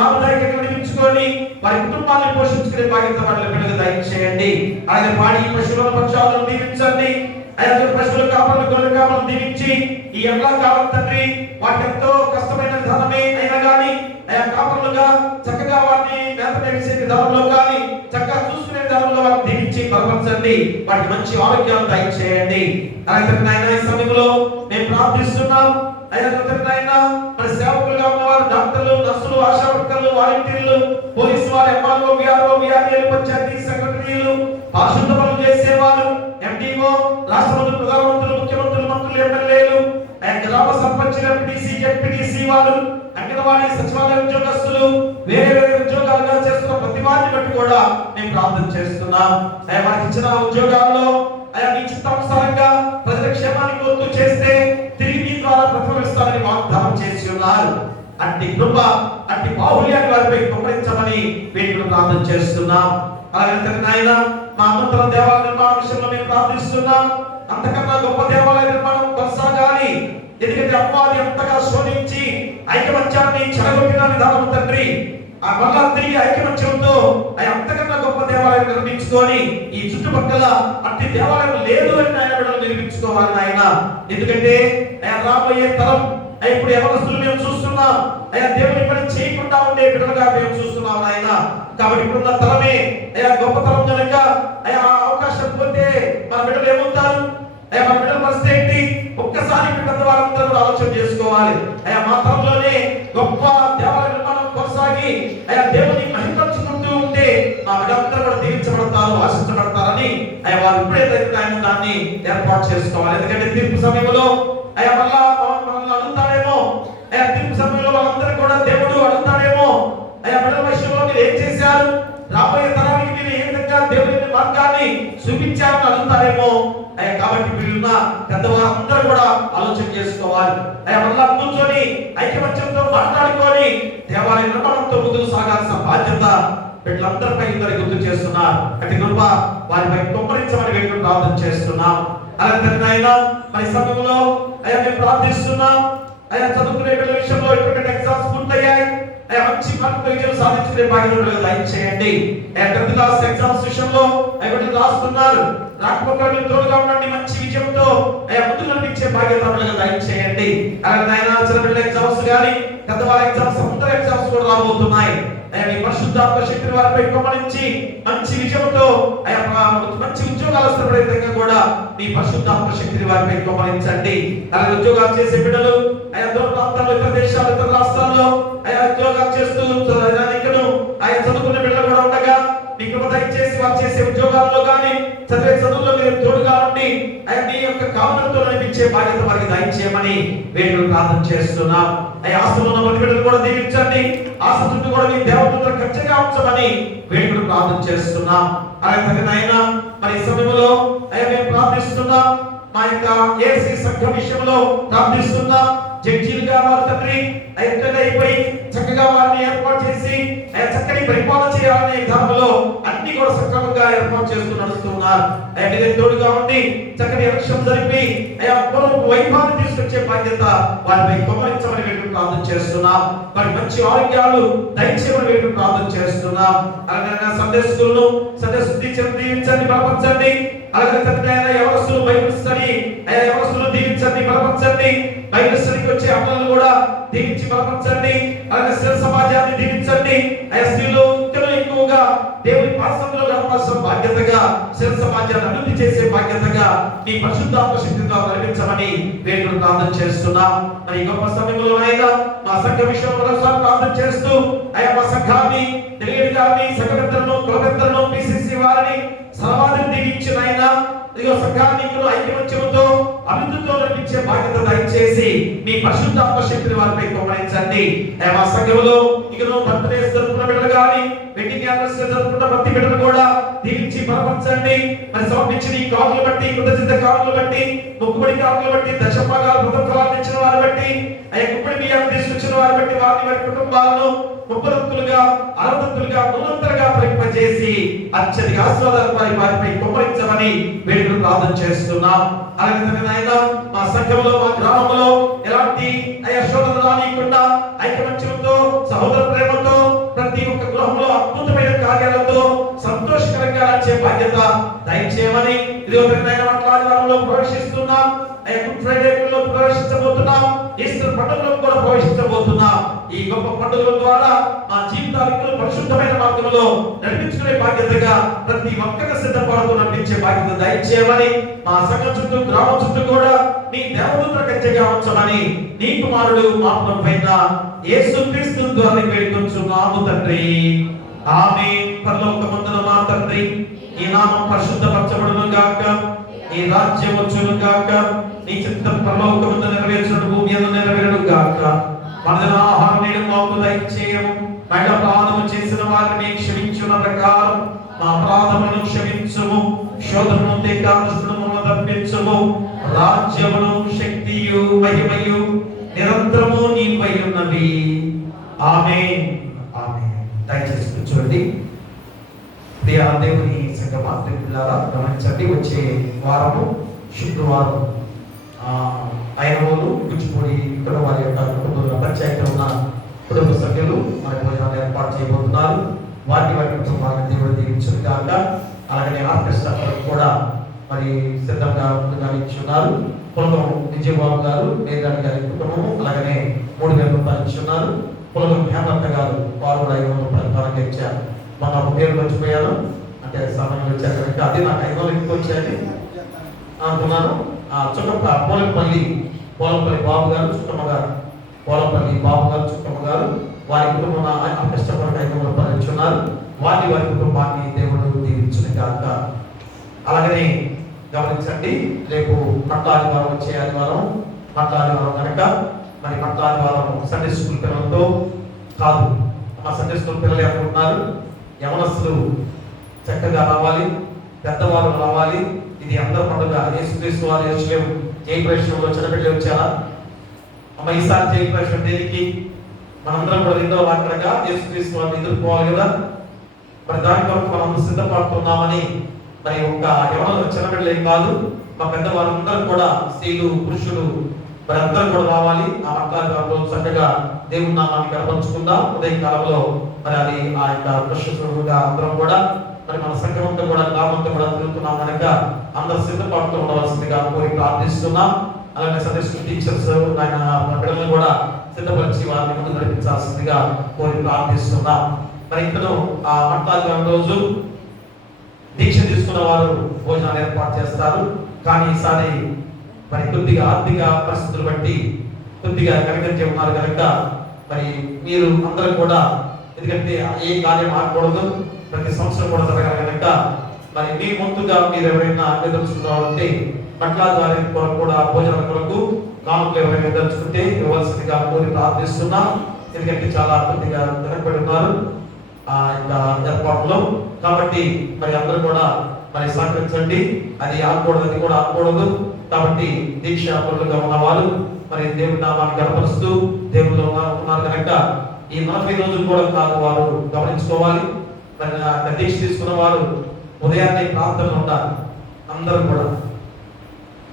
లాభదాయకంగా నడిపించుకొని వారి కుటుంబాన్ని పోషించుకునే బాధ్యత వాళ్ళ బిడ్డలు దయచేయండి. అలాగే పాడి పశువుల పక్షాలను దీవించండి. పశువుల కాపర్లు, గొర్రెల కాపర్లు దీవించి ఈ ఎండాకాలం తండ్రి వాటి ఎంతో కష్టమైన విధానమే అయినా కానీ కాపర్లుగా చక్కగా వాటిని మేత వేసే విధానంలో కానీ చక్కగా చూసుకునే విధానంలో వాటిని దీవించి బలపరచండి. వాటికి మంచి ఆరోగ్యాలు దయచేయండి. అలాగే ఈ సమయంలో మేము ప్రార్థిస్తున్నాం. మన సేవకులుగా ఉన్నవారు, డాక్టర్లు, నర్సులు, ఆశా వర్కర్లు, వాలంటీర్లు, పోలీసు వారు, ఎంఆర్ఓ, విఆర్ఓ, విఆర్ఏలు, పంచాయతీ సెక్రటరీలు, పారిశుద్ధ పనులు చేసేవారు, ఎండిఓ, రాష్ట్ర మంత్రులు, ప్రధానమంత్రులు, ముఖ్యమంత్రులు, మంత్రులు, ఎమ్మెల్యేలు, గ్రామ సర్పంచులు, ఎంపీటీసీ, జెడ్పీటీసీ వారు, అంగన్వాడీ సచివాలయ ఉద్యోగస్తులు వేరే వేరే ఉద్యోగాలుగా చేస్తున్న ప్రతి వారిని బట్టి కూడా మేము ప్రార్థన చేస్తున్నాం. అయ్యా వారికి ఇచ్చిన ఉద్యోగాల్లో అయ్యా నీ చిత్తానుసారంగా ప్రజల క్షేమానికి వంతు చేస్తే తిరిగి నీ ద్వారా ప్రతిఫలిస్తారని వాగ్దానం చేసి ఉన్నారు. అట్టి కృప అట్టి బాహుళ్యాన్ని వారిపై కుమ్మరించమని వీటిని ప్రార్థన చేస్తున్నాం. అలాగే నాయన మా అనంతర దేవాలయ నిర్మాణ విషయంలో మేము ప్రార్థిస్తున్నాం. అంతకన్నా గొప్ప దేవాలయ నిర్మాణం కొనసాగాలి. ఎందుకంటే అపవాది ఎంతగా శోధించి ఐకమత్యాన్ని చెడగొట్టిన విధానం తండ్రి, ఆ మళ్ళా తిరిగి ఐకమత్యంతో అంతకన్నా గొప్ప దేవాలయం నిర్మించుకొని ఈ చుట్టుపక్కల అట్టి దేవాలయం లేదు అని ఆయన బిడ్డలు నిర్మించుకోవాలి నాయన. ఎందుకంటే రాబోయే తరం ఇప్పుడు యవనస్తులు మేము చూస్తున్నాం, దేవుని పని చేయకుండా ఉండే బిడ్డలుగా మేము చూస్తున్నాం నాయన. కాబట్టి ఇప్పుడున్న తరమే గొప్ప తరం కనుక అవకాశం పోతే మన బిడ్డలు ఏమవుతారు, మన బిడ్డల పరిస్థితి ఏంటి? ఒక్కసారి బిడ్డల వారందరూ కూడా ఆలోచన చేసుకోవాలి. మా తరంలోనే గొప్ప దేవాలయ నిర్మాణం కొనసాగి దేవుని మహిమపరుచుకుంటూ ఉంటే మా బిడ్డలందరూ కూడా దీవించబడతారు, ఆశించబడతారని వారు ఇప్పుడే దాన్ని ఏర్పాటు చేసుకోవాలి. ఎందుకంటే తీర్పు సమయంలో మళ్ళా మనల్ని అడుగుతాడేమో, తీర్పు సమయంలో వాళ్ళందరూ కూడా దేవుడు అడుగుతాడేమో, బిడ్డల విషయంలో మీరు ఏం చేశారు, రాబోయే తరానికి మీరు ఏ విధంగా దేవుని మార్గాన్ని చూపించారని అడుగుతారేమో. కాబట్టి వీళ్ళున్న పెద్దవారందరూ కూడా ఆలోచన చేసుకోవాలి. మళ్ళా కూర్చొని ఐకమత్యంతో మాట్లాడుకొని దేవాలయ నిర్మాణంతో ముందుకు సాగాల్సిన బాధ్యత వీళ్ళందరిపై ఇద్దరు గుర్తు చేస్తున్నారు. అతి కృప వారిపై కుమ్మరించమని వీళ్ళు ప్రార్థన చేస్తున్నాం. అలాగే నాయన మరి సమయంలో మేము ప్రార్థిస్తున్నాం. చదువుకునే పిల్లల విషయంలో ఇంటర్మీడియట్ ఎగ్జామ్స్ పూర్తయ్యాయి. మంచి మార్కులు విజయం సాధించుకునే బాధ్యతలు దయచేయండి. 10th క్లాస్ ఎగ్జామ్స్ విషయంలో వీళ్ళు రాస్తున్నారు, రాకపోతే తోడుగా ఉండండి. మంచి విజయంతో ముందు నడిపించే బాధ్యతలు దయచేయండి. అలాగే ఆయన చిన్న ఎగ్జామ్స్ కానీ పెద్దవాళ్ళ ఎగ్జామ్స్ అందరి ఎగ్జామ్స్ కూడా రాబోతున్నాయి. మీ పరిశుద్ధాత్మ శక్తిని వారిపై కుమ్మరించి మంచి విజయంతో మంచి ఉద్యోగాలు వస్తున్న విధంగా కూడా మీ పరిశుద్ధాత్మ శక్తిని వారిపై కుమ్మరించండి. అలాగే ఉద్యోగాలు చేసే బిడ్డలు దూర ప్రాంతాల్లో, ఇతర దేశాలు, ఇతర రాష్ట్రాల్లో ఉద్యోగాలు చేస్తూ చదువుకునే బిడ్డలు కూడా ఉండగా మీ కృప దయచేసి వారు చేసే ఉద్యోగాల్లో కానీ చదివే చదువుల్లో మీరు తోడుగా ఉండి మీ యొక్క కావలతో నడిపించే బాధ్యత వారికి దయచేయమని వేడుకలు ప్రార్థన చేస్తున్నాం. ఆస్తులు ఉన్న ప్రతి బిడ్డలు కూడా దీవించండి. ఆస్తులు కూడా మీ దేవతలతో ఖచ్చితంగా ఉంచమని వేడుకలు ప్రార్థన చేస్తున్నాం. అలాగే నాయన మరి ఈ సమయంలో మేము ప్రార్థిస్తున్నాం. మా యొక్క ఏసీ సంఘం విషయంలో ప్రార్థిస్తున్నాం. జడ్జీలుగా వారు తండ్రి అయిపోయి చక్కగా వారిని ఏర్పాటు చేసి చక్కని పరిపాలన చేయాలనే విధానంలో అన్ని కూడా సక్రమంగా ఏర్పాటు చేస్తూ నడుస్తున్నారు. తోడుగా ఉండి చక్కని ఎలక్షన్ జరిపి వైభవాన్ని తీసుకొచ్చే బాధ్యత వారిపై కుమ్మరించమని వీళ్ళు ప్రార్థన చేస్తున్నాం. మరి మంచి ఆరోగ్యాలు దయచేయమని వీళ్ళు ప్రార్థన చేస్తున్నాం. అలాగే సండే స్కూల్ సండే దీవించండి, బలపరచండి. అలాగే తండ్రి యవనస్తులు బైబిల్ స్టడీ యవనస్తులు దీవించండి, బలపరచండి. బైబిల్ స్టడీకి వచ్చే అమ్మలను కూడా దీవించి బలపరచండి. అలాగే స్త్రీ సమాజాన్ని దీవించండి. స్త్రీలు ఎక్కువగా దేవుని పాసంలో గడపాల్సిన బాధ్యతగా స్త్రీ సమాజాన్ని అభివృద్ధి చేసే బాధ్యతగా మీ పరిశుద్ధాత్మ శక్తితో నడిపించమని వేడుకలు ప్రార్థన చేస్తున్నాం. మరి గొప్ప సమయంలో అయినా మా సంఘ విషయంలో మరోసారి ప్రార్థన చేస్తూ మా సంఘాన్ని, తెలియని గారిని, సంఘ పెద్దలను, కుల పెద్దలను, పిసిసి వారిని సర్వాధిని దీవించిన ఆయన సంఘాన్ని ఐక్యమత్యంతో అభివృద్ధితో నడిపించే బాధ్యత దయచేసి మీ పరిశుద్ధాత్మ శక్తిని వారిపై కుమ్మరించండి. మా సంఘంలో బర్త్డే జరుపుకున్న బిడ్డలు కానీ వెడ్డింగ్ యానివర్సరీ జరుపుకున్న ప్రతి బిడ్డను కూడా దీవించి బలపరచండి. మరి సమర్పించిన ఈ కానుకలు బట్టి, కృతజ్ఞత కానుకలు బట్టి, మొక్కుబడి కానుకలు బట్టి, దశభాగాలు మృతఫలాలు ఇచ్చిన వారిని బట్టి, గుమ్మడి బియ్యాన్ని తీసుకొచ్చిన వారిని బట్టి వారిని వారి కుటుంబాలను ముప్పదంతులుగా, అరవదంతులుగా, నూరంతలుగా ఫలింపజేసి అత్యధిక ఆశీర్వాదాలు వారిపై కుమ్మరించమని వేడుకలు ప్రార్థన చేస్తున్నాం. అలాగే నాయన మా సంఘంలో, మా గ్రామంలో ఎలాంటి శోధన రానియకుండా ఐకమత్యంతో, సహోదర ప్రేమతో ప్రతి ఒక్క గృహంలో అద్భుతమైన కార్యాలతో సంతోషకరంగా నడిచే బాధ్యత దయచేయమని ఇదిగో మాట్లాడడంలో ప్రవేశిస్తున్నాం. గుడ్ ఫ్రైడేలో ప్రవేశించబోతున్నాం. ఈస్టర్ పండుగలో కూడా ప్రవేశించబోతున్నాం. ఈ గొప్ప పండుగల ద్వారా మా జీవితాలను పరిశుద్ధమైన మార్గంలో నడిపించుకునే బాధ్యతగా ప్రతి ఒక్కరి సిద్ధపడుతూ నడిపించే బాధ్యత దయచేయమని మా సంఘం చుట్టూ, గ్రామం చుట్టూ కూడా నీ దేవదూతల కంచెగా ఉంచమని నీ కుమారుడు మా ప్రభువైన యేసుక్రీస్తు ద్వారా వేడుకొంచున్నాము తండ్రి. ఆమేన్. పరలోకమందున మా తండ్రి, నీ నామం పరిశుద్ధపరచబడును గాక, నీ రాజ్యం వచ్చును గాక, నీ చిత్తం పరలోకమందు నెరవేర్చును, భూమి యందు నెరవేరును గాక. మనదిన ఆహారం నేడు మాకు దయచేయము. మా అపరాధము చేసిన వారిని క్షమించిన ప్రకారం మా అపరాధములను క్షమించుము. శోధన నుండి కాలుష్యములను తప్పించుము. రాజ్యమును శక్తియు మహిమయు నిరంతరము నీవై ఉన్నవి. ఆమేన్. ఆమేన్. దయచేసి కూర్చోండి. ప్రియ దేవుని సంగమా ప్రియులారా, గమనించండి. వచ్చే వారము శుక్రవారం ఐనవోలు కూచిపూడి ఇక్కడ వారి యొక్క కుటుంబ పంచాయతీలో ఉన్న కుటుంబ సభ్యులు మన భోజనాలు ఏర్పాటు చేయబోతున్నారు. వారి కుటుంబాలను దేవుడు దీవించును గాక. అలాగనే ఆర్కెస్ట్రా కూడా మరి సిద్ధంగా ముందుగా ఇచ్చున్నారు. పులగం విజయబాబు గారు, మేధాని గారి కుటుంబము అలాగనే 3,000 రూపాయలు ఇచ్చున్నారు. పులగం హేమంత్ గారు వారు కూడా 500 రూపాయలు ధనంగా ఇచ్చారు. మన పేరు మర్చిపోయాను, అంటే సమయం వచ్చారు కనుక అది నాకు 500 ఎక్కువ వచ్చాయని అనుకున్నాను. చుట్టప్ప పోలంపల్లి బాబు గారు, చుట్టమ్మ గారు, పోలంపల్లి బాబు గారు, చుట్టమ్మ గారు వారి కుటుంబం కష్టపడి 500 రూపాయలు ఇచ్చున్నారు. వారి కుటుంబాన్ని దేవుడు దీవించును గాక. అలాగనే గమనించండి, రేపు మట్ల ఆదివారం, వచ్చే ఆదివారం మట్ల ఆదివారం కనుక మరి మట్ల ఆదివారం సండే స్కూల్ పిల్లలతో కాదు, మా సండే స్కూల్ పిల్లలు ఏమనుకుంటున్నారు, యవనస్తులు చక్కగా రావాలి, పెద్దవాళ్ళు రావాలి. ఇది అందరూ పండుగ. యేసుక్రీస్తు వారు యేసులేం జయప్రవేశంలో చిన్నపిల్లలు వచ్చారా? అమ్మ ఈసారి జయప్రవేశం దేనికి? మనందరం కూడా 2వ వాక్యంగా యేసుక్రీస్తు వారిని ఎదుర్కోవాలి కదా. మరి దాని కొరకు మనం సిద్ధపడుతున్నామని మరి ఒక యవన చిన్నపిల్లలు ఏం కాదు, మా పెద్దవాళ్ళందరూ కూడా స్త్రీలు పురుషులు మరి అందరూ కూడా రావాలి. ఆ మట్టాలు చక్కగా దేవుని నామాన్ని కనపరుచుకుందాం. ఉదయం కాలంలో మరి అది ఆ యొక్క పురుషులుగా అందరం కూడా మరి మన సంఘమంతా కూడా గ్రామంతో కూడా తిరుగుతున్నాం కనుక అందరూ సిద్ధపడుతూ ఉండవలసిందిగా కోరి ప్రార్థిస్తున్నాం. అలాగే సందేశం టీచర్స్ ఆయన పిల్లలను కూడా సిద్ధపరిచి వారిని ముందు నడిపించాల్సిందిగా కోరి ప్రార్థిస్తున్నాం. మరి ఇక్కడ ఆ మట్టాలు రోజు దీక్ష తీసుకున్న వారు భోజనాలు ఏర్పాటు చేస్తారు. కానీ ఈసారి మరి కొద్దిగా ఆర్థిక పరిస్థితులు బట్టి కొద్దిగా కనికరించి ఉన్నారు కనుక మరి మీరు అందరూ కూడా, ఎందుకంటే ఏ కార్యం ఆగకూడదు, ప్రతి సంవత్సరం కూడా జరగాలి కనుక మరి మీ ముందుగా మీరు ఎవరైనా ఎదుర్కొంటే పట్ల ద్వారా కూడా భోజనాల కొరకు కానుకలు ఎవరైనా ఎదుర్కొంటే ఇవ్వాల్సిందిగా కోరి ప్రార్థిస్తున్నాం. ఎందుకంటే చాలా కొద్దిగా వెనకబడి ఉన్నారు ఆ యొక్క ఏర్పాటులో. కాబట్టి మరి అందరూ కూడా మరి సహకరించండి. అది ఆగకూడదు, అది కూడా ఆగకూడదు. కాబట్టి దీక్ష పనులుగా ఉన్న వాళ్ళు మరి దేవుని నామాన్ని గణపరుస్తూ దేవుళ్ళు ఉన్నారు కనుక ఈ 40 రోజులు కూడా కాదు, వారు గమనించుకోవాలి. మరి దీక్ష తీసుకున్న వారు ఉదయాన్నే ప్రార్థనలు ఉండాలి అందరూ కూడా.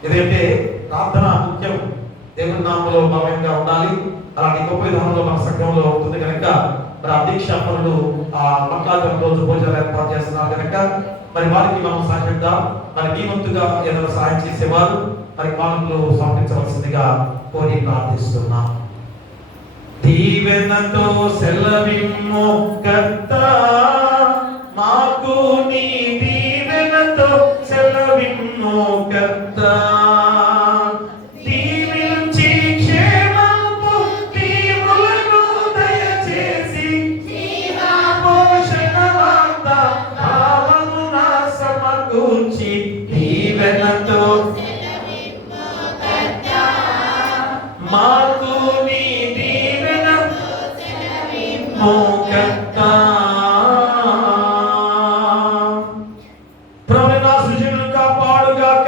ఎందుకంటే ప్రార్థన ముఖ్యం, దేవుని నామంలో బలంగా ఉండాలి. అలాంటి గొప్ప విధానంలో మన సంఘంలో ఉంటుంది కనుక మరి ఆ దీక్ష పనులు ఆ మట్ల రోజు భోజనాలు ఏర్పాటు చేస్తున్నారు కనుక మరి వారికి మనం సహాయిద్దాం. మరి మీ వంతుగా ఏదైనా సహాయం చేసేవారు మరి కానుకలు సమర్పించవలసిందిగా కోరి ప్రార్థిస్తున్నాం. దీవెనతో సెలవిమ్ము కర్తా, మాకు నీ దీవెనతో సెలవిమ్ము కర్తా. దీవించి క్షేమము దీవులను దయచేసి పోషణ వార్త భావమున సమకూర్చి దీవెనతో మాకు నీ దీవెన కర్తా. ప్రభు నా సృజనను కాపాడుగాక,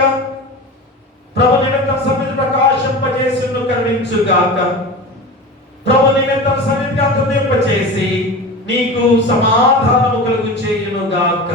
ప్రభు నిమిత్తం సన్నిధి ప్రకాశింపజేసి కరుణించుగాక, ప్రభు నిమిత్తం సన్నిధిగా కృందింపచేసి నీకు సమాధానము కలుగు చేయునుగాక.